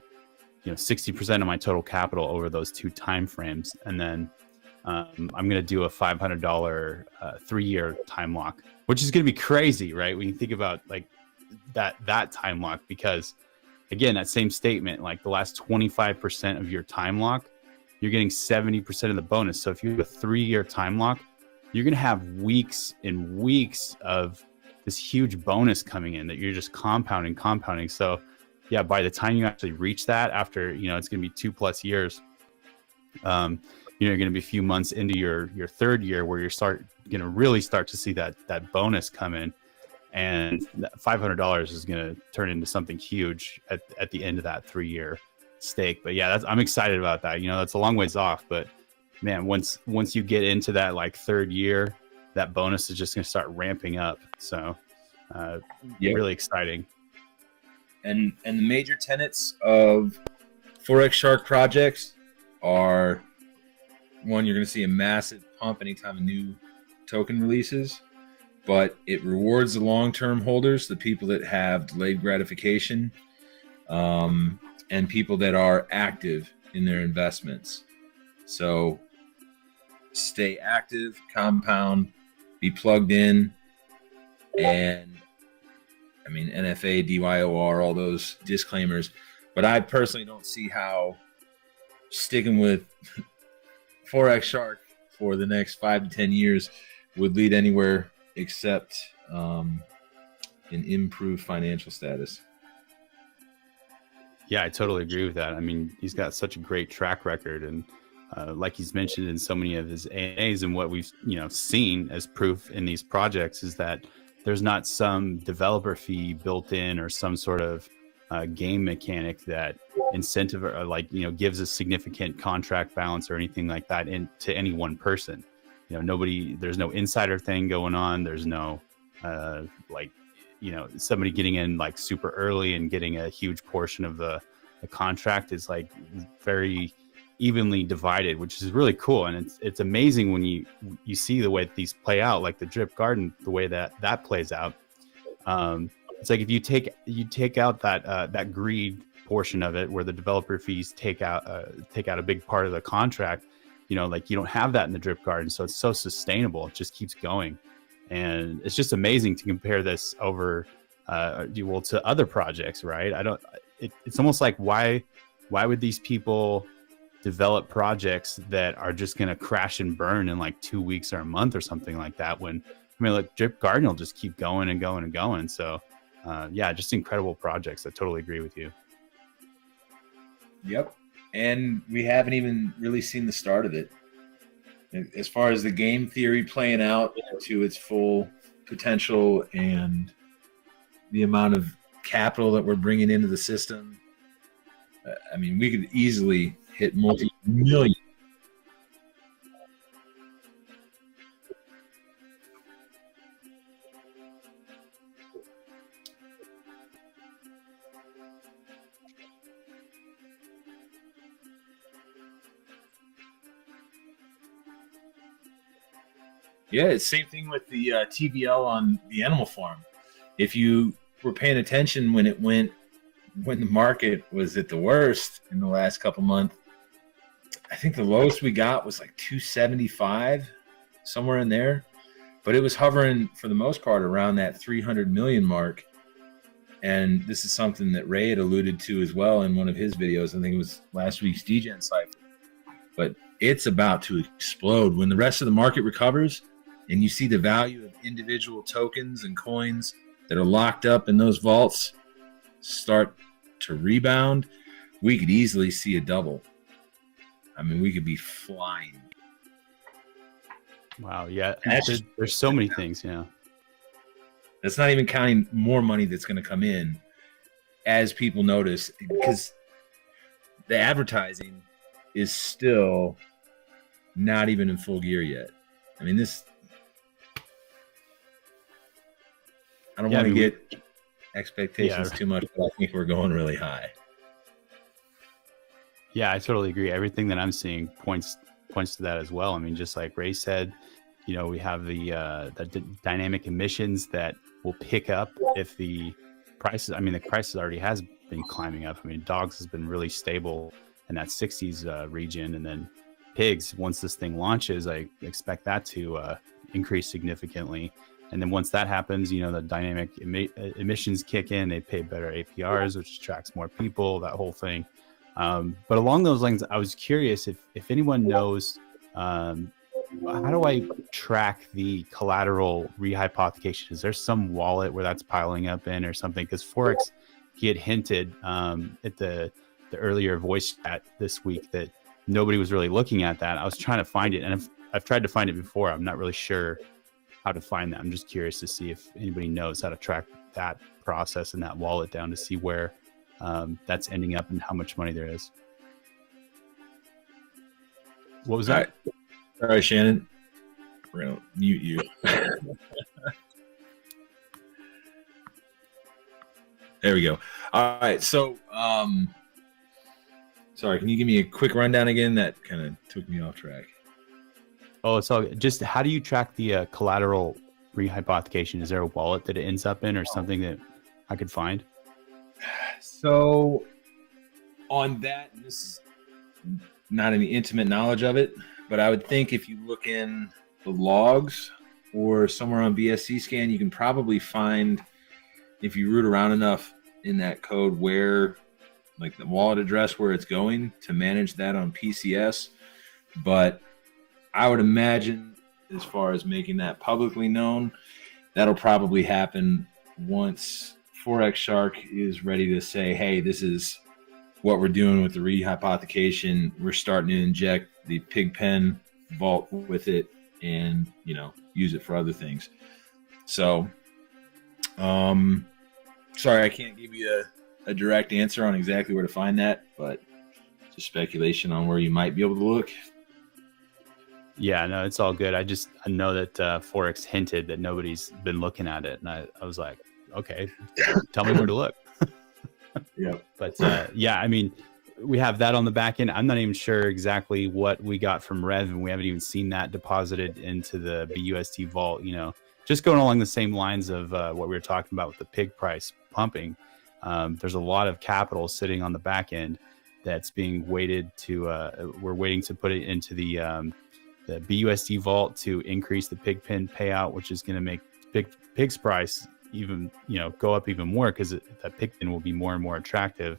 60% of my total capital over those 2 time frames, and then I'm going to do a $500 3-year time lock, which is going to be crazy, right? When you think about like that time lock, because again, that same statement, like the last 25% of your time lock, you're getting 70% of the bonus. So if you have a 3-year time lock, you're going to have weeks and weeks of this huge bonus coming in that you're just compounding. So yeah, by the time you actually reach that, after, it's going to be 2+ years, you're going to be a few months into your 3rd year where you're going to really start to see that bonus come in. And that $500 is going to turn into something huge at the end of that 3-year stake. But yeah, I'm excited about that. That's a long ways off, but man, once you get into that like 3rd year, that bonus is just going to start ramping up. So really exciting. And the major tenets of Forex Shark projects are, one, you're going to see a massive pump anytime a new token releases, but it rewards the long-term holders, the people that have delayed gratification, and people that are active in their investments. So stay active, compound, be plugged in, and I mean, NFA, DYOR, all those disclaimers. But I personally don't see how sticking with Forex Shark for the next 5 to 10 years would lead anywhere except an improved financial status. Yeah, I totally agree with that. I mean, he's got such a great track record, and like he's mentioned in so many of his AAs, and what we've seen as proof in these projects is that there's not some developer fee built in or some sort of game mechanic that incentive or like, you know, gives a significant contract balance or anything like that to any one person. You know, there's no insider thing going on. There's no like, you know, somebody getting in like super early and getting a huge portion of the contract is like very evenly divided, which is really cool. And it's amazing when you see the way that these play out, like the drip garden, the way that plays out. It's like if you take out that greed portion of it, where the developer fees take out a big part of the contract, you know, like you don't have that in the drip garden, so it's so sustainable. It just keeps going, and it's just amazing to compare this over, to other projects, right? It's almost like why would these people develop projects that are just going to crash and burn in like 2 weeks or a month or something like that, when I mean, like drip garden will just keep going and going and going. So yeah, just incredible projects. I totally agree with you. Yep. And we haven't even really seen the start of it. As far as the game theory playing out to its full potential and the amount of capital that we're bringing into the system, I mean, we could easily hit multi-million. Yeah, it's same thing with the TVL on the Animal Farm. If you were paying attention when the market was at the worst in the last couple months, I think the lowest we got was like 275, somewhere in there. But it was hovering for the most part around that 300 million mark. And this is something that Ray had alluded to as well in one of his videos. I think it was last week's DGen Cypher. But it's about to explode when the rest of the market recovers. And you see the value of individual tokens and coins that are locked up in those vaults start to rebound, we could easily see a double. I mean, we could be flying. Wow, yeah. There's so many things, yeah. That's not even counting more money that's going to come in as people notice, because the advertising is still not even in full gear yet. I mean, I don't want to get expectations too much, but I think we're going really high. Yeah, I totally agree. Everything that I'm seeing points to that as well. I mean, just like Ray said, you know, we have the dynamic emissions that will pick up if the prices. I mean, the prices already has been climbing up. I mean, dogs has been really stable in that 60s region, and then pigs. Once this thing launches, I expect that to increase significantly. And then once that happens, you know, the dynamic emissions kick in, they pay better APRs, which attracts more people, that whole thing. But along those lines, I was curious if anyone knows, how do I track the collateral rehypothecation? Is there some wallet where that's piling up in or something? Because Forex, he had hinted at the earlier voice chat this week that nobody was really looking at that. I was trying to find it, and I've tried to find it before. I'm not really sure how to find that. I'm just curious to see if anybody knows how to track that process and that wallet down to see where that's ending up and how much money there is. What was that? All right, Shannon. We're going to mute you. There we go. All right. So, sorry, can you give me a quick rundown again? That kind of took me off track. Oh, so just how do you track the collateral rehypothecation? Is there a wallet that it ends up in or something that I could find? So on that, this is not any intimate knowledge of it, but I would think if you look in the logs or somewhere on BSC scan, you can probably find, if you root around enough in that code, where like the wallet address where it's going to manage that on PCS. But I would imagine, as far as making that publicly known, that'll probably happen once Forex Shark is ready to say, hey, this is what we're doing with the rehypothecation. We're starting to inject the Pigpen vault with it and, you know, use it for other things. So, sorry, I can't give you a direct answer on exactly where to find that, but just speculation on where you might be able to look. Yeah, no, it's all good. I know that Forex hinted that nobody's been looking at it, and I was like, okay, tell me where to look. Yeah. But yeah, I mean, we have that on the back end. I'm not even sure exactly what we got from Rev, and we haven't even seen that deposited into the BUSD vault. You know, just going along the same lines of what we were talking about with the pig price pumping. There's a lot of capital sitting on the back end that's being waited to. We're waiting to put it into the BUSD vault to increase the pig pin payout, which is going to make pig's price even, you know, go up even more, because that pig pin will be more and more attractive.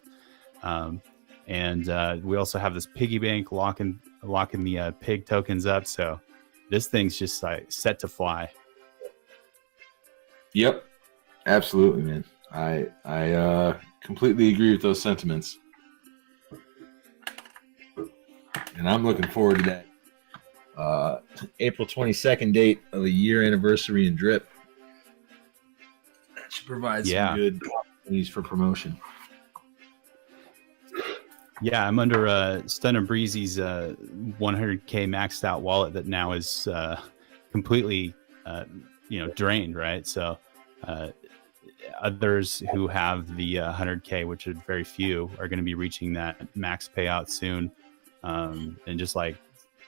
And we also have this piggy bank locking the pig tokens up. So this thing's just like set to fly. Yep, absolutely, man. I completely agree with those sentiments, and I'm looking forward to that April 22nd date of a year anniversary in Drip. That should provide some good opportunities for promotion. Yeah, I'm under Stun and Breezy's 100K maxed out wallet that now is completely drained, right? So others who have the 100K, which are very few, are going to be reaching that max payout soon. And just like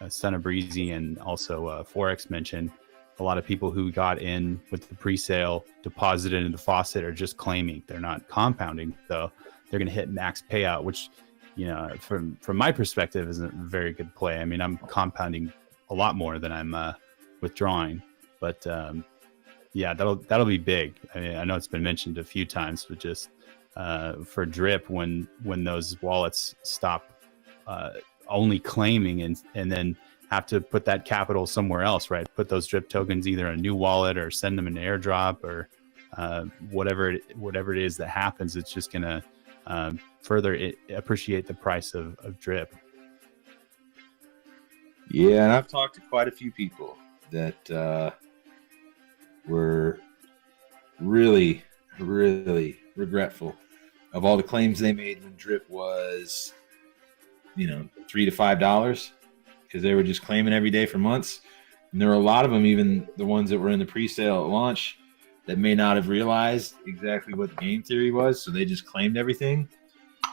Stun and Breezy and also Forex mentioned, a lot of people who got in with the pre-sale, deposited into the faucet, are just claiming. They're not compounding, so they're going to hit max payout, which, you know, from my perspective, isn't a very good play. I mean, I'm compounding a lot more than I'm withdrawing, but yeah, that'll be big. I mean, I know it's been mentioned a few times, but just for Drip, when those wallets stop only claiming and then have to put that capital somewhere else, right? Put those Drip tokens either in a new wallet or send them an airdrop or whatever it is that happens. It's just gonna further appreciate the price of Drip. Yeah, and I've talked to quite a few people that were really, really regretful of all the claims they made when Drip was, you know, $3 to $5, because they were just claiming every day for months. And there were a lot of them, even the ones that were in the pre-sale at launch, that may not have realized exactly what the game theory was, so they just claimed everything.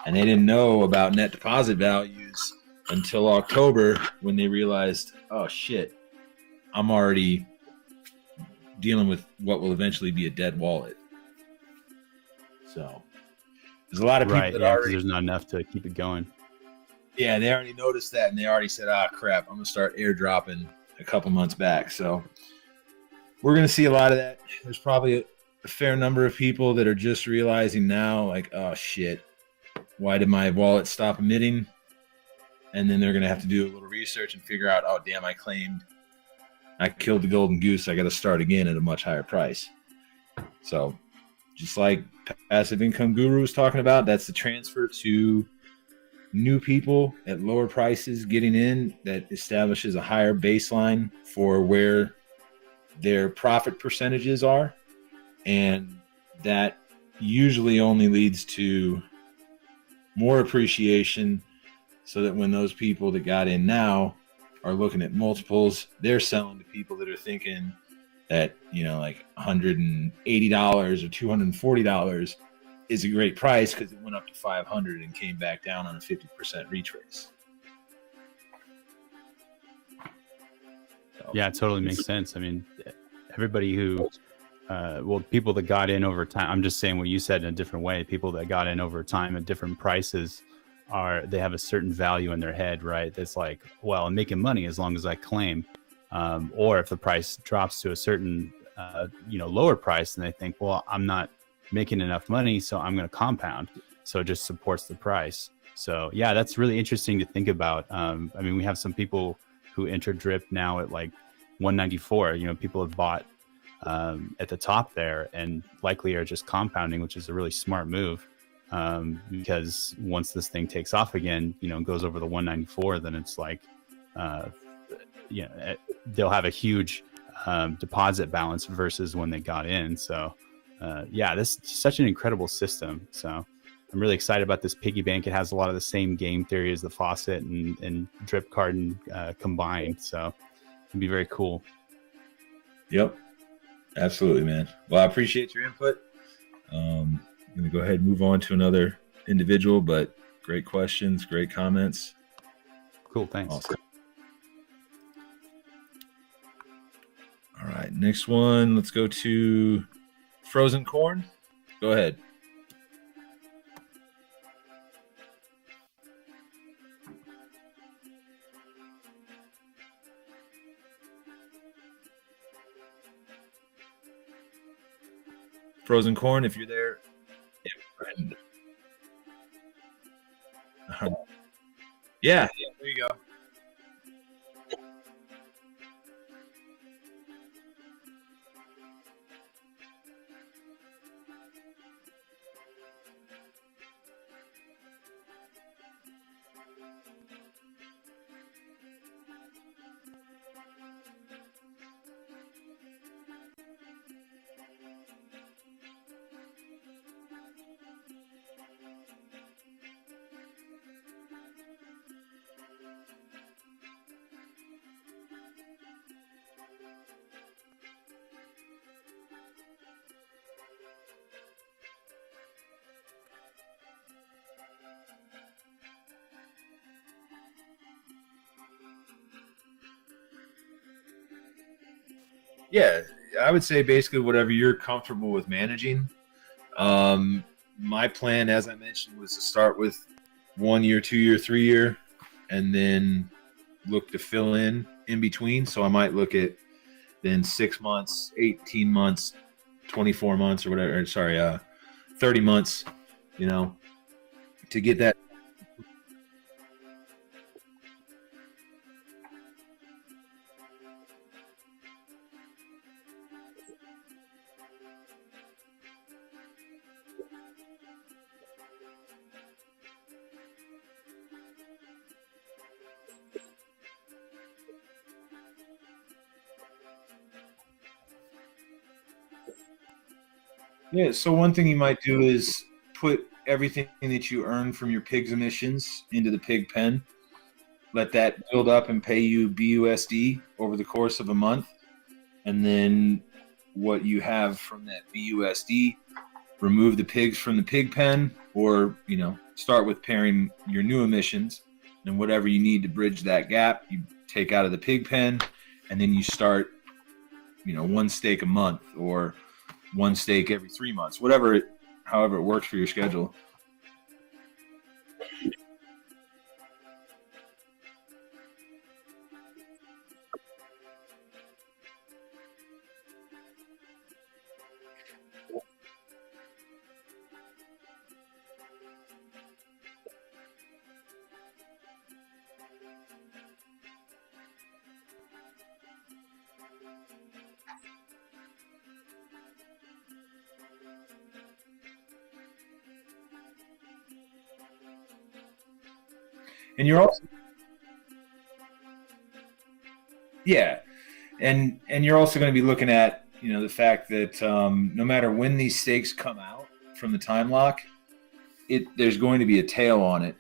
And they didn't know about net deposit values until October, when they realized, oh shit, I'm already dealing with what will eventually be a dead wallet. So there's a lot of people that already, there's not enough to keep it going. Yeah, they already noticed that, and they already said, ah, crap, I'm going to start airdropping a couple months back. So we're going to see a lot of that. There's probably a fair number of people that are just realizing now, like, oh shit, why did my wallet stop emitting? And then they're going to have to do a little research and figure out, oh, damn, I killed the golden goose. I got to start again at a much higher price. So just like Passive Income Guru was talking about, that's the transfer to new people at lower prices getting in, that establishes a higher baseline for where their profit percentages are. And that usually only leads to more appreciation, so that when those people that got in now are looking at multiples, they're selling to people that are thinking that, you know, like $180 or $240 is a great price because it went up to 500 and came back down on a 50% retrace. So, yeah, it totally makes sense. I mean, everybody who people that got in over time, I'm just saying what you said in a different way. People that got in over time at different prices they have a certain value in their head, right? That's like, well, I'm making money as long as I claim. Or if the price drops to a certain lower price, and they think, well, I'm not making enough money, so I'm going to compound. So it just supports the price. So yeah, that's really interesting to think about. I mean, we have some people who enter Drip now at like 194. You know, people have bought at the top there and likely are just compounding, which is a really smart move. Because once this thing takes off again, you know, goes over the 194, then it's like, they'll have a huge deposit balance versus when they got in. So yeah, this is such an incredible system. So I'm really excited about this piggy bank. It has a lot of the same game theory as the faucet and drip card combined. So it'd be very cool. Yep. Absolutely, man. Well, I appreciate your input. I'm going to go ahead and move on to another individual, but great questions, great comments. Cool. Thanks. Awesome. All right. Next one. Let's go to Frozen Corn. Go ahead. Frozen Corn, if you're there. Yeah, there you go. Yeah, I would say basically whatever you're comfortable with managing. My plan, as I mentioned, was to start with 1 year, 2 year, 3 year, and then look to fill in between. So I might look at then 6 months, 18 months, 24 months, or whatever. Or sorry, 30 months. You know, to get that. Yeah, so one thing you might do is put everything that you earn from your pigs emissions into the pig pen. Let that build up and pay you BUSD over the course of a month. And then what you have from that BUSD, remove the pigs from the pig pen, or, you know, start with pairing your new emissions, and whatever you need to bridge that gap, you take out of the pig pen, and then you start, you know, 1 steak a month, or 1 steak every 3 months, however it works for your schedule. And you're also, yeah, and you're also going to be looking at, you know, the fact that no matter when these steaks come out from the time lock, there's going to be a tail on it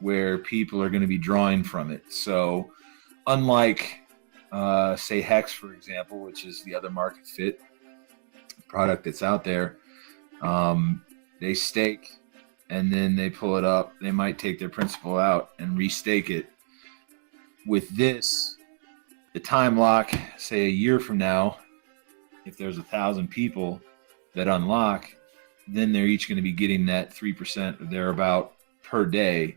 where people are going to be drawing from it. So unlike say Hex, for example, which is the other market fit product that's out there, they stake and then they pull it up. They might take their principal out and restake it. With this, the time lock, say a year from now, if there's 1,000 people that unlock, then they're each going to be getting that 3% or thereabout per day.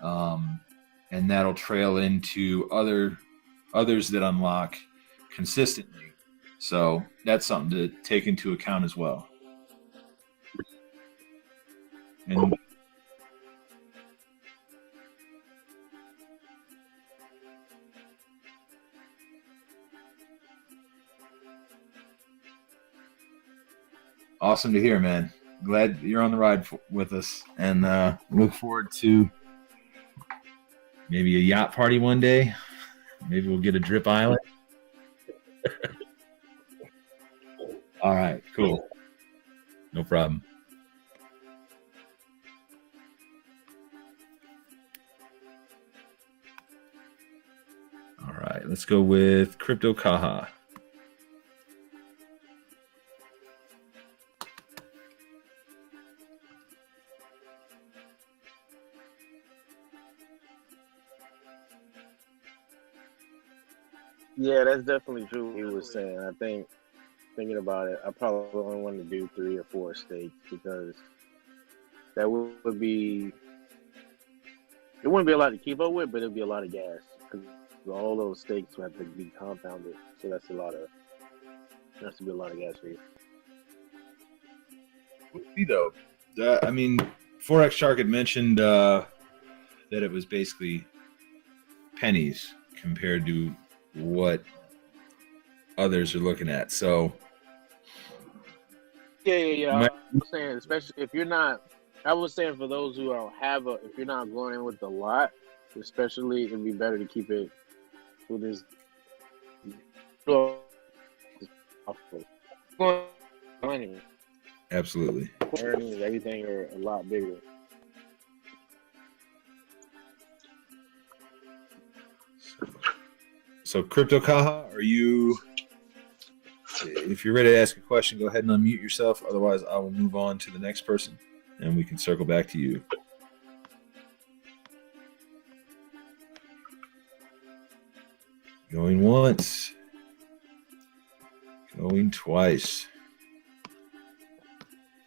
And that'll trail into others that unlock consistently. So that's something to take into account as well. And awesome to hear, man. Glad you're on the ride with us, and look forward to maybe a yacht party one day. Maybe we'll get a drip island. All right, cool. No problem. All right, let's go with Crypto Kaha. Yeah, that's definitely true what he was saying. I think thinking about it, I probably only want to do 3 or 4 stakes because that would be it wouldn't be a lot to keep up with, but it'd be a lot of gas because all those stakes would have to be compounded. So that's a lot of has to be a lot of gas for you. Would be though. I mean, Forex Shark had mentioned that it was basically pennies compared to what others are looking at. So Yeah. I'm saying, especially if you're not. I was saying for those who don't have if you're not going in with a lot, especially it'd be better to keep it with this. Money. Absolutely. Earnings, everything are a lot bigger. So Crypto Kaha, are you? If you're ready to ask a question, go ahead and unmute yourself. Otherwise, I will move on to the next person, and we can circle back to you. Going once. Going twice.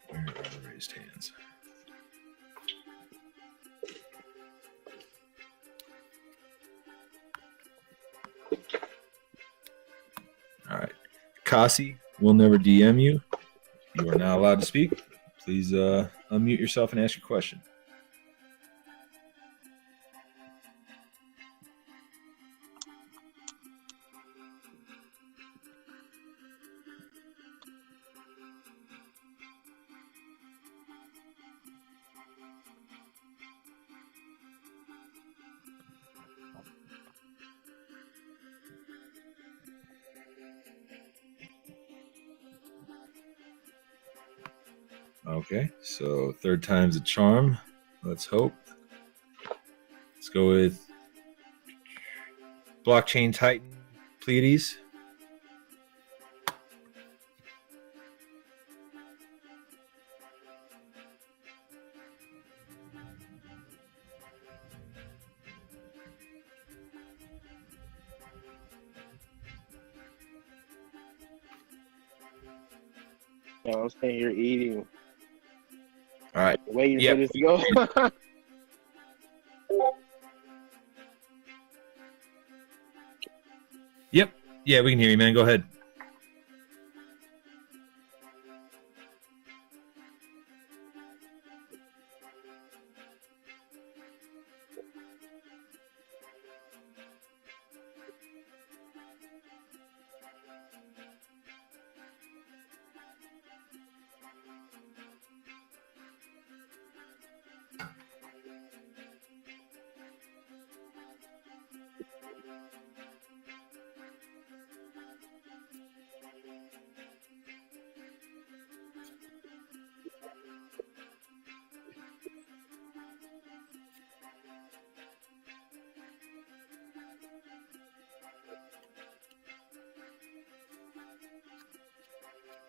Where are the raised hands? All right. Kasi will never DM you. You are not allowed to speak. Please unmute yourself and ask your question. Okay, so third time's a charm. Let's hope. Let's go with Blockchain Titan Pleiades. Yeah, I'm saying you're eating. All right. Waiting for this to go. Yep. Yeah, we can hear you, man. Go ahead.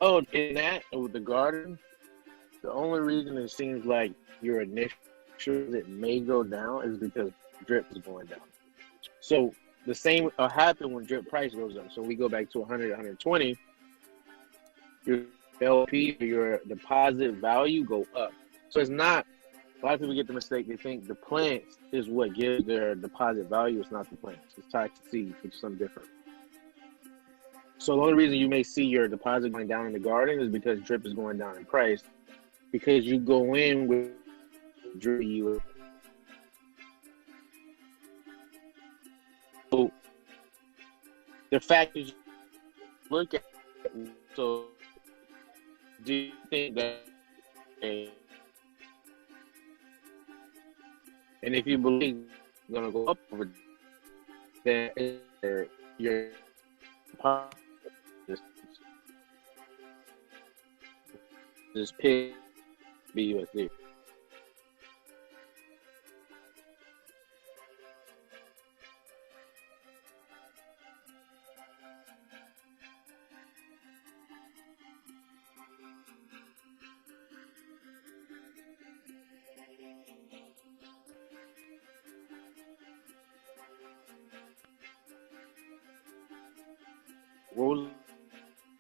Oh, in that with the garden, the only reason it seems like your initial it may go down is because drip is going down. So the same will happen when drip price goes up. So we go back to 100, 120. Your LP or your deposit value go up. So it's not. A lot of people get the mistake. They think the plants is what gives their deposit value. It's not the plants. It's tied to seeds, which is something different. So the only reason you may see your deposit going down in the garden is because drip is going down in price. Because you go in with drip, so the fact is, look at so do you think that, and if you believe it's gonna go up over, then your this pig BUSD. What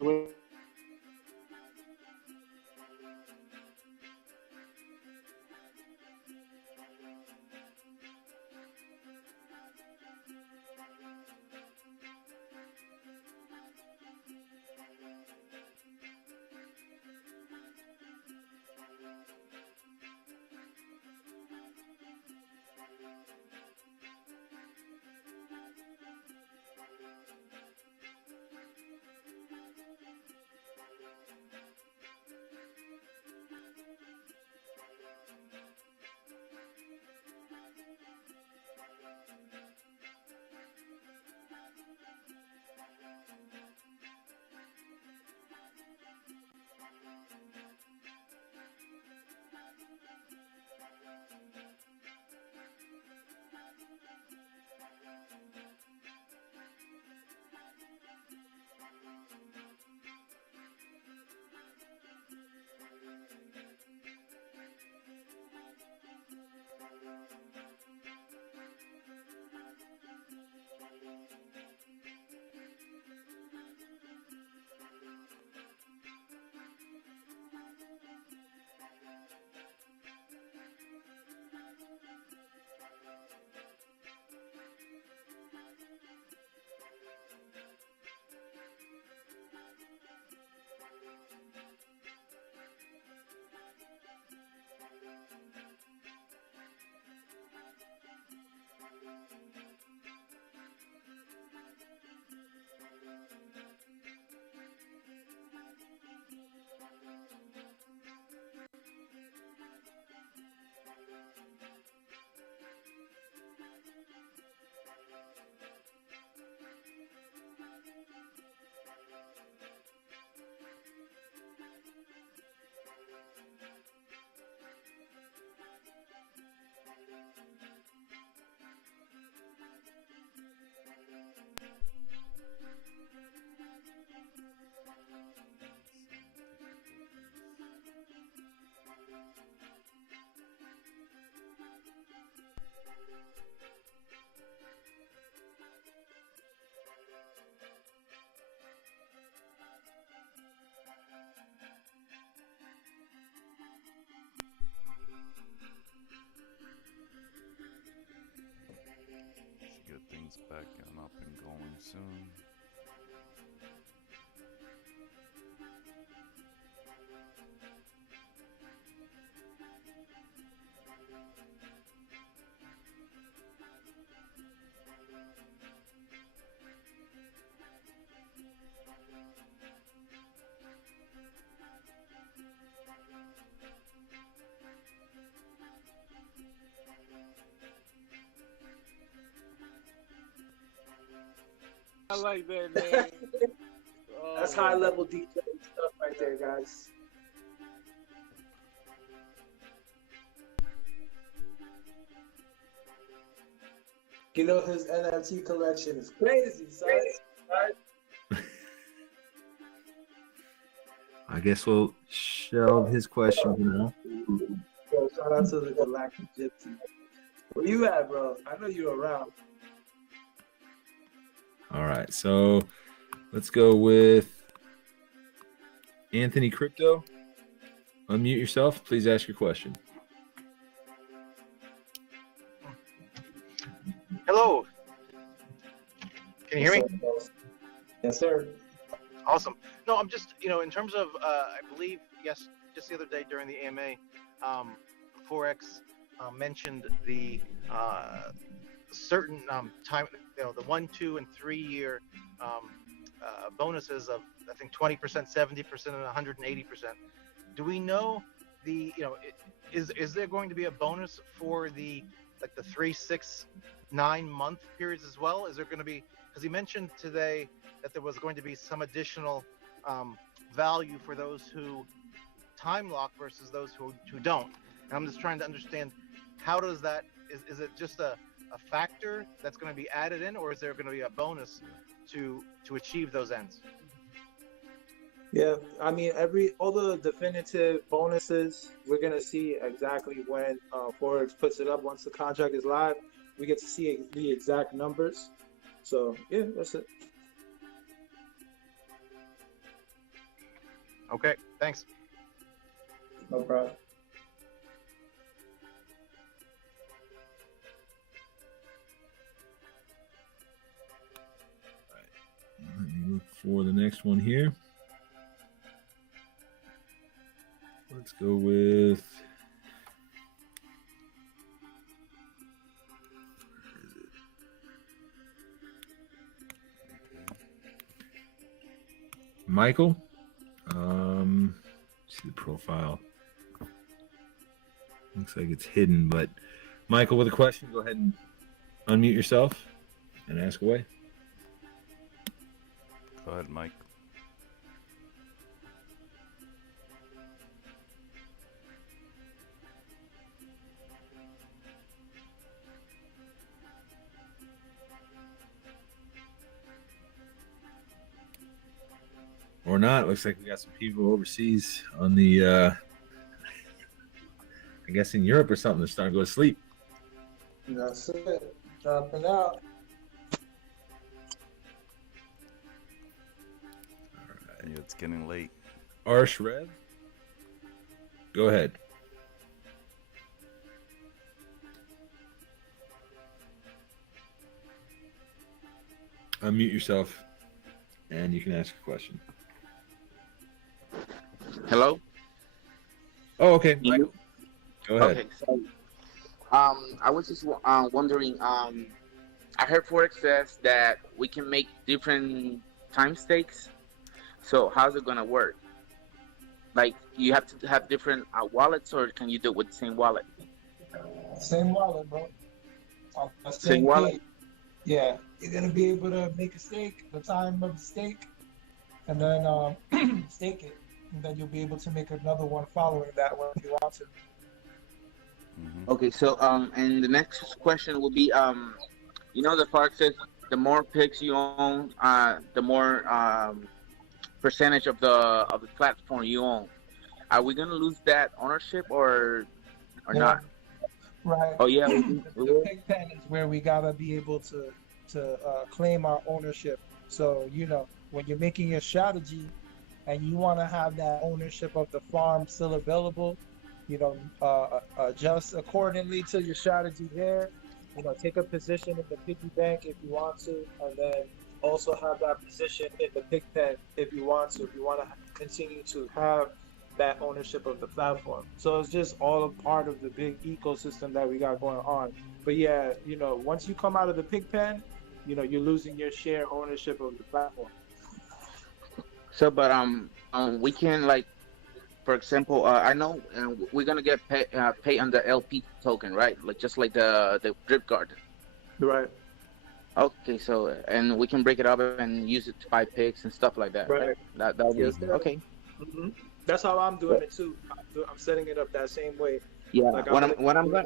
was Should get things back and up and going soon. I like that, man. That's high level DJ stuff right there, guys. You know, his NFT collection is crazy, son. I guess we'll shelve his question for now. Yo, shout out to the Galactic Gypsy. Where you at, bro? I know you're around. All right, so let's go with Anthony Crypto. Unmute yourself. Please ask your question. Hello. Can you hear me? Yes, sir. Awesome. No, I'm just, in terms of, I believe, yes, just the other day during the AMA, Forex mentioned the certain time, the 1, 2, and 3 year bonuses of, I think, 20%, 70%, and 180%. Do we know is there going to be a bonus for the 3, 6, 9 month periods as well? Is there going to be, because he mentioned today that there was going to be some additional value for those who time lock versus those who don't. And I'm just trying to understand, how does that, is it just a factor that's going to be added in, or is there going to be a bonus to achieve those ends? Yeah, I mean, all the definitive bonuses, we're gonna see exactly when Forex puts it up. Once the contract is live, we get to see the exact numbers. So yeah, that's it. Okay, thanks. No problem. Let me look for the next one here. Let's go with. Michael. See the profile. Looks like it's hidden, but Michael, with a question, go ahead and unmute yourself and ask away. Go ahead, Mike. Or not. Looks like we got some people overseas on the I guess in Europe or something. They're starting to go to sleep. That's it. Dropping out. Yeah, it's getting late. Arsh Rev, go ahead. Unmute yourself, and you can ask a question. Hello? Oh, okay. Michael, go ahead. Okay, so I was just wondering, I heard Forex says that we can make different time stakes. So how's it gonna work? Like, you have to have different wallets, or can you do it with the same wallet? Same wallet, bro. On the Same wallet? key. Yeah, you're gonna be able to make a stake, the time of the stake, and then stake it, and then you'll be able to make another one following that one if you want to. Okay, so and the next question will be, you know, the Forex says the more pigs you own, the more percentage of the platform you own. Are we gonna lose that ownership or not? Right. Oh yeah. The pig pen is where we gotta be able to claim our ownership. So you know, when you're making your strategy, and you want to have that ownership of the farm still available, you know, adjust accordingly to your strategy there. You know, take a position in the piggy bank if you want to, and then also have that position in the pig pen if you want to. If you want to continue to have that ownership of the platform. So it's just all a part of the big ecosystem that we got going on. But yeah, you know, once you come out of the pig pen, you know, you're losing your share ownership of the platform. So, but we can, like, for example, I know we're gonna get pay on the LP token, right? Like just like the drip guard. Right. Okay, so and we can break it up and use it to buy pigs and stuff like that. Right. That'll be Yes, sir. okay. Mm-hmm. That's how I'm doing it too. I'm setting it up that same way. Yeah. Like What I'm gonna.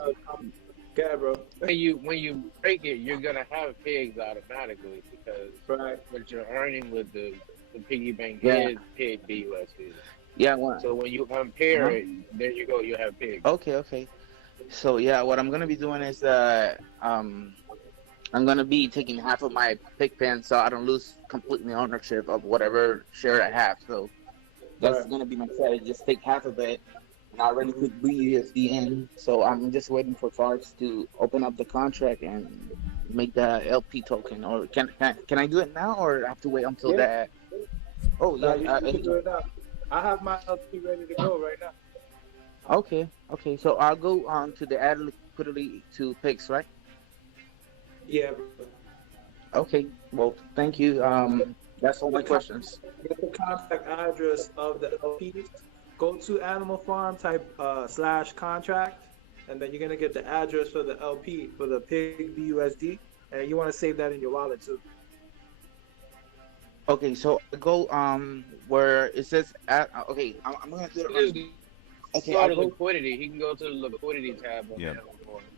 Yeah, bro. When you break it, you're gonna have pigs automatically because what you're earning with the piggy bank is pig BUSD. Yeah. So when you compare it, there you go. You have pigs. Okay. So yeah, what I'm gonna be doing is I'm gonna be taking half of my pig pen so I don't lose completely ownership of whatever share I have. So that's gonna be my strategy. Just take half of it. And I already put BUSD in, so I'm just waiting for Forex to open up the contract and make the LP token. Or can I do it now, or I have to wait until that? Oh No, yeah, you can do it now. I have my LP ready to go right now. Okay. So I'll go on to the add liquidity to Pigs, right? Yeah. Okay. Well, thank you. That's all my questions. Get the contact address of the LPs. Go to Animal Farm, type /contract, and then you're gonna get the address for the LP for the pig BUSD, and you want to save that in your wallet too. Okay, so go where it says okay, I'm gonna do it. Okay, Go to liquidity. He can go to the liquidity tab.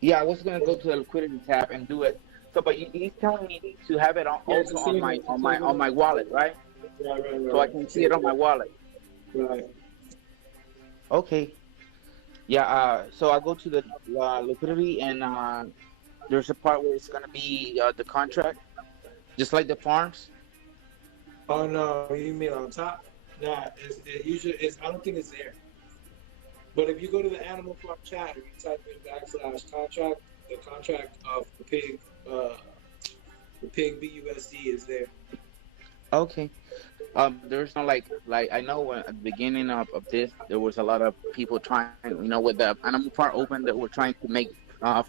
Yeah, I was gonna go to the liquidity tab and do it. So, but he's telling me to have it also on my wallet, right? Right. So I can see it on my wallet. Right. Okay. Yeah. So I go to the liquidity, and there's a part where it's gonna be the contract, just like the farms. Oh no, you mean on top? Nah, it usually is. I don't think it's there. But if you go to the Animal Farm chat and you type in /contract, the contract of the pig BUSD is there. Okay. There's no like I know when at the beginning of this there was a lot of people trying, with the Animal Farm open, that were trying to make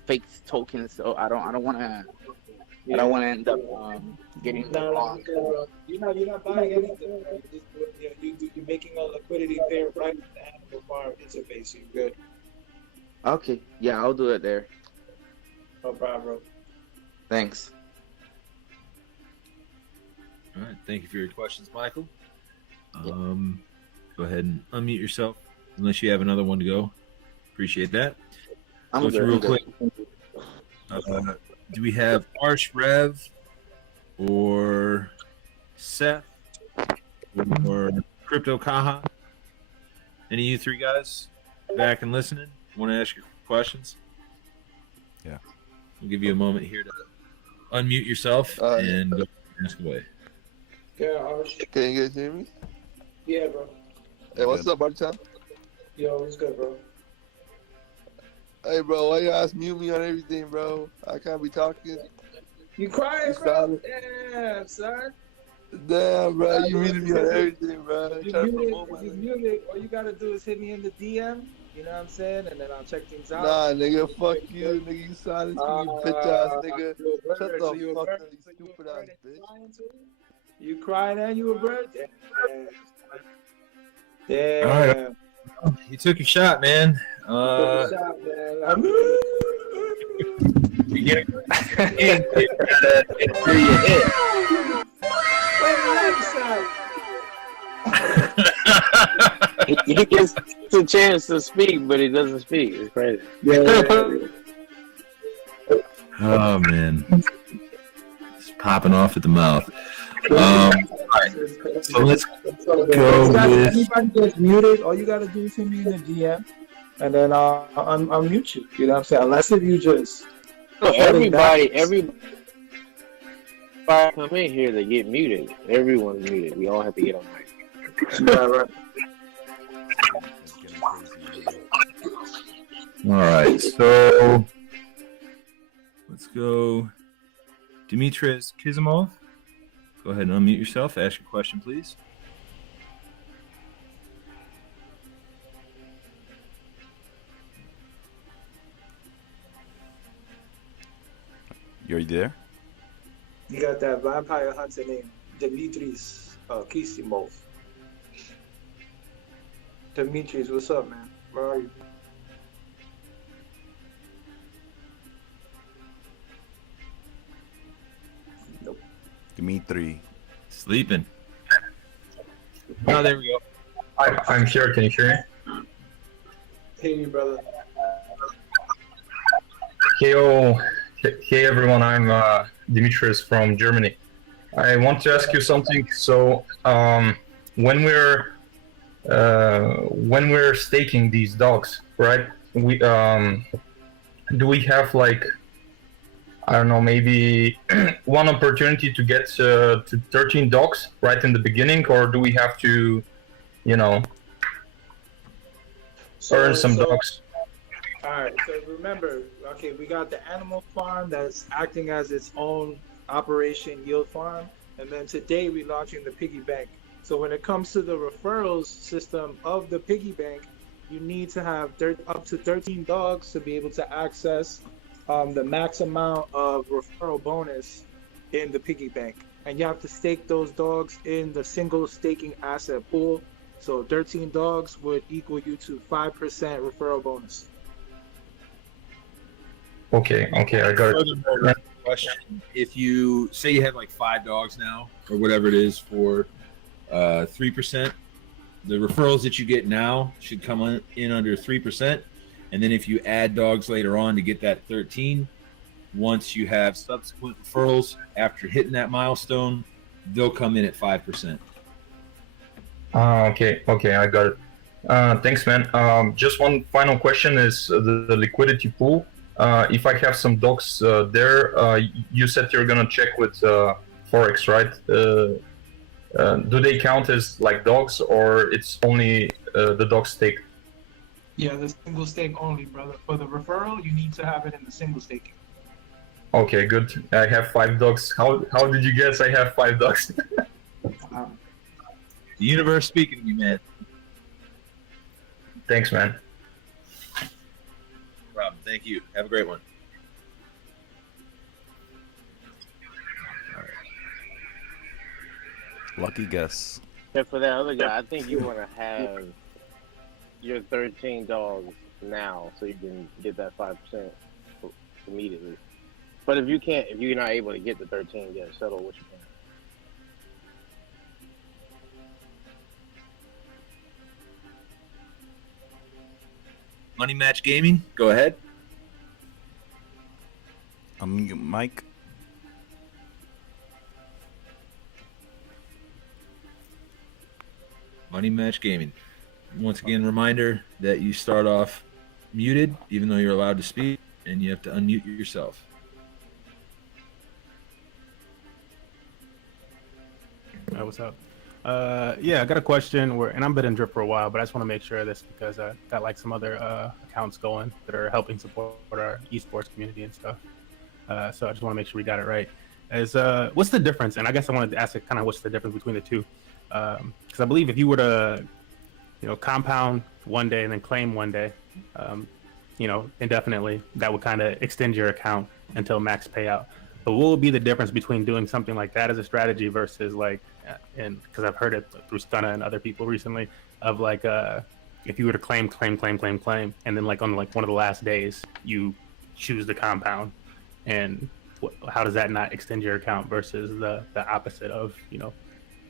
fake tokens. So I don't want to. I don't want to end up getting that wrong. You're not buying anything. You're making a liquidity pair right with the Animal Farm interface. You're good. Okay. Yeah, I'll do it there. No problem, bro. Thanks. All right. Thank you for your questions, Michael. Go ahead and unmute yourself unless you have another one to go. Appreciate that. I'm go good, through real I'm quick. Do we have Arsh Rev or Seth or Crypto Kaha? Any of you three guys back and listening? Want to ask your questions? Yeah. We'll give you a moment here to unmute yourself and go ask away. Yeah, Arsh. Can you guys hear me? Yeah, bro. Hey, what's up, Barton? Yo, what's good, bro? Hey, bro, why you guys mute me on everything, bro? I can't be talking. You crying, bro? Damn, son. Damn, bro, you muted me on everything, bro. You muted. All you gotta do is hit me in the DM. You know what I'm saying? And then I'll check things out. Nah, nigga, fuck you, nigga. You silenced me, you bitch ass nigga. Shut the fuck up, you stupid ass bitch. You crying and you a bird? Damn. All right. You took your shot, man. You get it. He gets the chance to speak, but he doesn't speak. It's crazy. Oh man, it's popping off at the mouth. All right, so let's go with. Anybody gets muted, all you gotta do is hit me in the DM, and then I'll mute you. You know what I'm saying? Unless if you just. Everybody come in here, they get muted. Everyone's muted. We all have to get on mic. Yeah, right. All right, so let's go. Dmitris Kizimov, go ahead and unmute yourself. Ask your question, please. You're there? You got that vampire hunter name, Dmitris Kisimov. Dmitris, what's up, man? Where are you? Nope. Dmitri. Sleeping. Oh, there we go. I'm here. Can you hear me? Hey, you brother. Hey everyone. I'm Dimitris from Germany. I want to ask you something. So, when we're staking these dogs, right? We do we have like, I don't know, maybe one opportunity to get to 13 dogs right in the beginning, or do we have to, earn some dogs? All right, so remember, okay, we got the Animal Farm that's acting as its own operation yield farm, and then today we're launching the Piggy Bank. So when it comes to the referrals system of the Piggy Bank, you need to have up to 13 dogs to be able to access the max amount of referral bonus in the Piggy Bank. And you have to stake those dogs in the single staking asset pool. So 13 dogs would equal you to 5% referral bonus. Okay, I got it. Question: if you say you have like 5 dogs now, or whatever it is, for 3%, the referrals that you get now should come in under 3%, and then if you add dogs later on to get that 13, once you have subsequent referrals after hitting that milestone, they'll come in at 5%. Okay, I got it. Thanks, man. Just one final question is the liquidity pool. If I have some dogs there, you said you're gonna check with Forex, right? do they count as like dogs, or it's only the dog stake? Yeah, the single stake only, brother. For the referral, you need to have it in the single staking. Okay, good. I have 5 dogs. How did you guess I have 5 dogs? The universe speaking to me, man. Thanks, man. No problem. Thank you. Have a great one. Lucky guess. Yeah, for that other guy, I think you want to have your 13 dogs now so you can get that 5% immediately. But if you're not able to get the 13, yeah, settle what you can. Money Match Gaming, go ahead. Mike. Money Match Gaming. Once again, reminder that you start off muted, even though you're allowed to speak, and you have to unmute yourself. What's up? Yeah, I got a question and I've been in Drip for a while, but I just want to make sure of this because I got like some other accounts going that are helping support our esports community and stuff. So I just want to make sure we got it right. What's the difference? And I guess I wanted to ask kind of what's the difference between the two? Because I believe if you were to, compound one day and then claim one day, indefinitely, that would kind of extend your account until max payout. But what would be the difference between doing something like that as a strategy versus like, and because I've heard it through Stunna and other people recently, of like if you were to claim, and then like on like one of the last days you choose the compound, and how does that not extend your account versus the opposite of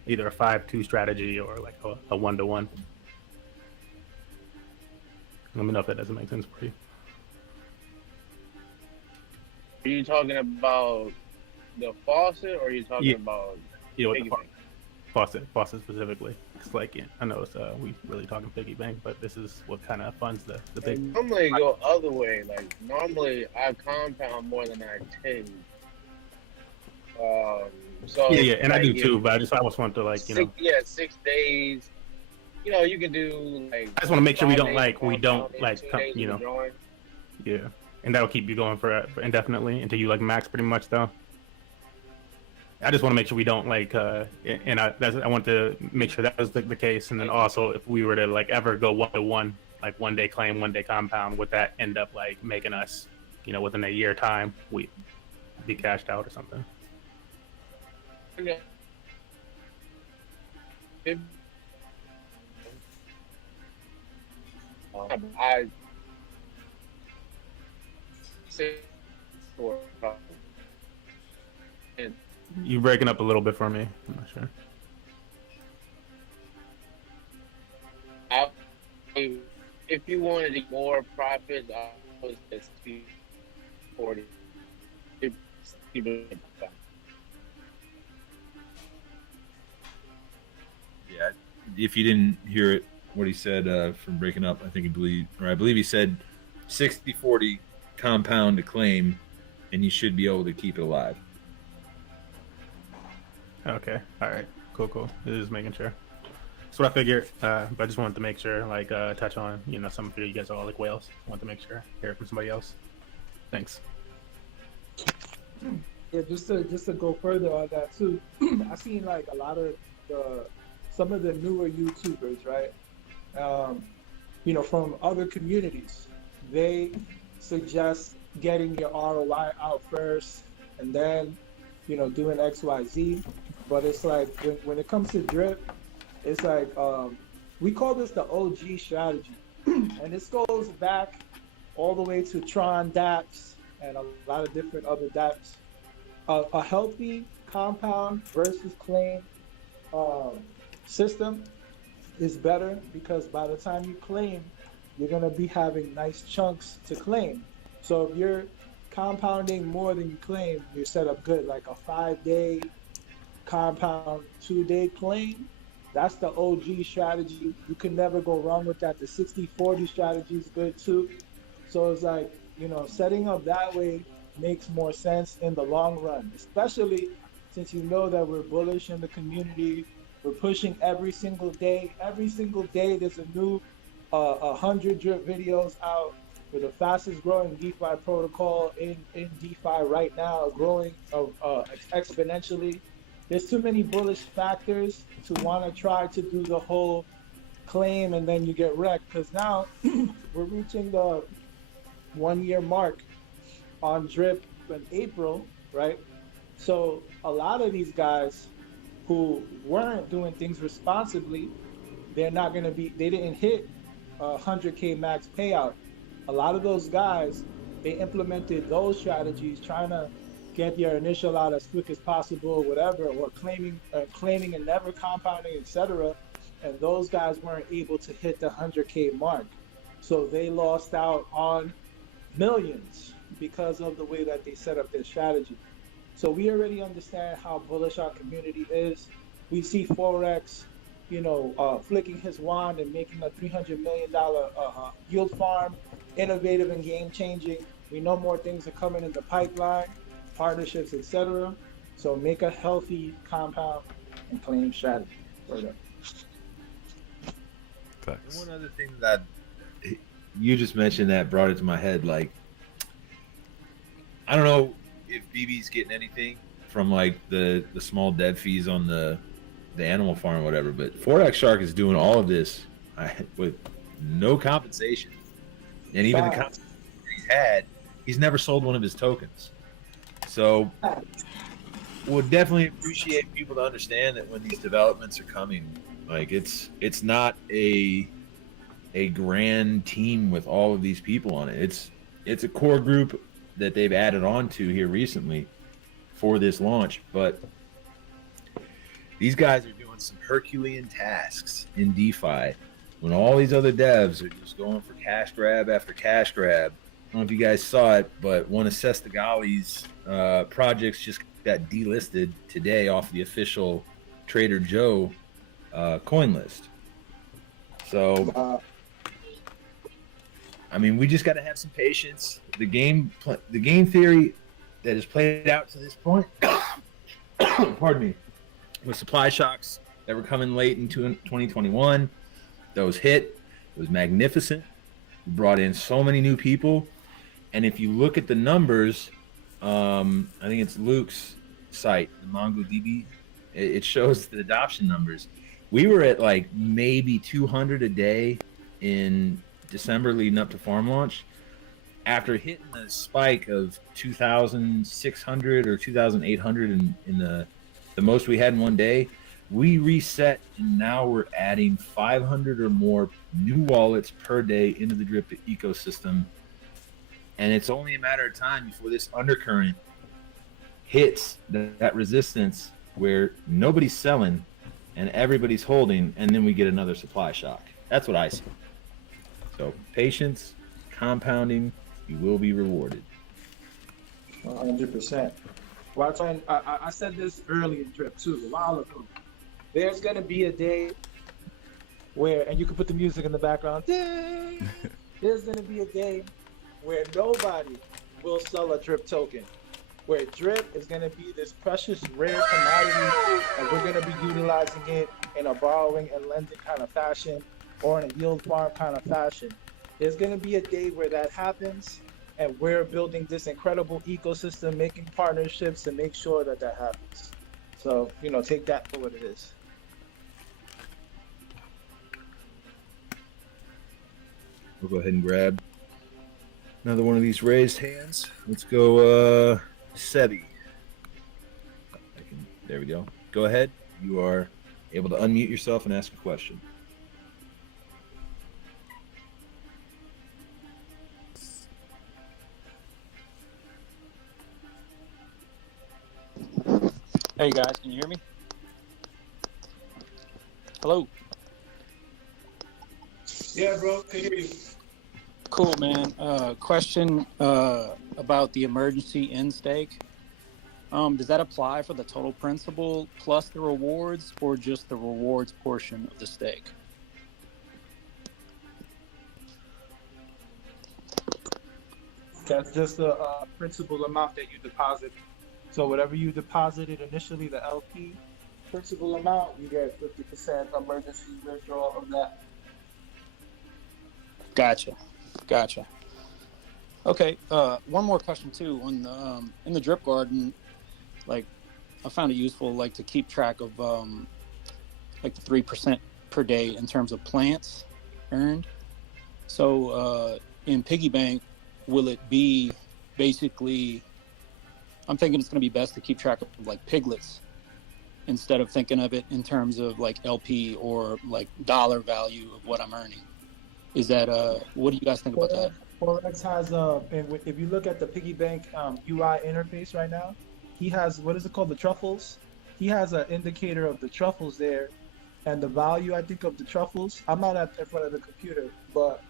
either a 5-2 strategy or like a 1-to-1? Let me know if that doesn't make sense for you. Are you talking about the faucet, or are you talking about with the faucet specifically? It's like, I know it's we really talking piggy bank, but this is what kind of funds the big. Normally go other way. Like normally I compound more than I take. So yeah, and I do too, but I just want to like 6 days. You can do like. I just want to make sure we don't like drawing. Yeah, and that'll keep you going for indefinitely until you like max pretty much though. I just want to make sure we don't like, and I want to make sure that was the case, and then also if we were to like ever go 1-to-1, like one day claim, one day compound, would that end up like making us, within a year time, we be cashed out or something? Okay. I say for. You're breaking up a little bit for me. I'm not sure. If you wanted to get more profits, I was just 40. Yeah, if you didn't hear it, what he said from breaking up, I believe he said 60-40 compound to claim, and you should be able to keep it alive. Okay. All right. Cool. Just making sure. That's what I figured. But I just wanted to make sure, like, touch on, some of you guys are all like whales. I want to make sure. Hear it from somebody else. Thanks. Yeah, just to go further on that too. I've seen like a lot of some of the newer YouTubers, right? From other communities, they suggest getting your ROI out first, and then doing XYZ. But it's like when it comes to drip, it's like we call this the OG strategy, and this goes back all the way to Tron dApps and a lot of different other dApps. A healthy compound versus claim system is better because by the time you claim, you're gonna be having nice chunks to claim. So if you're compounding more than you claim, you're set up good. Like a 5-day compound, 2-day claim, that's the OG strategy. You can never go wrong with that. The 60-40 strategy is good too. So it's like, setting up that way makes more sense in the long run, especially since that we're bullish in the community We're pushing every single day. Every single day, there's a new 100 drip videos out. We're the fastest growing DeFi protocol in DeFi right now, growing exponentially. There's too many bullish factors to want to try to do the whole claim and then you get wrecked. Because now we're reaching the 1 year mark on drip in April, right? So a lot of these guys who weren't doing things responsibly, they didn't hit 100K max payout. A lot of those guys, they implemented those strategies, trying to get your initial out as quick as possible, whatever, or claiming and never compounding, etc. And those guys weren't able to hit the 100K mark. So they lost out on millions because of the way that they set up their strategy. So we already understand how bullish our community is. We see Forex, flicking his wand and making a $300 million yield farm, innovative and game-changing. We know more things are coming in the pipeline, partnerships, etc. So make a healthy compound and claim strategy. One other thing that you just mentioned that brought it to my head, like, I don't know if BB's getting anything from like the small dev fees on the animal farm or whatever, but Forex Shark is doing all of this with no compensation. And even the compensation he's never sold one of his tokens. So we'll definitely appreciate people to understand that when these developments are coming, like it's not a grand team with all of these people on it. It's a core group that they've added on to here recently for this launch, but these guys are doing some Herculean tasks in DeFi when all these other devs are just going for cash grab after cash grab. I don't know if you guys saw it, but one of Sestegali's projects just got delisted today off the official Trader Joe coin list. So I mean, we just got to have some patience. The game theory that has played out to this point, pardon me, with supply shocks that were coming late in 2021, those hit. It was magnificent. We brought in so many new people. And if you look at the numbers, I think it's Luke's site, the MongoDB, it shows the adoption numbers. We were at like maybe 200 a day in December leading up to farm launch. After hitting the spike of 2,600 or 2,800 in the most we had in one day, we reset, and now we're adding 500 or more new wallets per day into the Drip ecosystem. And it's only a matter of time before this undercurrent hits that resistance where nobody's selling and everybody's holding, and then we get another supply shock. That's what I see. So patience, compounding, you will be rewarded. 100%. Well, I said this early in Drip too, a while ago. There's gonna be a day where, and you can put the music in the background. There's gonna be a day where nobody will sell a Drip token, where Drip is gonna be this precious, rare commodity, and we're gonna be utilizing it in a borrowing and lending kind of fashion, or in a yield farm kind of fashion. There's gonna be a day where that happens, and we're building this incredible ecosystem, making partnerships to make sure that that happens. So, take that for what it is. We'll go ahead and grab another one of these raised hands. Let's go, Sebi. There we go. Go ahead. You are able to unmute yourself and ask a question. Hey guys, can you hear me? Hello. Yeah, bro, can hear you. Cool, man. Question about the emergency end stake. Does that apply for the total principal plus the rewards, or just the rewards portion of the stake? That's just the principal amount that you deposit. So whatever you deposited initially, the LP, principal amount, you get 50% emergency withdrawal of that. Gotcha. Okay, one more question too. On the in the drip garden, like I found it useful, like to keep track of like the 3% per day in terms of plants earned. So in Piggy Bank, will it be basically? I'm thinking it's going to be best to keep track of like piglets instead of thinking of it in terms of like LP or like dollar value of what I'm earning. Is that what do you guys think about that? Forex has if you look at the Piggy Bank UI interface right now, he has, what is it called, the truffles? He has an indicator of the truffles there, and the value, I think, of the truffles. I'm not in front of the computer, but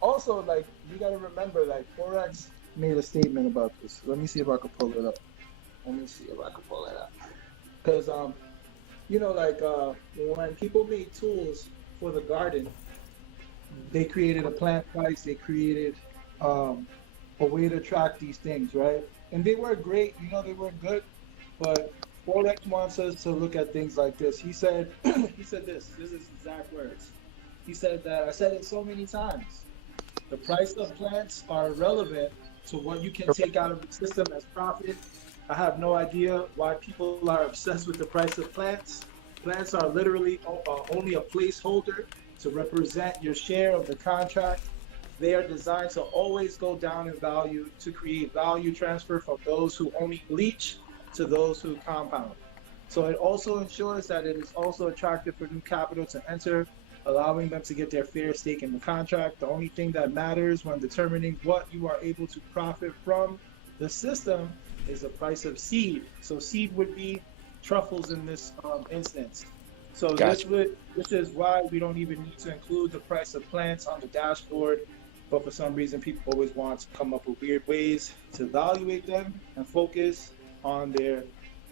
also, like, you got to remember, like, Forex made a statement about this. Let me see if I can pull it up. Because, you know, like, when people made tools for the garden, they created a plant price, they created a way to track these things, right? And they were great, you know, they were good, but Forex wants us to look at things like this. He said, this is exact words. He said that, I said it so many times, the price of plants are irrelevant to what you can take out of the system as profit. I have no idea why people are obsessed with the price of plants. Plants are literally only a placeholder to represent your share of the contract. They are designed to always go down in value to create value transfer from those who only bleach to those who compound. So it also ensures that it is also attractive for new capital to enter, allowing them to get their fair stake in the contract. The only thing that matters when determining what you are able to profit from the system is the price of seed. So seed would be truffles in this instance. So Gotcha. this is why we don't even need to include the price of plants on the dashboard, but for some reason people always want to come up with weird ways to evaluate them and focus on their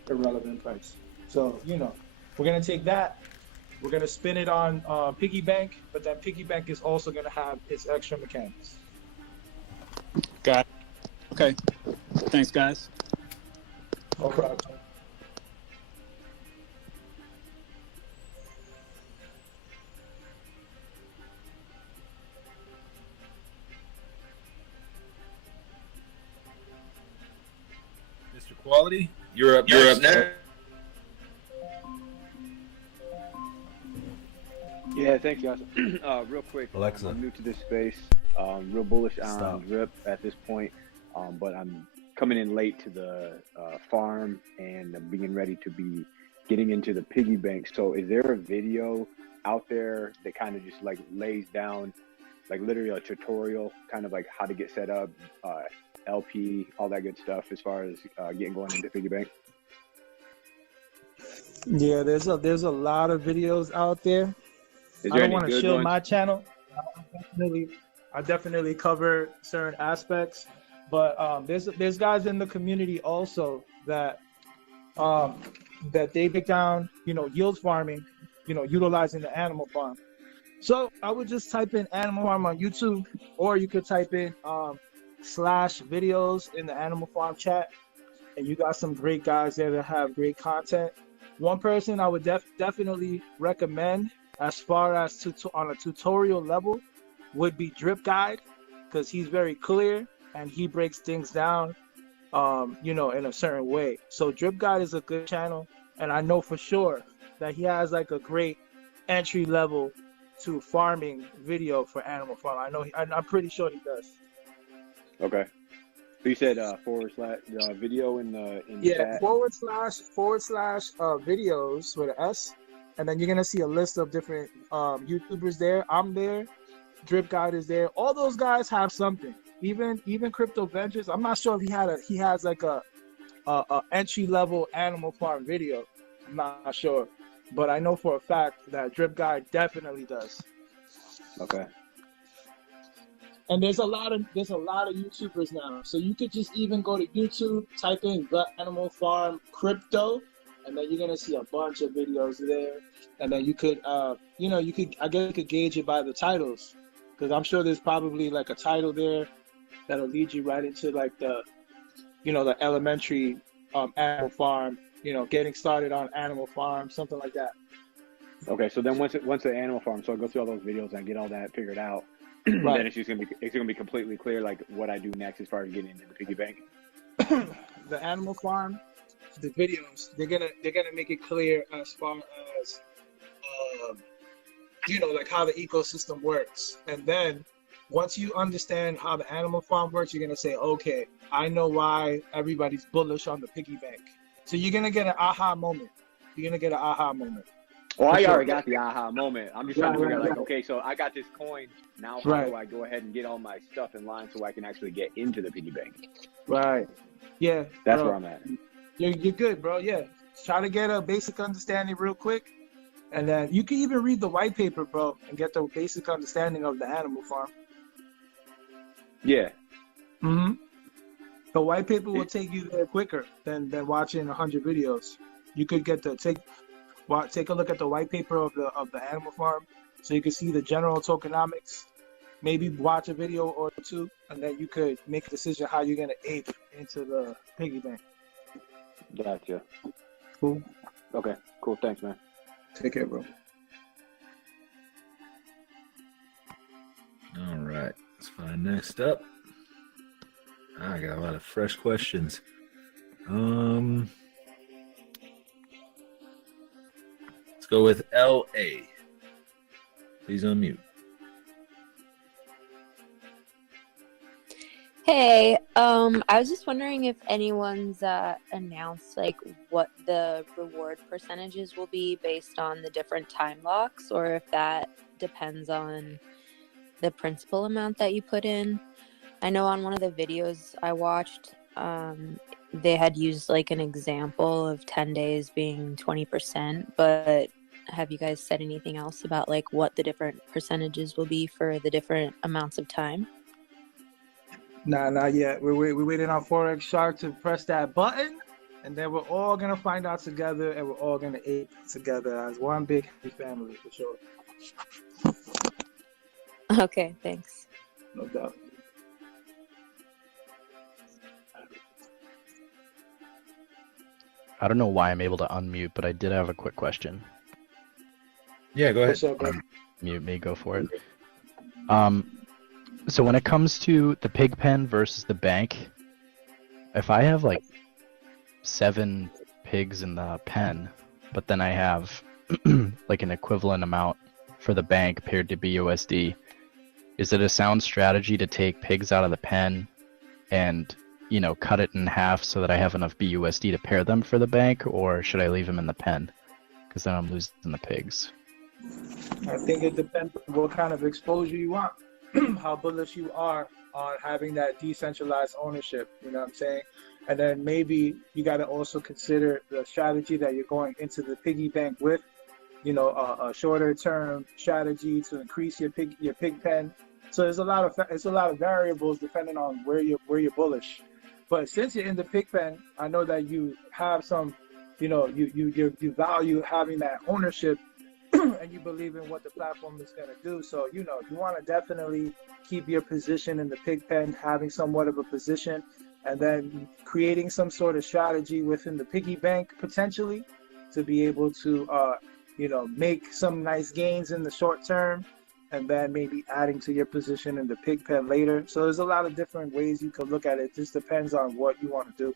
irrelevant price. So, you know, we're gonna take that, we're gonna spin it on Piggy Bank, but that Piggy Bank is also gonna have its extra mechanics. Got it. Okay. Thanks, guys. No problem. Mr. Quality, you're up next. Yeah, thanks, guys. Real quick, Alexa. I'm new to this space. Real bullish on Stop. drip at this point, but I'm coming in late to the farm and I'm being ready to be getting into the piggy bank. So is there a video out there that kind of just like lays down like literally a tutorial, kind of like how to get set up, LP, all that good stuff as far as getting going into piggy bank? Yeah, there's a lot of videos out there. Is I there don't any want to good shield ones? my channel. I definitely cover certain aspects, but there's guys in the community also that they break down, you know, yield farming, you know, utilizing the animal farm. So I would just type in animal farm on YouTube, or you could type in /videos in the animal farm chat, and you got some great guys there that have great content. One person I would definitely recommend as far as on a tutorial level would be Drip Guide, because he's very clear and he breaks things down, you know, in a certain way. So Drip Guide is a good channel, and I know for sure that he has like a great entry level to farming video for Animal Farm. I'm pretty sure he does. Okay. So you said / video in the chat. / videos with an S, and then you're gonna see a list of different YouTubers there. I'm there. Drip Guide is there. All those guys have something. Even Crypto Ventures. I'm not sure if he has like a entry level Animal Farm video. I'm not sure, but I know for a fact that Drip Guide definitely does. Okay. And there's a lot of YouTubers now. So you could just even go to YouTube, type in the Animal Farm Crypto, and then you're gonna see a bunch of videos there. And then you could I guess you could gauge it by the titles, because I'm sure there's probably like a title there that'll lead you right into like the, you know, the elementary Animal Farm, getting started on Animal Farm, something like that. Okay, so then once the Animal Farm, so I go through all those videos and I get all that figured out, Right. then it's gonna be completely clear like what I do next as far as getting into the piggy bank. The Animal Farm, the videos, they're gonna make it clear as far as like how the ecosystem works. And then once you understand how the Animal Farm works, you're gonna say, okay, I know why everybody's bullish on the piggy bank. So you're gonna get an aha moment. Well, For I sure. already got the aha moment. I'm just trying to figure out, like, okay, so I got this coin. Now, how do I go ahead and get all my stuff in line so I can actually get into the piggy bank? Right. Yeah. That's bro. where I'm at. You're good, bro. Yeah. Try to get a basic understanding real quick. And then you can even read the white paper, bro, and get the basic understanding of the Animal Farm. Yeah. Mm-hmm. The white paper will take you there quicker than watching 100 videos. You could get to take a look at the white paper of the Animal Farm, so you can see the general tokenomics. Maybe watch a video or two, and then you could make a decision how you're gonna ape into the piggy bank. Gotcha. Cool. Okay. Cool. Thanks, man. Take care, bro. All right. Let's find next up. I got a lot of fresh questions. Let's go with LA. Please unmute. Hey, I was just wondering if anyone's announced like what the reward percentages will be based on the different time locks, or if that depends on the principal amount that you put in. I know on one of the videos I watched, they had used like an example of 10 days being 20%, but have you guys said anything else about like what the different percentages will be for the different amounts of time? Nah, not yet. We're waiting on Forex Shark to press that button, and then we're all gonna find out together, and we're all gonna ape together as one big happy family for sure. Okay, thanks. No doubt. I don't know why I'm able to unmute, but I did have a quick question. Yeah, go ahead. What's up, bro? Mute me, go for it. So when it comes to the pig pen versus the bank, if I have like 7 pigs in the pen, but then I have like an equivalent amount for the bank paired to BUSD, is it a sound strategy to take pigs out of the pen and cut it in half so that I have enough BUSD to pair them for the bank, or should I leave them in the pen? Because then I'm losing the pigs. I think it depends on what kind of exposure you want, how bullish you are on having that decentralized ownership, you know what I'm saying? And then maybe you got to also consider the strategy that you're going into the piggy bank with, a shorter term strategy to increase your pig pen. So there's a lot of variables depending on where you're bullish. But since you're in the pig pen, I know that you have some, you value having that ownership and you believe in what the platform is going to do. So, you want to definitely keep your position in the pig pen, having somewhat of a position, and then creating some sort of strategy within the piggy bank potentially to be able to, make some nice gains in the short term, and then maybe adding to your position in the pig pen later. So there's a lot of different ways you could look at it. It just depends on what you want to do.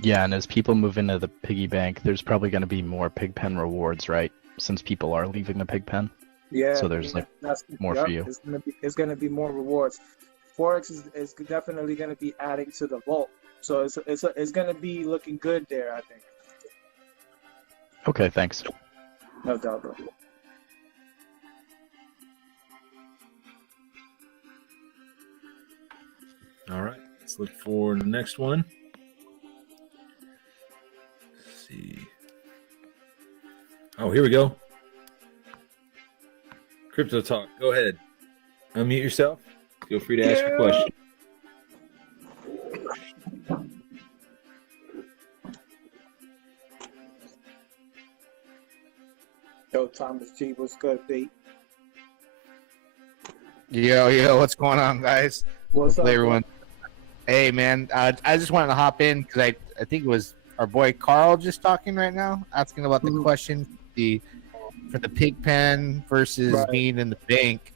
Yeah, and as people move into the piggy bank, there's probably going to be more pig pen rewards, right? Since people are leaving the pig pen. Yeah. So there's more for you. It's gonna be more rewards. Forex is definitely gonna be adding to the vault. So it's gonna be looking good there, I think. Okay, thanks. No doubt, bro. All right, let's look for the next one. Let's see. Oh, here we go. Crypto Talk, go ahead. Unmute yourself. Feel free to ask your question. Yo, Thomas G, what's good, B? Yo, what's going on, guys? What's Hopefully up, everyone? Hey man, I just wanted to hop in because I think it was our boy Carl just talking right now, asking about the question for the pig pen versus being in the bank.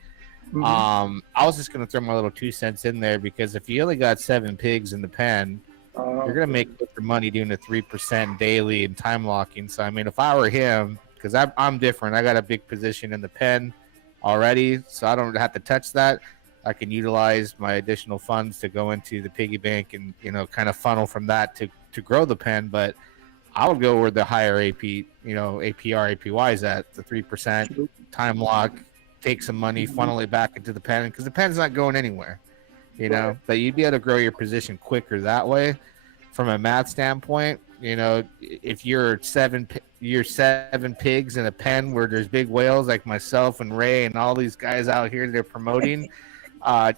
I was just gonna throw my little 2 cents in there because if you only got 7 pigs in the pen, you're gonna make your money doing the 3% daily and time locking. So I mean, if I were him, because I'm different, I got a big position in the pen already, so I don't have to touch that. I can utilize my additional funds to go into the piggy bank and kind of funnel from that to grow the pen. But I would go where the higher APR, APY is at, the 3% time lock, take some money, funnel it back into the pen because the pen's not going anywhere. But you'd be able to grow your position quicker that way. From a math standpoint, if you're seven pigs in a pen where there's big whales like myself and Ray and all these guys out here they're promoting,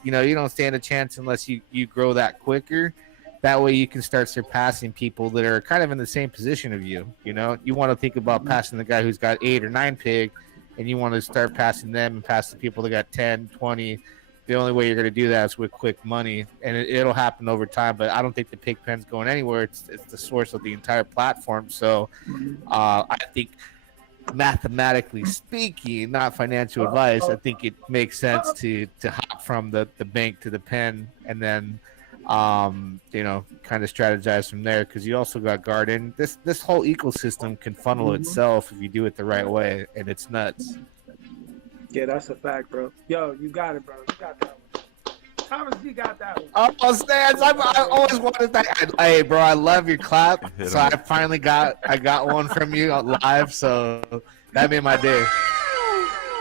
you don't stand a chance unless you grow that quicker. That way you can start surpassing people that are kind of in the same position of you. You want to think about passing the guy who's got 8 or 9 pig, and you want to start passing them and pass the people that got 10, 20. The only way you're going to do that is with quick money, and it'll happen over time. But I don't think the pig pen's going anywhere. It's the source of the entire platform. So I think, mathematically speaking, not financial advice, I think it makes sense to hop from the bank to the pen, and then kind of strategize from there, because you also got Garden. This whole ecosystem can funnel itself if you do it the right way, and it's nuts. Yeah, that's a fact, bro. Yo, you got it, bro. You got that one. Thomas G got that one. Oh, Stans, I always wanted that. Hey, bro, I love your clap. So I finally got one from you live, so that made my day.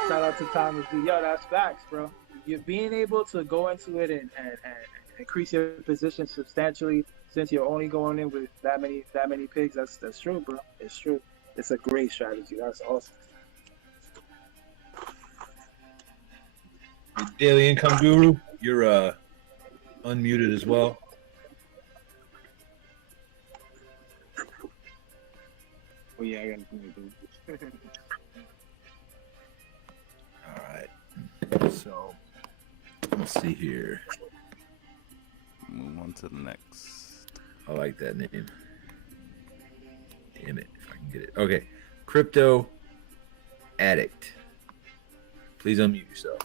Shout out to Thomas G. Yo, that's facts, bro. You're being able to go into it and increase your position substantially, since you're only going in with that many pigs. That's true, bro. It's true. It's a great strategy. That's awesome. Daily Income Guru, you're unmuted as well. Oh yeah, I got it. All right. So let's see here. Move on to the next. I like that name. Damn it, if I can get it. Okay. Crypto Addict. Please unmute yourself.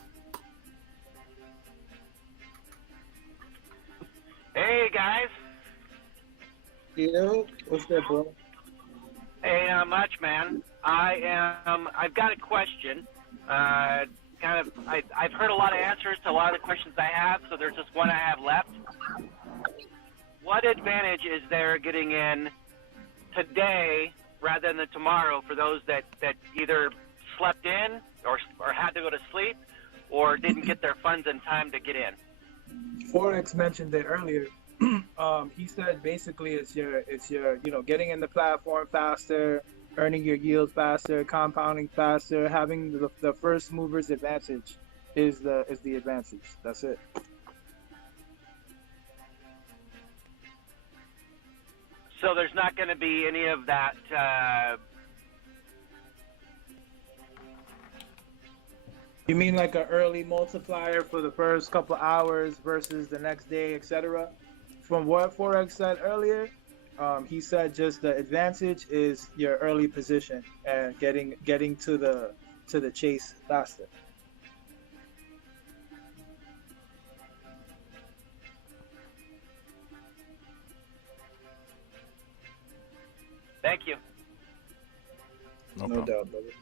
Hey guys. Yo, what's up, bro? Hey, not much, man. I've got a question. I've heard a lot of answers to a lot of the questions I have, so there's just one I have left. What advantage is there getting in today rather than tomorrow for those that either slept in or had to go to sleep or didn't get their funds in time to get in? Forex mentioned it earlier. He said basically it's your getting in the platform faster, earning your yield faster, compounding faster, having the first mover's advantage is the advantage. That's it. So there's not going to be any of that. You mean like an early multiplier for the first couple hours versus the next day, etc.? From what Forex said earlier, he said just the advantage is your early position and getting to the chase faster. Thank you. No doubt, brother.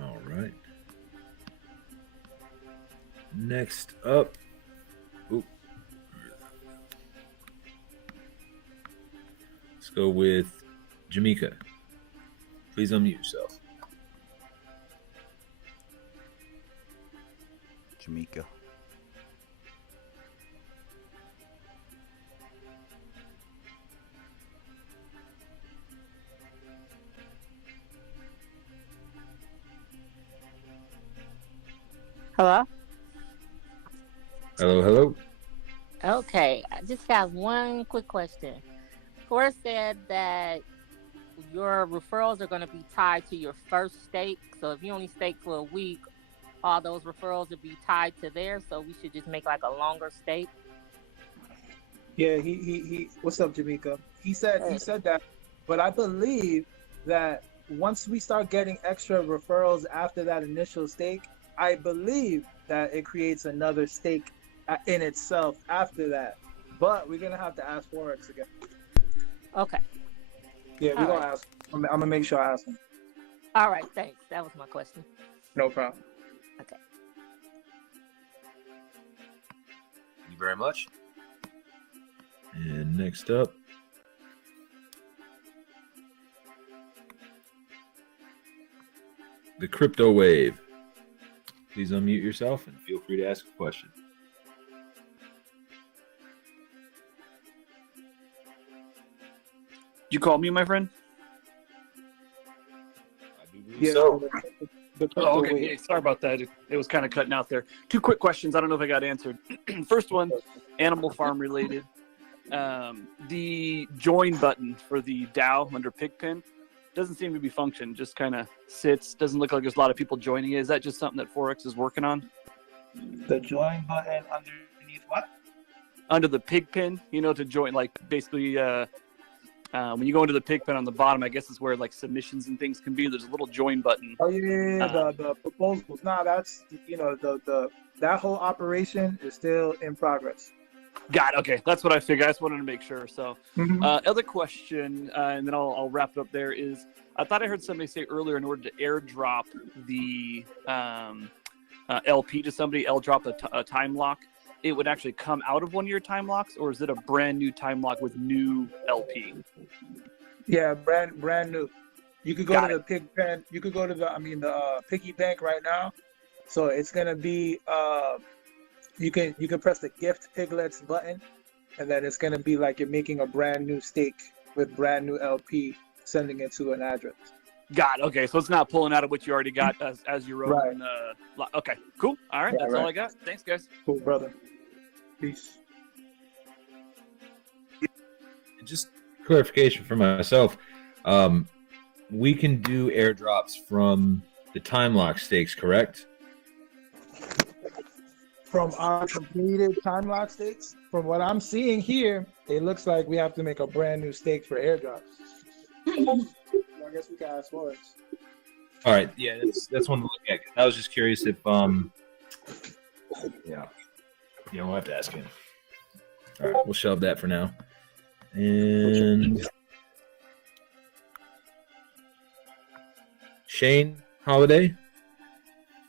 All right. Next up. Ooh. Let's go with Jamaica. Please unmute yourself. Jamaica. Hello? Hello, hello. Okay, I just have one quick question. Forrest said that your referrals are going to be tied to your first stake. So if you only stake for a week all those referrals would be tied to there, so we should just make like a longer stake. Yeah, he. What's up, Jamaica? He said that, but I believe that once we start getting extra referrals after that initial stake, I believe that it creates another stake in itself after that. But we're gonna have to ask Forex again. Okay. Yeah, we're All gonna right. ask. I'm gonna make sure I ask him. All right, thanks. That was my question. No problem. Okay. Thank you very much. And next up, the Crypto Wave. Please unmute yourself and feel free to ask a question. You call me, my friend? Yeah. So, Oh, okay. Yeah, sorry about that. It was kind of cutting out there. Two quick questions. I don't know if I got answered. First one, Animal Farm related. The join button for the DAO under Pigpen doesn't seem to be functioning. Just kind of sits. Doesn't look like there's a lot of people joining it. Is that just something that Forex is working on? The join button underneath what? Under the Pigpen, to join, like basically when you go into the Pigpen on the bottom, I guess is where like submissions and things can be. There's a little join button. Oh yeah, the proposals. Nah, that's the that whole operation is still in progress. Got it. Okay, that's what I figured. I just wanted to make sure. So, Mhm. Other question, and then I'll wrap it up. There is, I thought I heard somebody say earlier, in order to airdrop the LP to somebody, airdrop a time lock, it would actually come out of one of your time locks, or is it a brand new time lock with new LP? Yeah, brand new. You could go Got to the Pigpen. You could go to the Piggy Bank right now. So it's gonna be you can press the gift piglets button, and then it's gonna be like you're making a brand new stake with brand new LP, sending it to an address. Got it. Okay, so it's not pulling out of what you already got as your own. Right. Okay, cool. All right, Yeah, that's all right. I got. Thanks, guys. Cool, brother. Peace. And just clarification for myself, we can do airdrops from the time lock stakes, correct? From our completed time lock stakes, from what I'm seeing here, it looks like we have to make a brand new stake for airdrops. I guess we can ask Forex. All right, yeah, that's one to look at. I was just curious if yeah, we'll have to ask him. All right, we'll shove that for now. And Shane Holiday,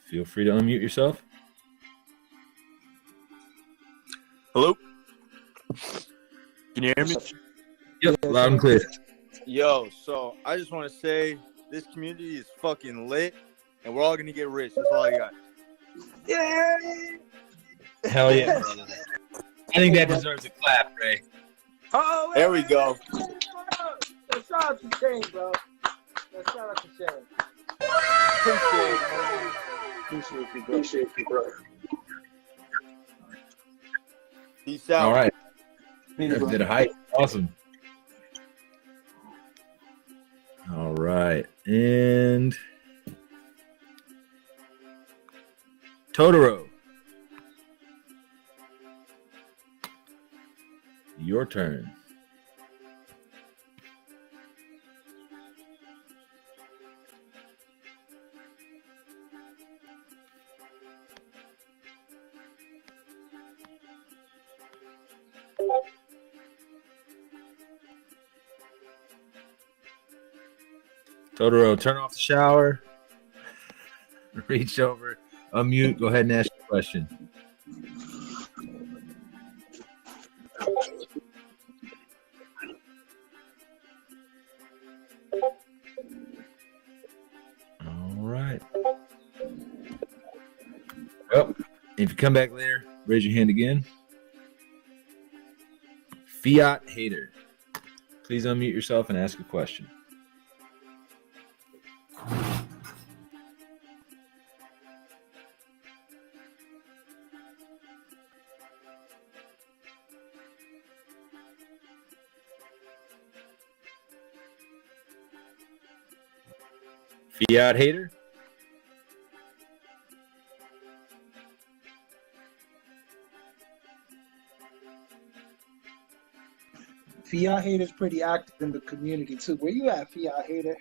feel free to unmute yourself. Hello? Can you hear me? Yep, loud and clear. Yo, so I just want to say this community is fucking lit, and we're all gonna get rich. That's all I got. Yeah. Hell yeah, brother. I think that deserves a clap, Ray. Oh, there we go. Let's shout out to Shane, bro. Let's shout out to Shane. Appreciate you, bro. Peace out. All right. Did a hype. Awesome. All right. And Totoro. Your turn. Totoro, turn off the shower. Reach over, unmute. Go ahead and ask your question. All right. Well, if you come back later, raise your hand again. Fiat Hater, please unmute yourself and ask a question. Fiat Hater? Fiat Hater's pretty active in the community too. Where you at, Fiat Hater?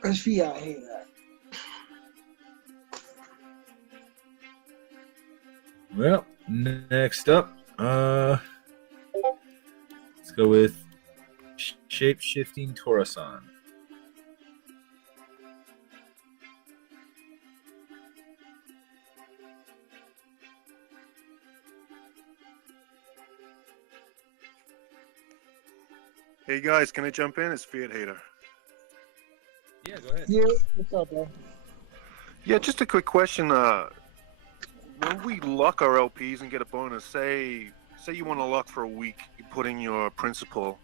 Where's Fiat Hater at? Well, next up, let's go with Shape-Shifting Torasan. Hey guys, can I jump in? It's Fiat Hater. Yeah, go ahead. Yeah, what's up, bro? Yeah, just a quick question. When we lock our LPs and get a bonus, say you want to lock for a week, you put in your principal.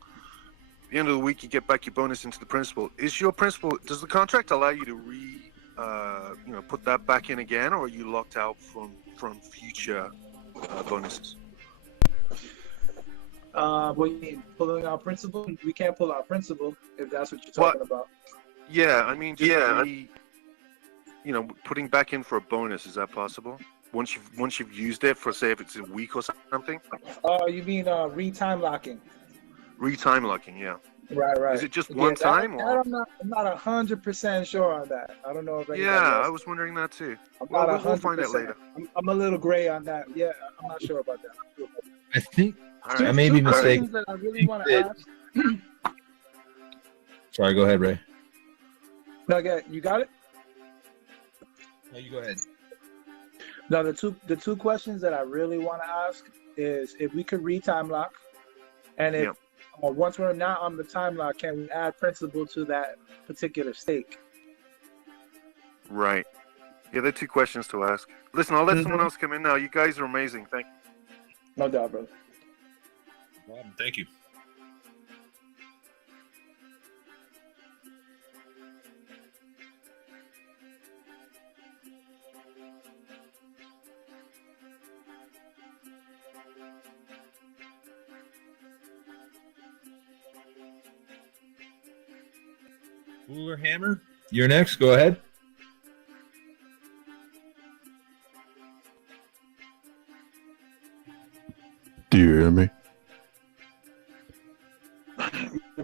At the end of the week, you get back your bonus into the principal. Is your principal? Does the contract allow you to put that back in again, or are you locked out from future bonuses? What you mean, pulling our principal? We can't pull our principal if that's what you're talking about. Yeah, I mean, putting back in for a bonus, is that possible? Once you've used it for, say, if it's a week or something? Oh, you mean re-time locking? Re-time locking, yeah. Right. Is it just one time? That I'm not 100% sure on that. I don't know if anybody Yeah, else. I was wondering that too. We'll find out later. I'm a little gray on that. Yeah, I'm not sure about that. I think Two- I may be two mistaken. questions that I really want to ask. Sorry, go ahead, Ray. No, you got it? No, you go ahead. No, the two questions that I really want to ask is if we could re-time lock, and if once we're not on the time lock, can we add principal to that particular stake? Right. Yeah, they're two questions to ask. Listen, I'll let someone else come in now. You guys are amazing. Thank you. No doubt, bro. Thank you. Cooler Hammer, you're next. Go ahead. Do you hear me?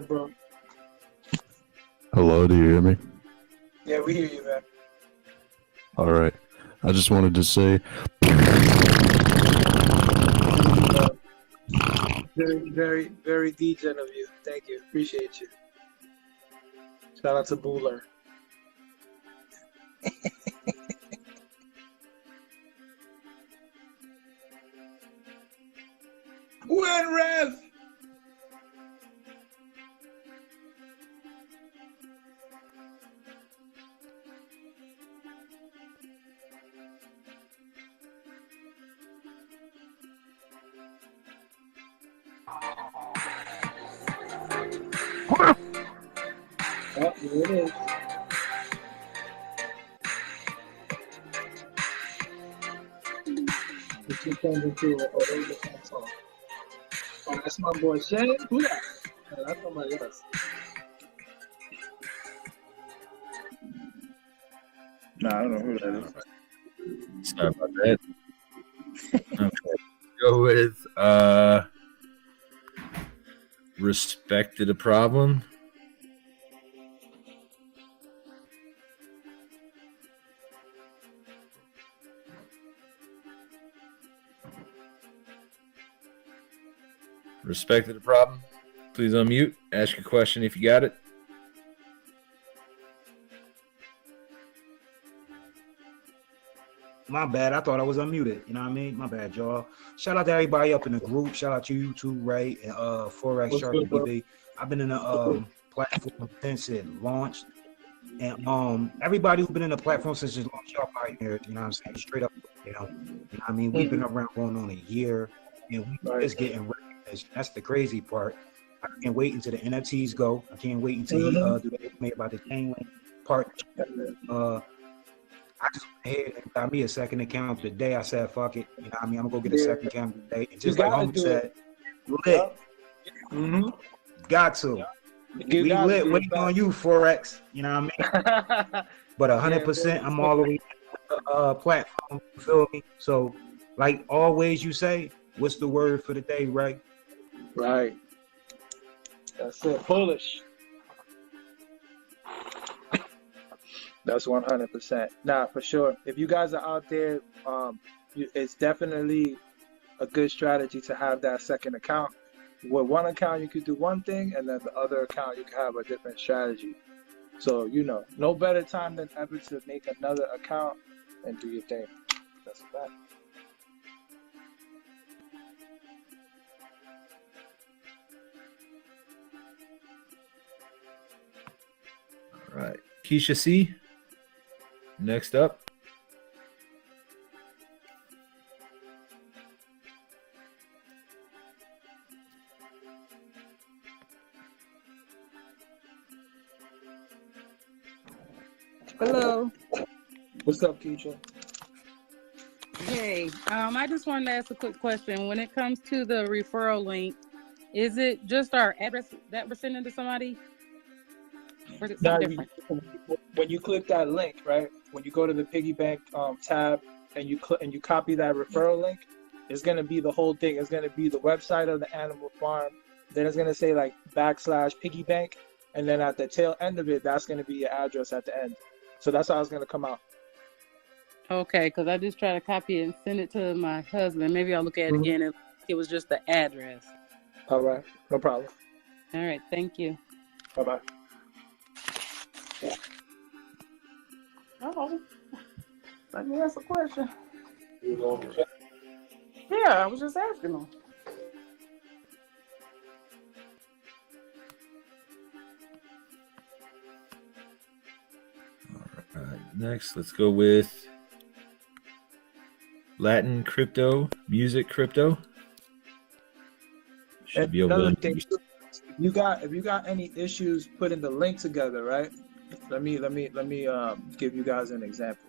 Bro. Hello, do you hear me? Yeah, we hear you, man. All right. I just wanted to say, Very, very, very degen of you. Thank you. Appreciate you. Shout out to Booler. Win, Rev! Oh, here it is. It just turned into a radio song. Oh, that's my boy Shay. Who that? Oh, that's somebody else. Nah, I don't know who that is. Sorry about that. Okay. Go with respected a problem. Respected a problem. Please unmute. Ask your question if you got it. My bad. I thought I was unmuted. You know what I mean? My bad, y'all. Shout out to everybody up in the group. Shout out to you too, Ray, and Forex What's Sharky good, bro? DB. I've been in the platform since it launched. And everybody who's been in the platform since it launched, y'all probably here, you know what I'm saying? Straight up, you know what I mean? We've been around going on a year, and we just getting recognition. That's the crazy part. I can't wait until the NFTs go. I can't wait until he do the information about the Chainlink part. I just went ahead and got me a second account today. I said, fuck it. You know what I mean? I'm going to go get a second account today. And just like Homie said, lit. Got to. You We gotta lit do it, waiting on you, Forex. You know what I mean? But 100%, I'm all the way to the platform. You feel me? So, like always, you say, what's the word for the day, right? Right. That's it. Bullish. That's 100%. Nah, for sure. If you guys are out there, it's definitely a good strategy to have that second account. With one account, you could do one thing, and then the other account, you can have a different strategy. So, you know, no better time than ever to make another account and do your thing. That's a fact. All right. Keisha C. Next up. Hello. What's up, Keisha? Hey, I just wanted to ask a quick question. When it comes to the referral link, is it just our address that we're sending to somebody? Or is it Now, something different? when you click that link, right? When you go to the piggy bank tab and you copy that referral link, it's gonna be the whole thing. It's gonna be the website of the animal farm. Then it's gonna say like /piggy bank, and then at the tail end of it, that's gonna be your address at the end. So that's how it's gonna come out. Okay, because I just try to copy it and send it to my husband. Maybe I'll look at it again if it was just the address. All right, no problem. All right, thank you. Bye bye. Oh, let me ask a question. Yeah, I was just asking them. All right. Next, let's go with Latin crypto, music crypto. Should be able Another to. thing, if you got any issues putting the link together, right? Let me give you guys an example.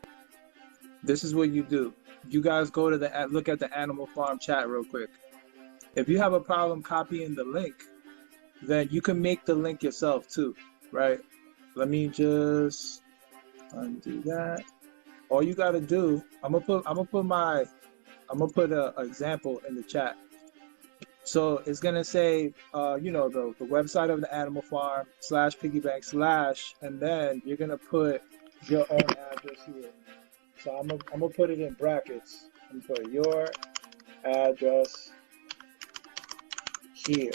This is what you do. You guys go to look at the Animal Farm chat real quick. If you have a problem copying the link, then you can make the link yourself too, right? Let me just undo that. All you gotta do, I'm gonna put an example in the chat. So it's gonna say, you know, the website of the animal farm /piggybank/ and then you're gonna put your own address here. So I'm gonna put it in brackets. I'm gonna put your address here.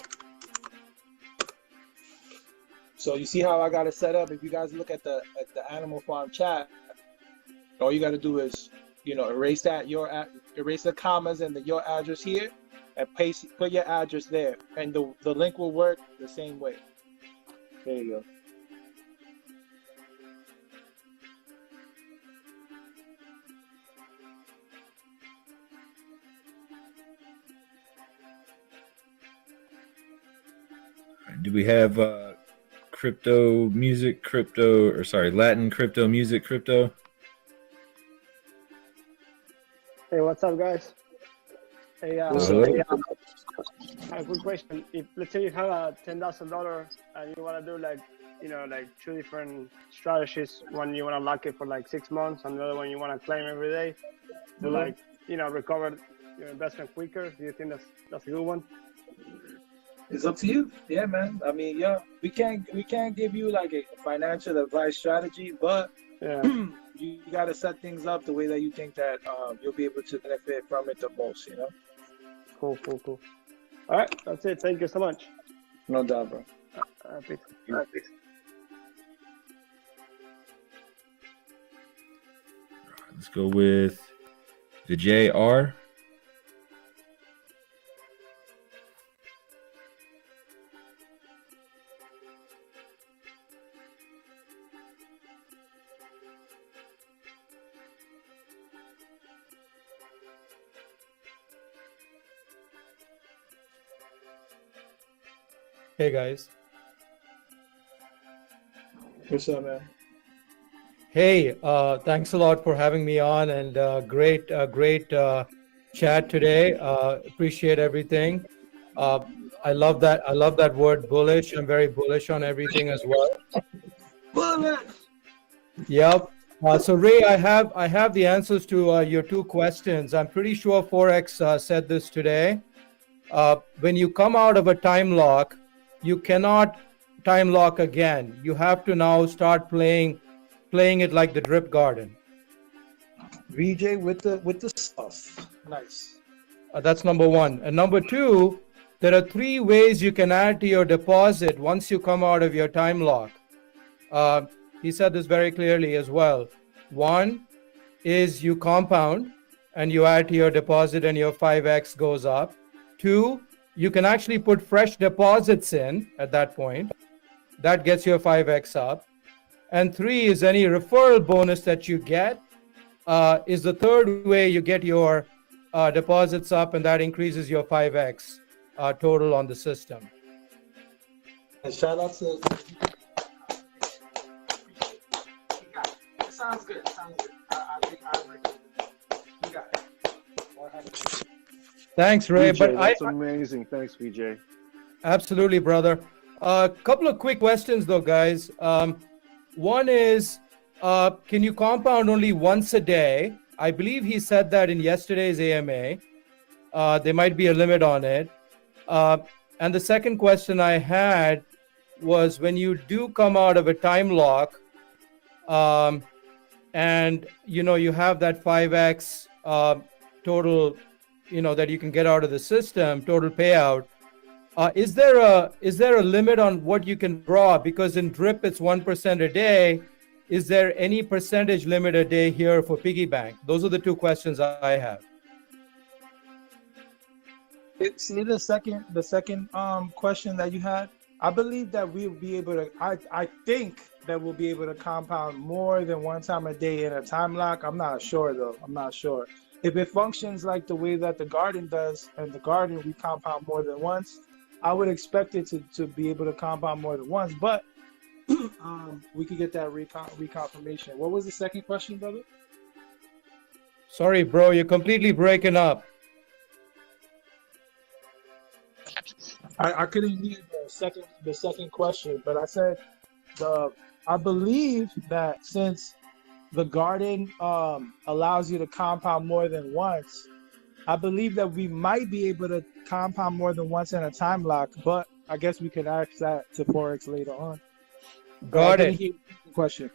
So you see how I got it set up? If you guys look at the animal farm chat, all you got to do is, you know, erase the commas and your address here, and put your address there, and the link will work the same way. There you go. Do we have crypto music crypto, or sorry, Latin crypto music crypto? Hey, what's up, guys? Hey, What's up? I have a good question. If let's say you have a $10,000 and you want to do like, you know, like 2 different strategies. One you want to lock it for like 6 months, and the other one you want to claim every day to like, you know, recover your investment quicker. Do you think that's a good one? It's up to you. Yeah, man. I mean, yeah, we can't give you like a financial advice strategy, but yeah, you got to set things up the way that you think that you'll be able to benefit from it the most, you know? Cool. All right, that's it. Thank you so much. No doubt, bro. Peace. Let's go with Vijay R. Hey guys. What's up, man? Hey, thanks a lot for having me on, and great chat today. Appreciate everything. I love that word bullish. I'm very bullish on everything as well. Bullish. Yep. So Ray, I have the answers to your 2 questions. I'm pretty sure Forex said this today. when you come out of a time lock, you cannot time lock again. You have to now start playing it like the drip garden. VJ with the sauce. Nice. That's number one. And number two, there are three ways you can add to your deposit once you come out of your time lock. He said this very clearly as well. One is you compound and you add to your deposit and your 5x goes up. Two, you can actually put fresh deposits in at that point. That gets your 5x up. And three is any referral bonus that you get is the third way you get your deposits up, and that increases your 5x total on the system. And shout out to. Sounds good. Sounds good. I think I agree. You got it. Thanks, Ray. VJ, But that's amazing. Thanks, VJ. Absolutely, brother. A couple of quick questions, though, guys. One is, can you compound only once a day? I believe he said that in yesterday's AMA. There might be a limit on it. And the second question I had was, when you do come out of a time lock, and you have that 5x total, that you can get out of the system, total payout. Is there a limit on what you can draw? Because in drip it's 1% a day. Is there any percentage limit a day here for piggy bank? Those are the two questions I have. See the second question that you had. I believe that we'll be able to. I think that we'll be able to compound more than one time a day in a time lock. I'm not sure though. I'm not sure if it functions like the way that the garden does. And the garden we compound more than once. I would expect it to be able to compound more than once, but we could get that reconfirmation. What was the second question, brother? Sorry, bro, you're completely breaking up. I couldn't hear the second question, but I said I believe that since the garden allows you to compound more than once, I believe that we might be able to compound more than once in a time lock, but I guess we could ask that to Forex later on. Got it. Question.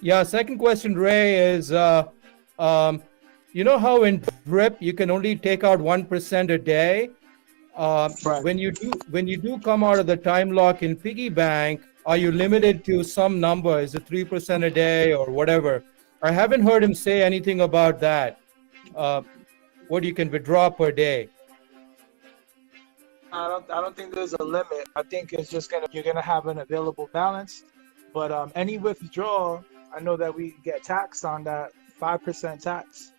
Yeah, second question, Ray, is you know how in drip you can only take out 1% a day? Right. When you do come out of the time lock in piggy bank, are you limited to some number? Is it 3% a day or whatever? I haven't heard him say anything about that. What you can withdraw per day. I don't think there's a limit. I think it's just you're gonna have an available balance, but any withdrawal, I know that we get taxed on that 5% tax.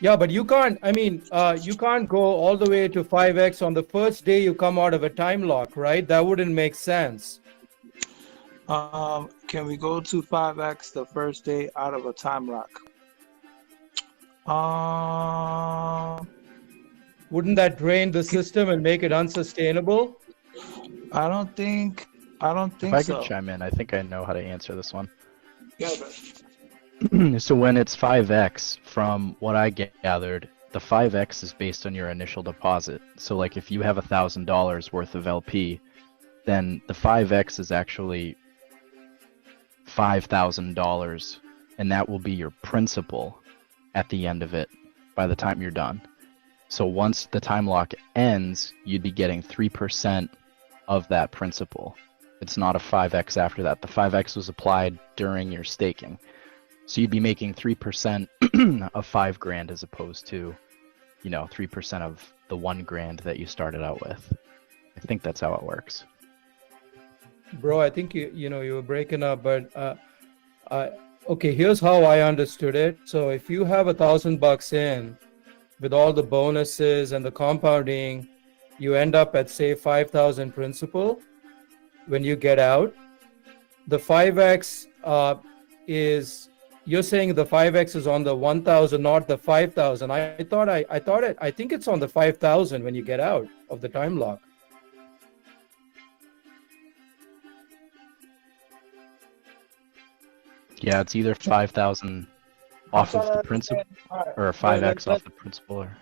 Yeah, but you can't. I mean, you can't go all the way to 5x on the first day you come out of a time lock, right? That wouldn't make sense. Can we go to 5x the first day out of a time lock? Wouldn't that drain the system and make it unsustainable? I don't think If I could chime in, I think I know how to answer this one. Yeah, So when it's 5x, from what I gathered, the 5x is based on your initial deposit. So like if you have $1,000 worth of LP, then the 5x is actually $5,000, and that will be your principal at the end of it by the time you're done. So once the time lock ends, you'd be getting 3% of that principal. It's not a 5x after that. The 5x was applied during your staking. So you'd be making 3% of $5,000 as opposed to, 3% of the $1,000 that you started out with. I think that's how it works. Bro, I think you were breaking up, but okay, here's how I understood it. So if you have $1,000 in with all the bonuses and the compounding, you end up at say 5,000 principal when you get out. The 5x is, you're saying the 5x is on the 1,000, not the 5,000. I think it's on the 5,000 when you get out of the time lock. Yeah, it's either 5,000 off of the principal or 5x off the principal. Or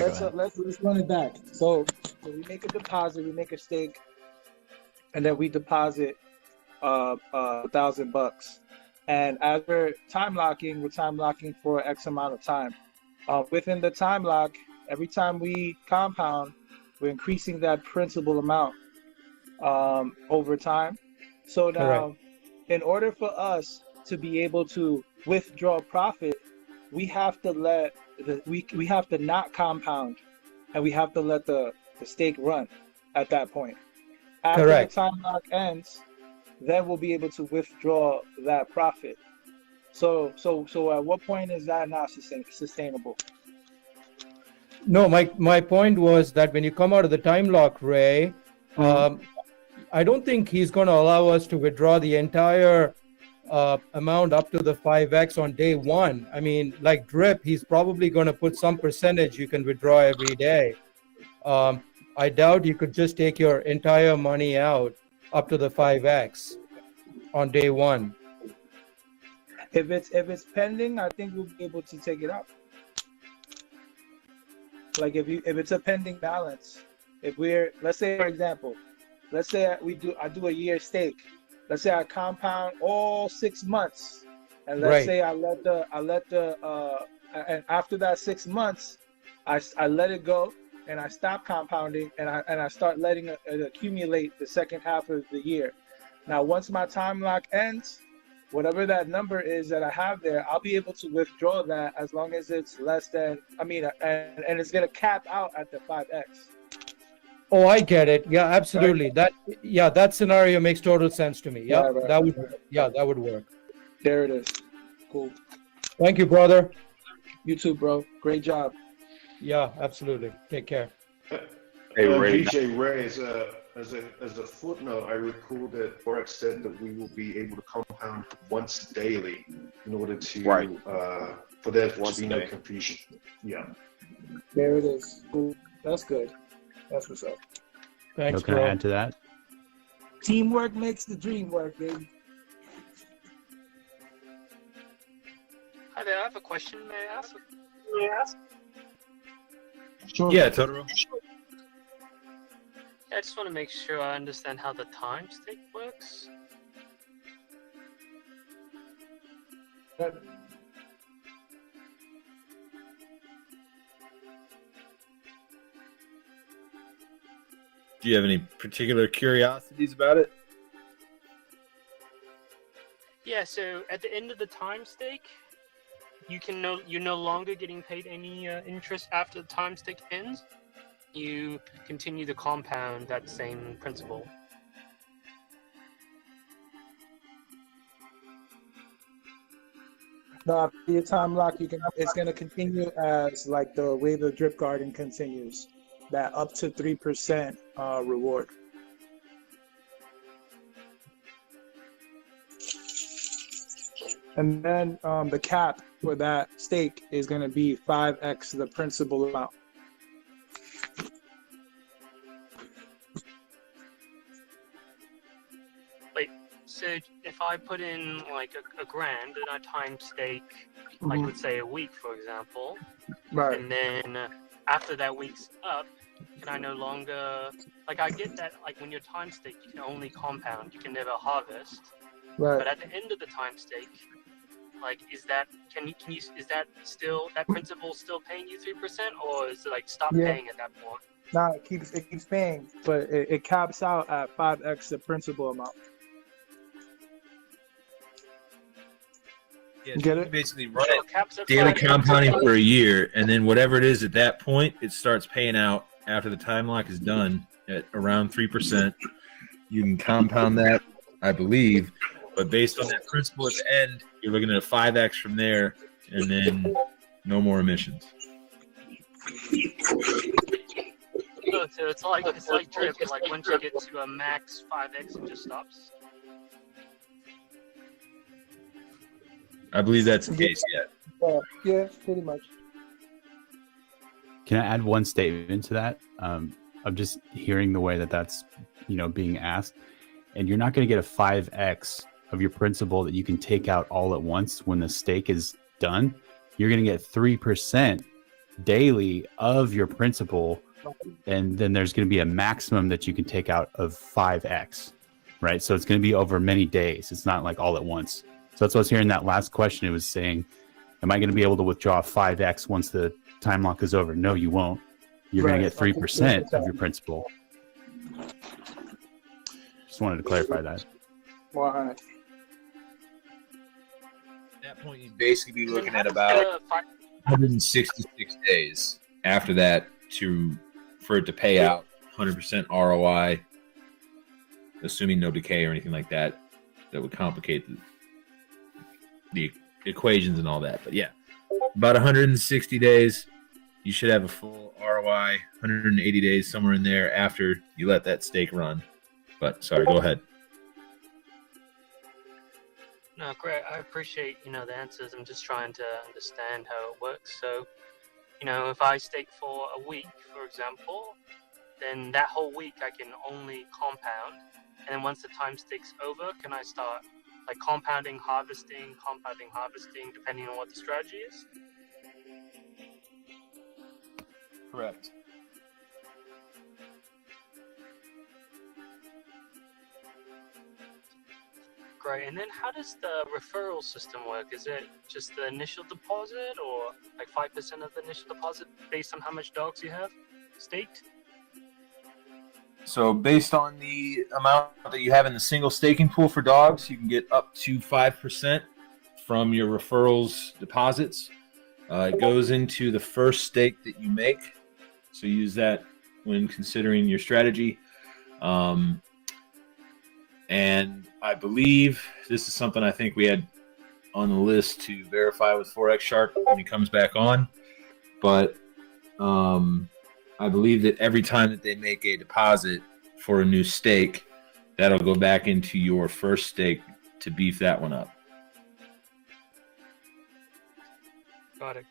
let's run it back. So we make a deposit, we make a stake, and then we deposit $1,000. And as we're time locking for X amount of time. Within the time lock, every time we compound, we're increasing that principal amount over time. So now, Correct. in order for us to be able to withdraw profit, we have to let we have to not compound, and we have to let the stake run at that point. After Correct. the time lock ends, then we'll be able to withdraw that profit. So at what point is that not sustainable? No, my point was that when you come out of the time lock, Ray, I don't think he's going to allow us to withdraw the entire amount up to the 5x on day one. I mean, like Drip, he's probably going to put some percentage you can withdraw every day. I doubt you could just take your entire money out up to the 5x on day one. If it's pending, I think we'll be able to take it out. Like if it's a pending balance, if we're, let's say for example, let's say I do a year stake. Let's say I compound all 6 months, and let's say I let the and after that 6 months, I let it go and I stop compounding and I start letting it accumulate the second half of the year. Now once my time lock ends, whatever that number is that I have there, I'll be able to withdraw that as long as it's less than, and it's gonna cap out at the 5x. Oh, I get it. Yeah, absolutely. That scenario makes total sense to me. Yeah, that would work. There it is. Cool. Thank you, brother. You too, bro. Great job. Yeah, absolutely. Take care. Hey, Ray. DJ Ray, as a footnote, I recall that Forex said that we will be able to compound once daily in order to for there to be no confusion. Yeah. There it is. Cool. That's good. That's what's up. Thanks, Can I add to that? Teamwork makes the dream work, baby. Hi there, I have a question. May I ask? Sure. Yeah, Totoro. I just want to make sure I understand how the time stake works. Do you have any particular curiosities about it? Yeah, so at the end of the time stake, you're no longer getting paid any interest after the time stake ends. You continue to compound that same principle. No, after your time lock, it's gonna continue as like the way the drip garden continues, that up to 3% reward. And then the cap for that stake is gonna be 5x the principal amount. Wait, so if I put in like a grand and I time stake, like let's say a week, for example, Right. and then after that week's up, can I no longer, like I get that like when you're time stake, you can only compound, you can never harvest. Right. But at the end of the time stake, like is that is that still that principal still paying you 3%, or is it like stop Yeah. paying at that point? No, it keeps paying, but it caps out at 5x the principal amount. Yeah, Get you it? basically run So it caps at daily 5x. compounding for a year, and then whatever it is at that point, it starts paying out after the time lock is done at around 3%. You can compound that, I believe, but based on that principal at the end, you're looking at a 5x from there, and then no more emissions. Oh, so it's like drip. Like once you get to a max 5x, it just stops. I believe that's the case, yeah. Yeah, pretty much. Can I add one statement to that? I'm just hearing the way that that's being asked, and you're not going to get a 5x of your principal that you can take out all at once when the stake is done. You're going to get 3% daily of your principal, and then there's going to be a maximum that you can take out of 5x, right? So it's going to be over many days. It's not like all at once. So that's what I was hearing that last question. It was saying, am I going to be able to withdraw 5x once the time lock is over? No, you won't. You're going to get 3% of your principal. Just wanted to clarify that. 100. At that point, you'd basically be looking at about 166 days after that for it to pay out 100% ROI, assuming no decay or anything like that. That would complicate the equations and all that. But yeah, about 160 days, you should have a full ROI. 180 days, somewhere in there, after you let that stake run. But sorry, go ahead. No, great. I appreciate, the answers. I'm just trying to understand how it works. So, if I stake for a week, for example, then that whole week I can only compound. And then once the time stake's over, can I start like compounding, harvesting, depending on what the strategy is? Correct. Great. And then how does the referral system work? Is it just the initial deposit, or like 5% of the initial deposit based on how much dogs you have staked? So based on the amount that you have in the single staking pool for dogs, you can get up to 5% from your referrals deposits. It goes into the first stake that you make. So use that when considering your strategy. And I believe this is something I think we had on the list to verify with Forex Shark when he comes back on. But I believe that every time that they make a deposit for a new stake, that'll go back into your first stake to beef that one up. Got it.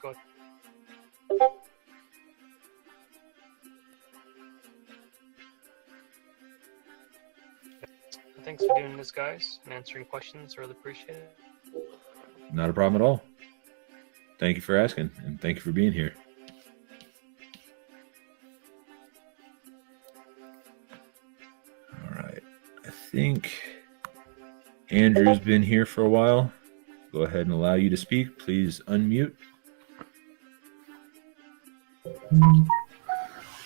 Thanks for doing this, guys, and answering questions. Really appreciate it. Not a problem at all. Thank you for asking, and thank you for being here. All right. I think Andrew's been here for a while. Go ahead and allow you to speak. Please unmute.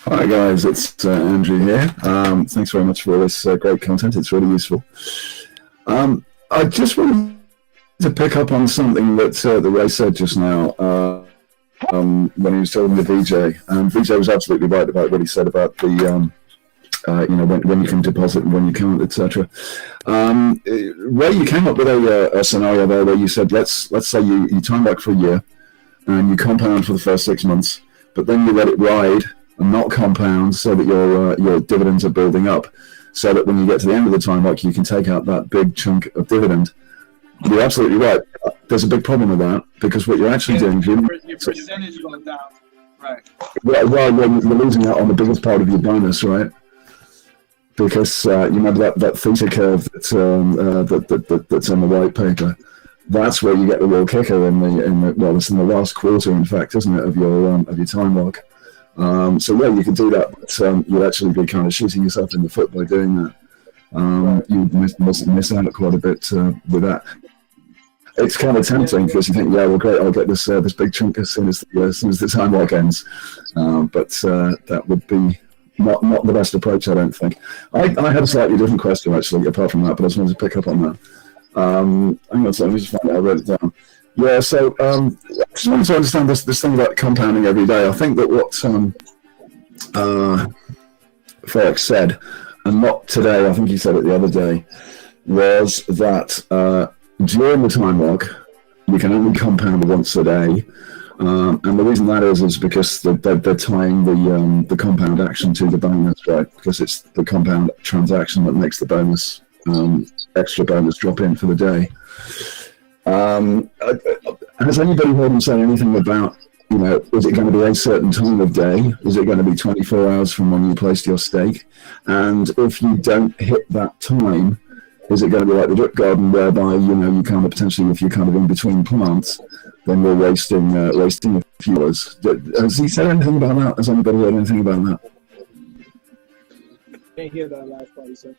Hi guys, it's Andrew here. Thanks very much for all this great content. It's really useful. I just wanted to pick up on something that Ray said just now when he was talking to VJ. VJ was absolutely right about what he said about the when you can deposit and when you can't, etc. Ray, you came up with a scenario there where you said let's say you time back for a year and you compound for the first 6 months, but then you let it ride and not compound, so that your dividends are building up, so that when you get to the end of the time lock, you can take out that big chunk of dividend. You're absolutely right. There's a big problem with that, because what you're actually doing, your percentage goes down, right? Well, you're losing out on the biggest part of your bonus, right? Because you remember that theta curve that's in the white paper. That's where you get the real kicker it's in the last quarter, in fact, isn't it, of your time lock. So yeah, you can do that, but you'll actually be kind of shooting yourself in the foot by doing that. You miss out quite a bit with that. It's kind of tempting because you think, yeah, well, great, I'll get this big chunk as soon as the time lock ends. But that would be not the best approach, I don't think. I had a slightly different question actually, apart from that, but I just wanted to pick up on that. Hang on, so let me just find out. I wrote it down. Yeah, so I just wanted to understand this thing about compounding every day. I think that what Forex said, and not today, I think he said it the other day, was that during the time lock, you can only compound once a day. And the reason that is because they're tying the compound action to the bonus, right? Because it's the compound transaction that makes the bonus, extra bonus drop in for the day. Has anybody heard him say anything about, is it going to be a certain time of day? Is it going to be 24 hours from when you placed your stake? And if you don't hit that time, is it going to be like the drip garden whereby, you kind of potentially, if you're kind of in between plants, then we're wasting a few hours. Has he said anything about that? Has anybody heard anything about that? Didn't hear that last part you said.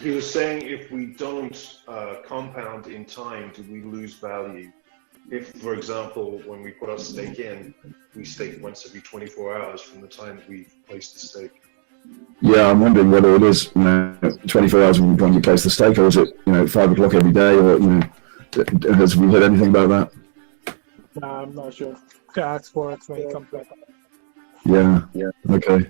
He was saying if we don't compound in time, do we lose value? If, for example, when we put our stake in, we stake once every 24 hours from the time that we place the stake. Yeah, I'm wondering whether it is 24 hours when you place the stake, or is it 5 o'clock every day, or has we heard anything about that? Nah, I'm not sure. Could ask for it when he comes back. Yeah. Okay.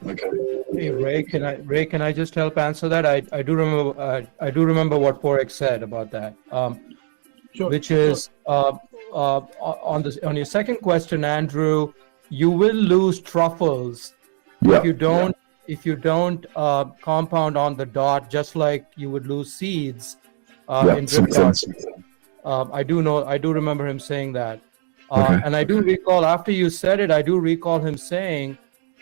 Hey Ray, can I just help answer that? I do remember what Forex said about that. Which is on your second question, Andrew, you will lose truffles if you don't compound on the dot, just like you would lose seeds in drip cards. I do remember him saying that. And I do recall, after you said it, I do recall him saying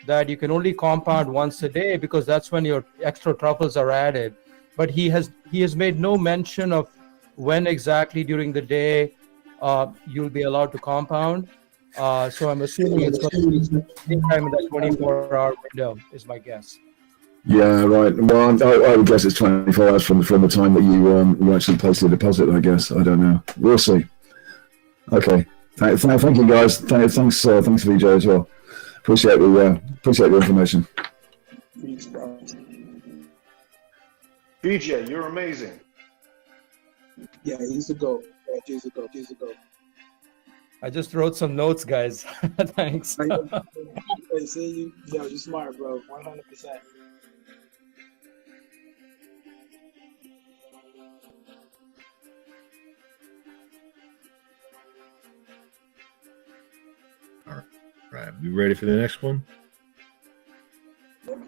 that you can only compound once a day because that's when your extra truffles are added. But he has made no mention of when exactly during the day you'll be allowed to compound. So I'm assuming it's going to be sometime in that 24-hour window, is my guess. Yeah, right. Well, I would guess it's 24 hours from the time that you actually place the deposit, I guess. I don't know. We'll see. Okay. Thank you, guys. Thanks, VJ, as well. Appreciate the information. BJ, you're amazing. Yeah, he's a goat. Yeah, he's a goat. I just wrote some notes, guys. Thanks. See, you're smart, bro. 100%. All right, we ready for the next one?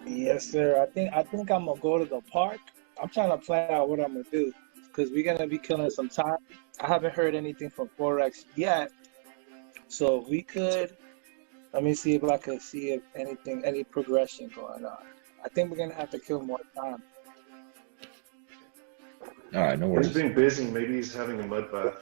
Yes, sir. I think I'm gonna go to the park. I'm trying to plan out what I'm gonna do because we're gonna be killing some time. I haven't heard anything from Forex yet, so we could. Let me see if I could see if any progression going on. I think we're gonna have to kill more time. All right, no worries. He's been busy. Maybe he's having a mud bath.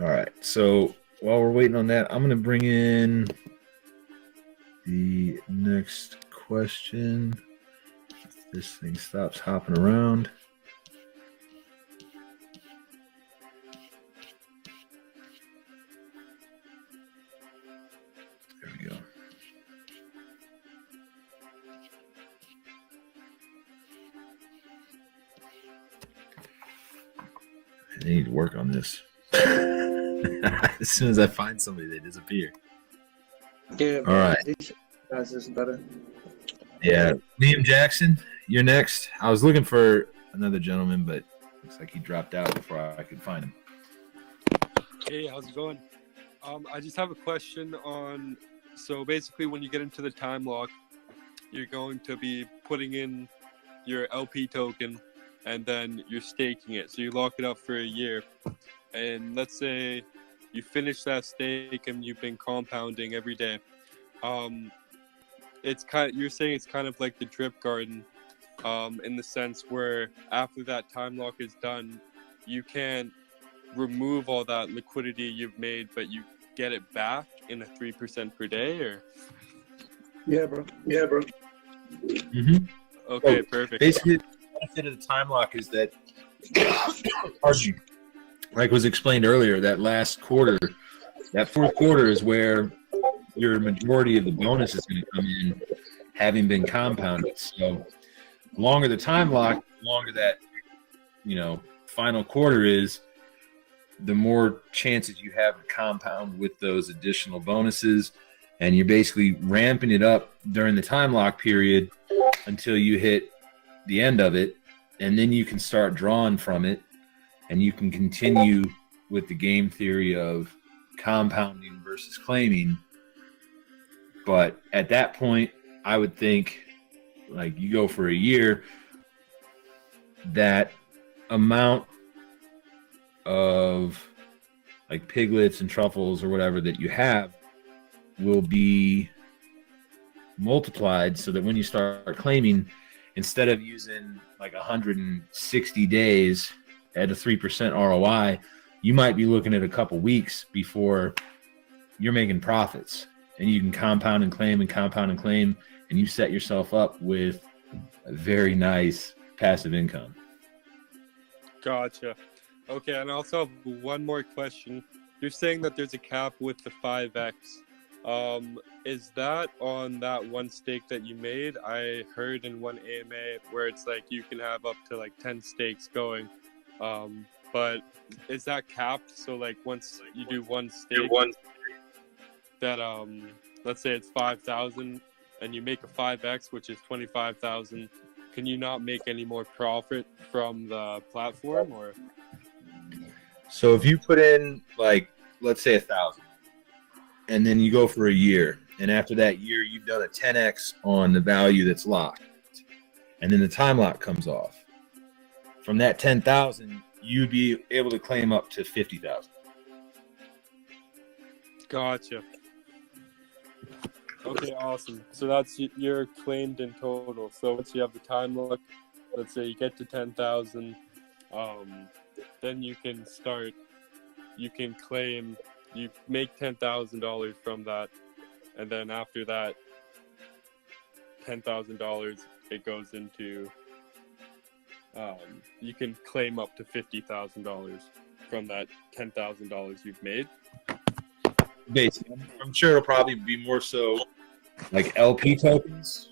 All right, so while we're waiting on that, I'm going to bring in the next question. This thing stops hopping around. There we go. I need to work on this. As soon as I find somebody, they disappear. Yeah. All right. Guys, is better. Yeah. Liam Jackson, you're next. I was looking for another gentleman, but looks like he dropped out before I could find him. Hey, how's it going? I just have a question on, so basically when you get into the time lock, you're going to be putting in your LP token and then you're staking it. So you lock it up for a year. And let's say you finish that stake and you've been compounding every day. You're saying it's kind of like the drip garden, in the sense where after that time lock is done, you can't remove all that liquidity you've made, but you get it back in a 3% per day, or? Yeah, bro. Mm-hmm. Okay, perfect. Basically, the benefit of the time lock is that, pardon me, like was explained earlier, that last quarter, that fourth quarter is where your majority of the bonus is going to come in, having been compounded. So the longer the time lock, the longer that, final quarter is, the more chances you have to compound with those additional bonuses. And you're basically ramping it up during the time lock period until you hit the end of it. And then you can start drawing from it. And you can continue with the game theory of compounding versus claiming. But at that point, I would think, like, you go for a year, that amount of like piglets and truffles or whatever that you have will be multiplied so that when you start claiming, instead of using like 160 days at a 3% ROI, you might be looking at a couple weeks before you're making profits, and you can compound and claim and compound and claim, and you set yourself up with a very nice passive income. Gotcha. Okay, and I also have one more question. You're saying that there's a cap with the 5x. Is that on that one stake that you made? I heard in one AMA where it's like you can have up to like 10 stakes going. But is that capped? So like once you do one stake that let's say it's 5,000 and you make a 5x, which is 25,000, can you not make any more profit from the platform? Or So if you put in like, let's say 1,000, and then you go for a year, and after that year you've done a 10x on the value that's locked, and then the time lock comes off, from that 10,000 you'd be able to claim up to 50,000. Gotcha. Okay, awesome. So that's you're claimed in total. So once you have the time lock, let's say you get to 10,000, then you can start. You can claim. You make $10,000 from that, and then after that, $10,000 it goes into. You can claim up to $50,000 from that $10,000 you've made. Basically, I'm sure it'll probably be more so like LP tokens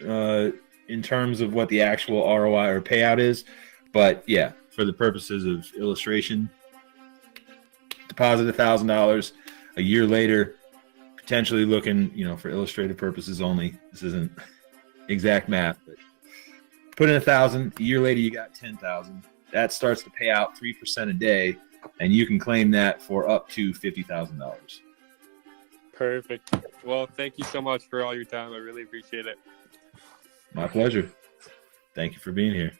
in terms of what the actual ROI or payout is. But yeah, for the purposes of illustration, deposit $1,000 a year later, potentially looking, for illustrative purposes only. This isn't exact math, but put in 1,000 a year later, you got 10,000. That starts to pay out 3% a day, and you can claim that for up to $50,000. Perfect. Well, thank you so much for all your time. I really appreciate it. My pleasure. Thank you for being here.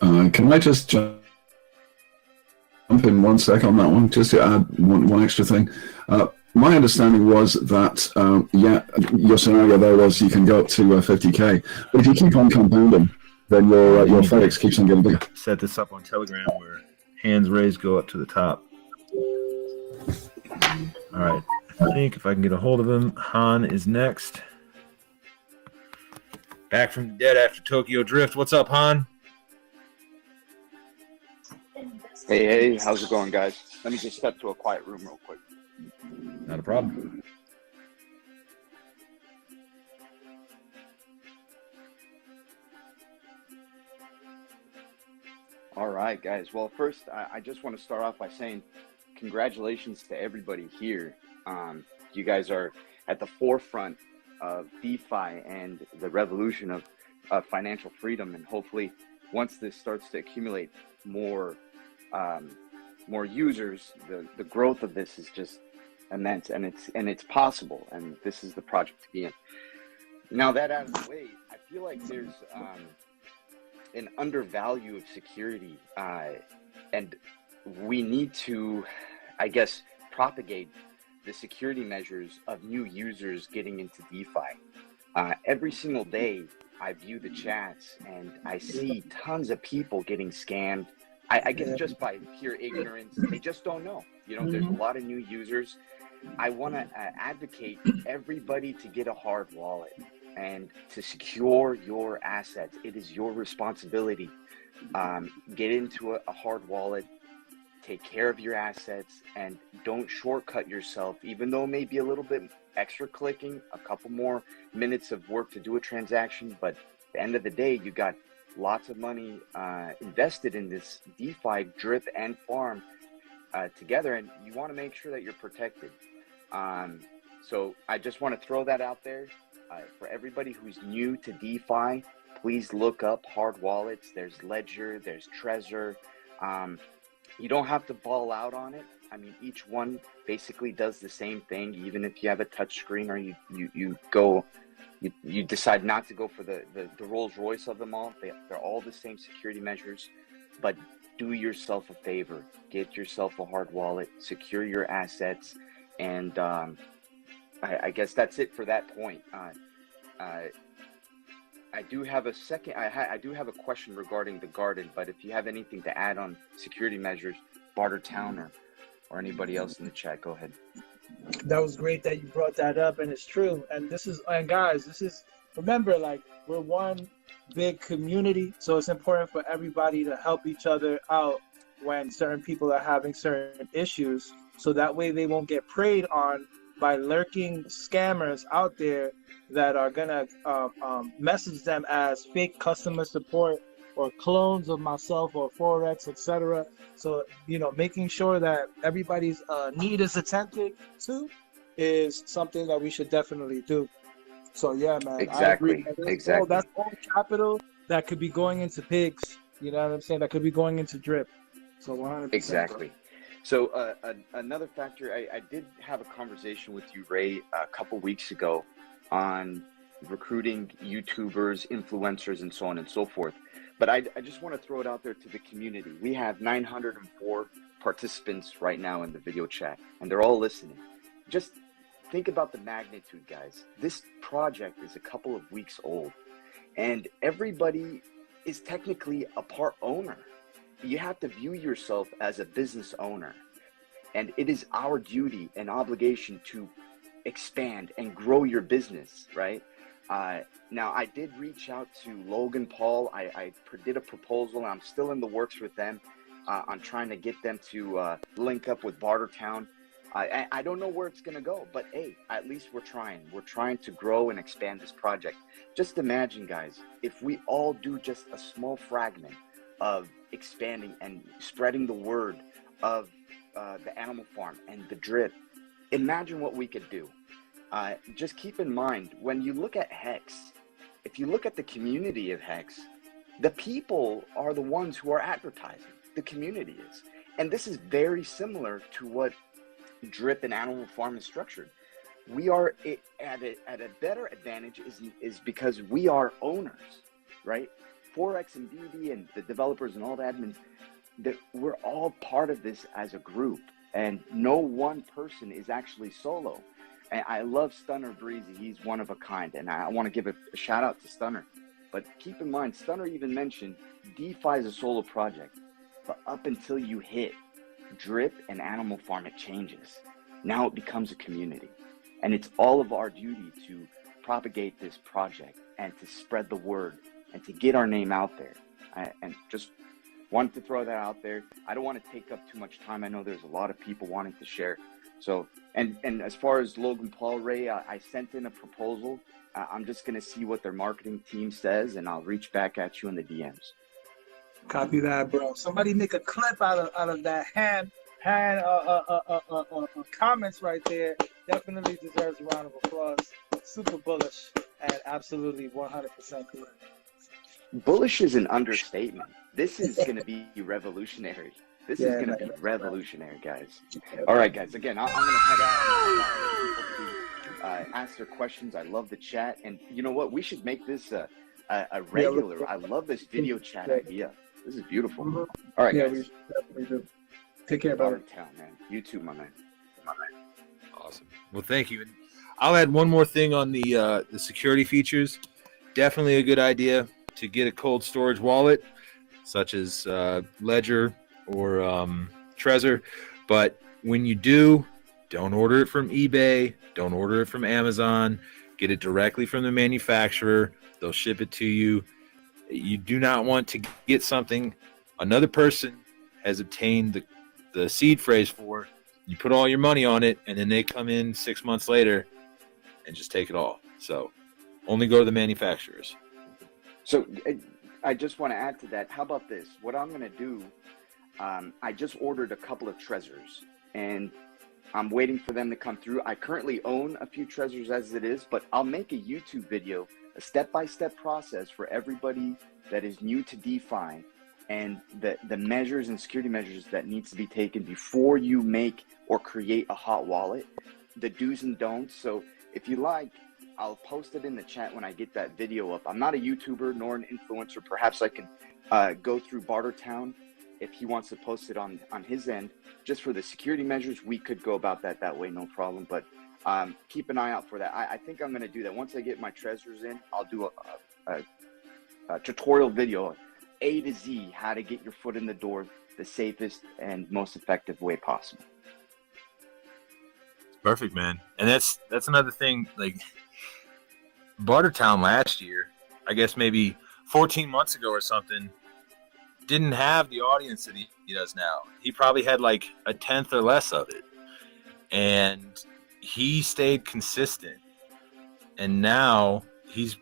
Can I just jump in 1 sec on that one, just to add one extra thing? My understanding was that, your scenario there was you can go up to 50K, but if you keep on compounding, then your FedEx keeps on getting bigger. Set this up on Telegram where hands raised go up to the top. All right. I think if I can get a hold of him, Han is next. Back from the dead after Tokyo Drift. What's up, Han? Hey, how's it going, guys? Let me just step to a quiet room real quick. Not a problem. All right, guys. Well, first, I just want to start off by saying congratulations to everybody here. You guys are at the forefront of DeFi and the revolution of financial freedom, and hopefully, once this starts to accumulate more users, the growth of this is just immense, and it's possible, and this is the project to be in. Now that out of the way, I feel like there's an undervalue of security, and we need to, I guess, propagate the security measures of new users getting into DeFi. Every single day, I view the chats and I see tons of people getting scammed. I guess just by pure ignorance, they just don't know. There's a lot of new users. I want to advocate everybody to get a hard wallet and to secure your assets. It is your responsibility. Get into a hard wallet, take care of your assets, and don't shortcut yourself, even though it may be a little bit extra clicking, a couple more minutes of work to do a transaction. But at the end of the day, you got lots of money invested in this DeFi drip and farm together, and you want to make sure that you're protected. So I just want to throw that out there. For everybody who's new to DeFi, please look up hard wallets. There's Ledger, there's Trezor. You don't have to ball out on it. I mean, each one basically does the same thing, even if you have a touch screen or you decide not to go for the Rolls Royce of them all. They're all the same security measures, but do yourself a favor. Get yourself a hard wallet, secure your assets, and I guess that's it for that point. I do have a second. I do have a question regarding the garden, but if you have anything to add on security measures, Bartertown or anybody else in the chat, go ahead. That was great that you brought that up, and it's true. And guys, remember, like, we're one big community, so it's important for everybody to help each other out when certain people are having certain issues, so that way they won't get preyed on by lurking scammers out there that are gonna message them as fake customer support or clones of myself or Forex, etc. So, making sure that everybody's need is attended to is something that we should definitely do. So yeah, man, Exactly. I agree. Exactly. That's all capital that could be going into pigs. You know what I'm saying? That could be going into drip. So 100%. Exactly. So another factor, I did have a conversation with you, Ray, a couple weeks ago on recruiting YouTubers, influencers, and so on and so forth. But I just want to throw it out there to the community. We have 904 participants right now in the video chat, and they're all listening. Just think about the magnitude, guys. This project is a couple of weeks old, and everybody is technically a part owner. You have to view yourself as a business owner, and it is our duty and obligation to expand and grow your business, right? Now, I did reach out to Logan Paul. I did a proposal, and I'm still in the works with them on trying to get them to link up with Bartertown. I don't know where it's going to go, but hey, at least we're trying. We're trying to grow and expand this project. Just imagine, guys, if we all do just a small fragment of expanding and spreading the word of the animal farm and the drip, imagine what we could do. Just keep in mind, when you look at Hex, if you look at the community of Hex, the people are the ones who are advertising. The community is. And this is very similar to what drip and animal farm is structured. We are at a better advantage is because we are owners, right? Forex and BB and the developers and all the admins, that we're all part of this as a group, and no one person is actually solo. And I love Stunner Breezy. He's one of a kind, and I want to give a shout out to Stunner. But keep in mind, Stunner even mentioned DeFi is a solo project, but up until you hit drip and animal farm, it changes. Now it becomes a community, and it's all of our duty to propagate this project and to spread the word and to get our name out there. And just wanted to throw that out there. I don't want to take up too much time. I know there's a lot of people wanting to share. So, and as far as Logan Paul, Ray, I sent in a proposal. I'm just going to see what their marketing team says, and I'll reach back at you in the DMs. Copy that, bro. Somebody make a clip out of that hand comments right there. Definitely deserves a round of applause. Super bullish and absolutely 100% correct. Bullish is an understatement. This is going to be revolutionary. This is going to be revolutionary, guys. All right, guys. Again, I'm going to head out and ask their questions. I love the chat. And you know what? We should make this a regular. I love this video chat idea. This is beautiful. All right, guys. We do. Take care, brother. Bartertown, man. You too, my man. Awesome. Well, thank you. And I'll add one more thing on the security features. Definitely a good idea to get a cold storage wallet, such as Ledger or Trezor. But when you do, don't order it from eBay. Don't order it from Amazon. Get it directly from the manufacturer. They'll ship it to you. You do not want to get something another person has obtained the seed phrase for. You put all your money on it, and then they come in 6 months later and just take it all. So only go to the manufacturers. So I just want to add to that. How about this? What I'm going to do, I just ordered a couple of Trezors, and I'm waiting for them to come through. I currently own a few Trezors as it is, but I'll make a YouTube video, a step-by-step process for everybody that is new to DeFi, and the measures and security measures that needs to be taken before you make or create a hot wallet, the do's and don'ts. So if you like, I'll post it in the chat when I get that video up. I'm not a YouTuber nor an influencer. Perhaps I can go through Bartertown if he wants to post it on his end, just for the security measures, we could go about that way, no problem. But keep an eye out for that. I think I'm going to do that. Once I get my treasures in, I'll do a tutorial video, A to Z, how to get your foot in the door the safest and most effective way possible. Perfect, man. And that's another thing. Like Bartertown last year, I guess maybe 14 months ago or something, didn't have the audience that he does now. He probably had like a tenth or less of it, and he stayed consistent. And now he's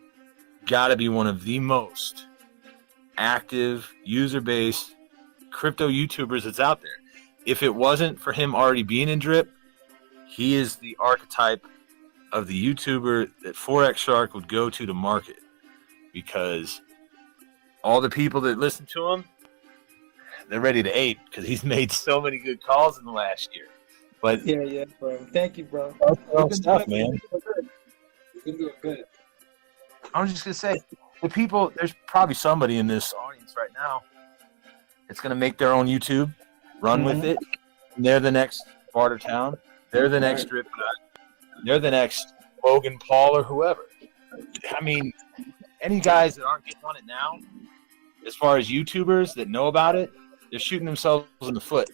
got to be one of the most active user-based crypto YouTubers that's out there. If it wasn't for him already being in Drip, he is the archetype of the YouTuber that Forex Shark would go to market, because all the people that listen to him, they're ready to ape because he's made so many good calls in the last year. But yeah, bro. Thank you, bro. Stuff, man. You've been doing good. I'm just gonna say, the people. There's probably somebody in this audience right now that's gonna make their own YouTube, run with it. And they're the next Bartertown. They're the next Drip Nut. They're the next Logan Paul or whoever. I mean, any guys that aren't getting on it now, as far as YouTubers that know about it, they're shooting themselves in the foot.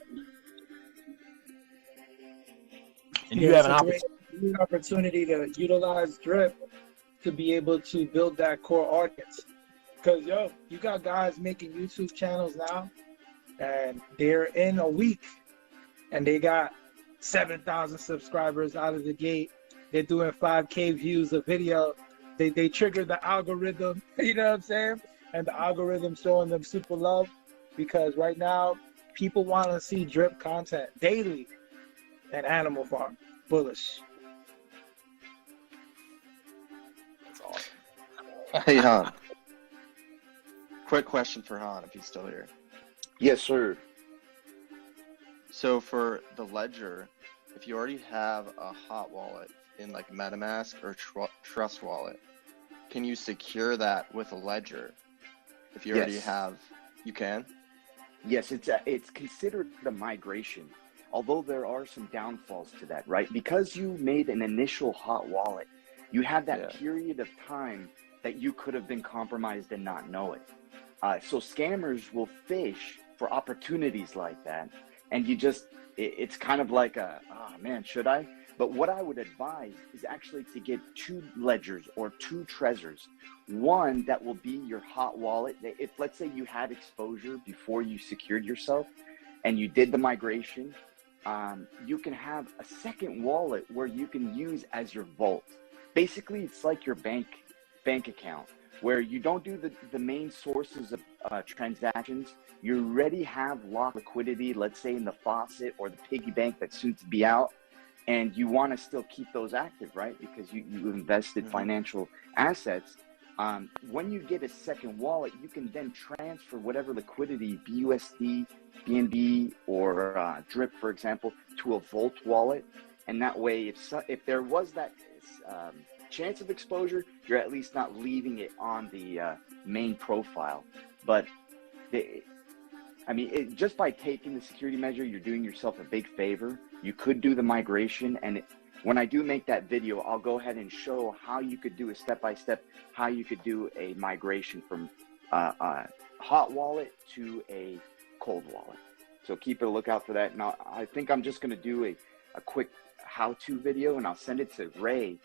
And you have an opportunity to utilize Drip to be able to build that core audience. Because, you got guys making YouTube channels now, and they're in a week, and they got 7,000 subscribers out of the gate. They're doing 5K views a video. They trigger the algorithm, you know what I'm saying? And the algorithm showing them super love, because right now people want to see Drip content daily. And Animal Farm, bullish. That's awesome. Hey, Han. Quick question for Han, if he's still here. Yes, sir. So for the ledger, if you already have a hot wallet in like MetaMask or Trust Wallet, can you secure that with a ledger? If you already have, you can? Yes, it's considered the migration. Although there are some downfalls to that, right? Because you made an initial hot wallet, you have that period of time that you could have been compromised and not know it. So scammers will fish for opportunities like that. And it's kind of like man, should I? But what I would advise is actually to get 2 ledgers or 2 treasures. One that will be your hot wallet. If let's say you had exposure before you secured yourself and you did the migration, you can have a second wallet where you can use as your vault. Basically, it's like your bank account, where you don't do the main sources of transactions. You already have locked liquidity, let's say in the faucet or the piggy bank that's soon to be out, and you want to still keep those active, right? Because you invested financial assets. When you get a second wallet, you can then transfer whatever liquidity, BUSD, BNB, or Drip, for example, to a Volt wallet. And that way, if there was that chance of exposure, you're at least not leaving it on the main profile. But just by taking the security measure, you're doing yourself a big favor. You could do the migration, and when I do make that video, I'll go ahead and show how you could do a step-by-step, how you could do a migration from a hot wallet to a cold wallet. So keep a lookout for that. Now, I think I'm just going to do a quick how-to video, and I'll send it to Ray.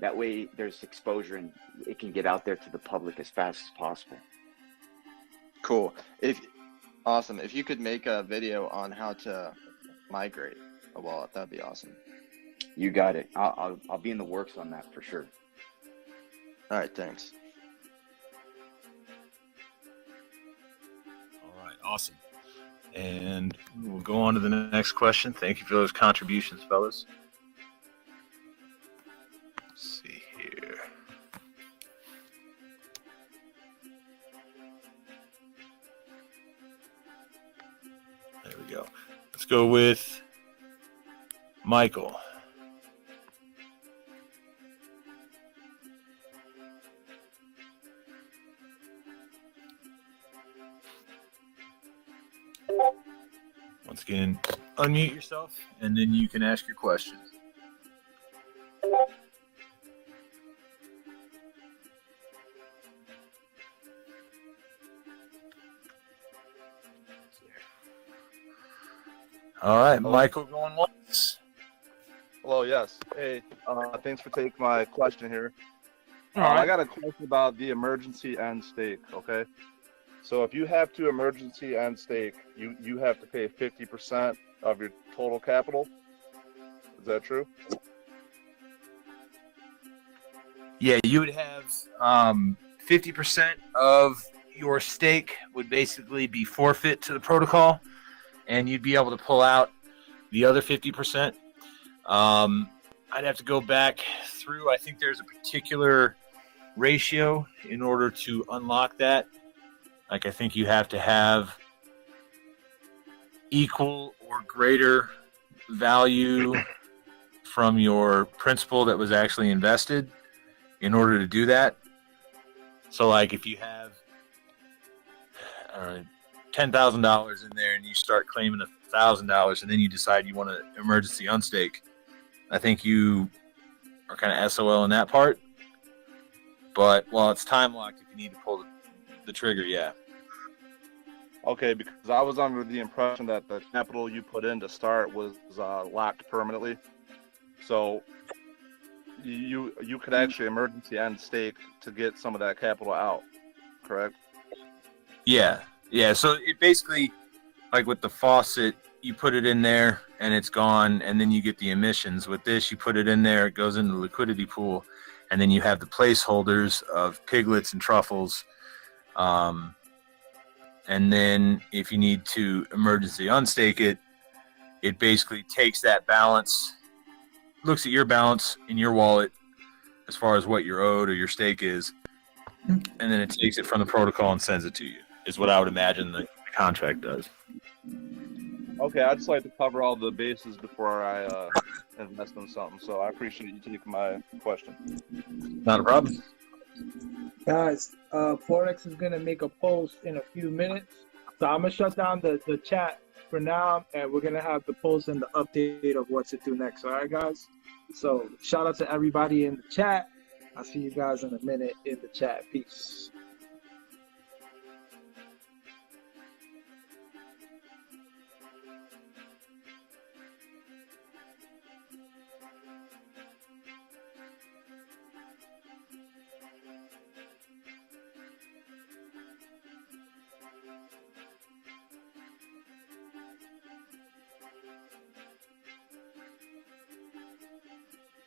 That way there's exposure and it can get out there to the public as fast as possible. Cool. Awesome. If you could make a video on how to migrate a wallet, that'd be awesome. You got it. I'll be in the works on that for sure. All right, thanks. All right, awesome. And we'll go on to the next question. Thank you for those contributions, fellas. Let's see here. There we go. Let's go with Michael. Once again, unmute yourself, and then you can ask your question. All right, Michael going once. Hello, yes. Hey, thanks for taking my question here. All right. I got a question about the emergency end stake, okay? So if you have to emergency end stake, you have to pay 50% of your total capital. Is that true? Yeah, you would have 50% of your stake would basically be forfeit to the protocol, and you'd be able to pull out the other 50%. I'd have to go back through. I think there's a particular ratio in order to unlock that. Like, I think you have to have equal or greater value from your principal that was actually invested in order to do that. So, like, if you have $10,000 in there and you start claiming $1,000 and then you decide you want to emergency unstake, I think you are kind of SOL in that part. But while it's time locked, if you need to pull the trigger, yeah. Okay, because I was under the impression that the capital you put in to start was locked permanently. So you could actually emergency end stake to get some of that capital out, correct? Yeah. So it basically, like with the faucet, you put it in there and it's gone, and then you get the emissions. With this, you put it in there, it goes into the liquidity pool, and then you have the placeholders of piglets and truffles. And then if you need to emergency unstake it, it basically takes that balance, looks at your balance in your wallet as far as what you're owed or your stake is, and then it takes it from the protocol and sends it to you, is what I would imagine the contract does. Okay, I just like to cover all the bases before I invest in something, so I appreciate you taking my question. Not a problem. Guys, Forex is gonna make a post in a few minutes, so I'm gonna shut down the chat for now, and we're gonna have the post and the update of what to do next. All right, guys. So shout out to everybody in the chat. I'll see you guys in a minute in the chat. Peace.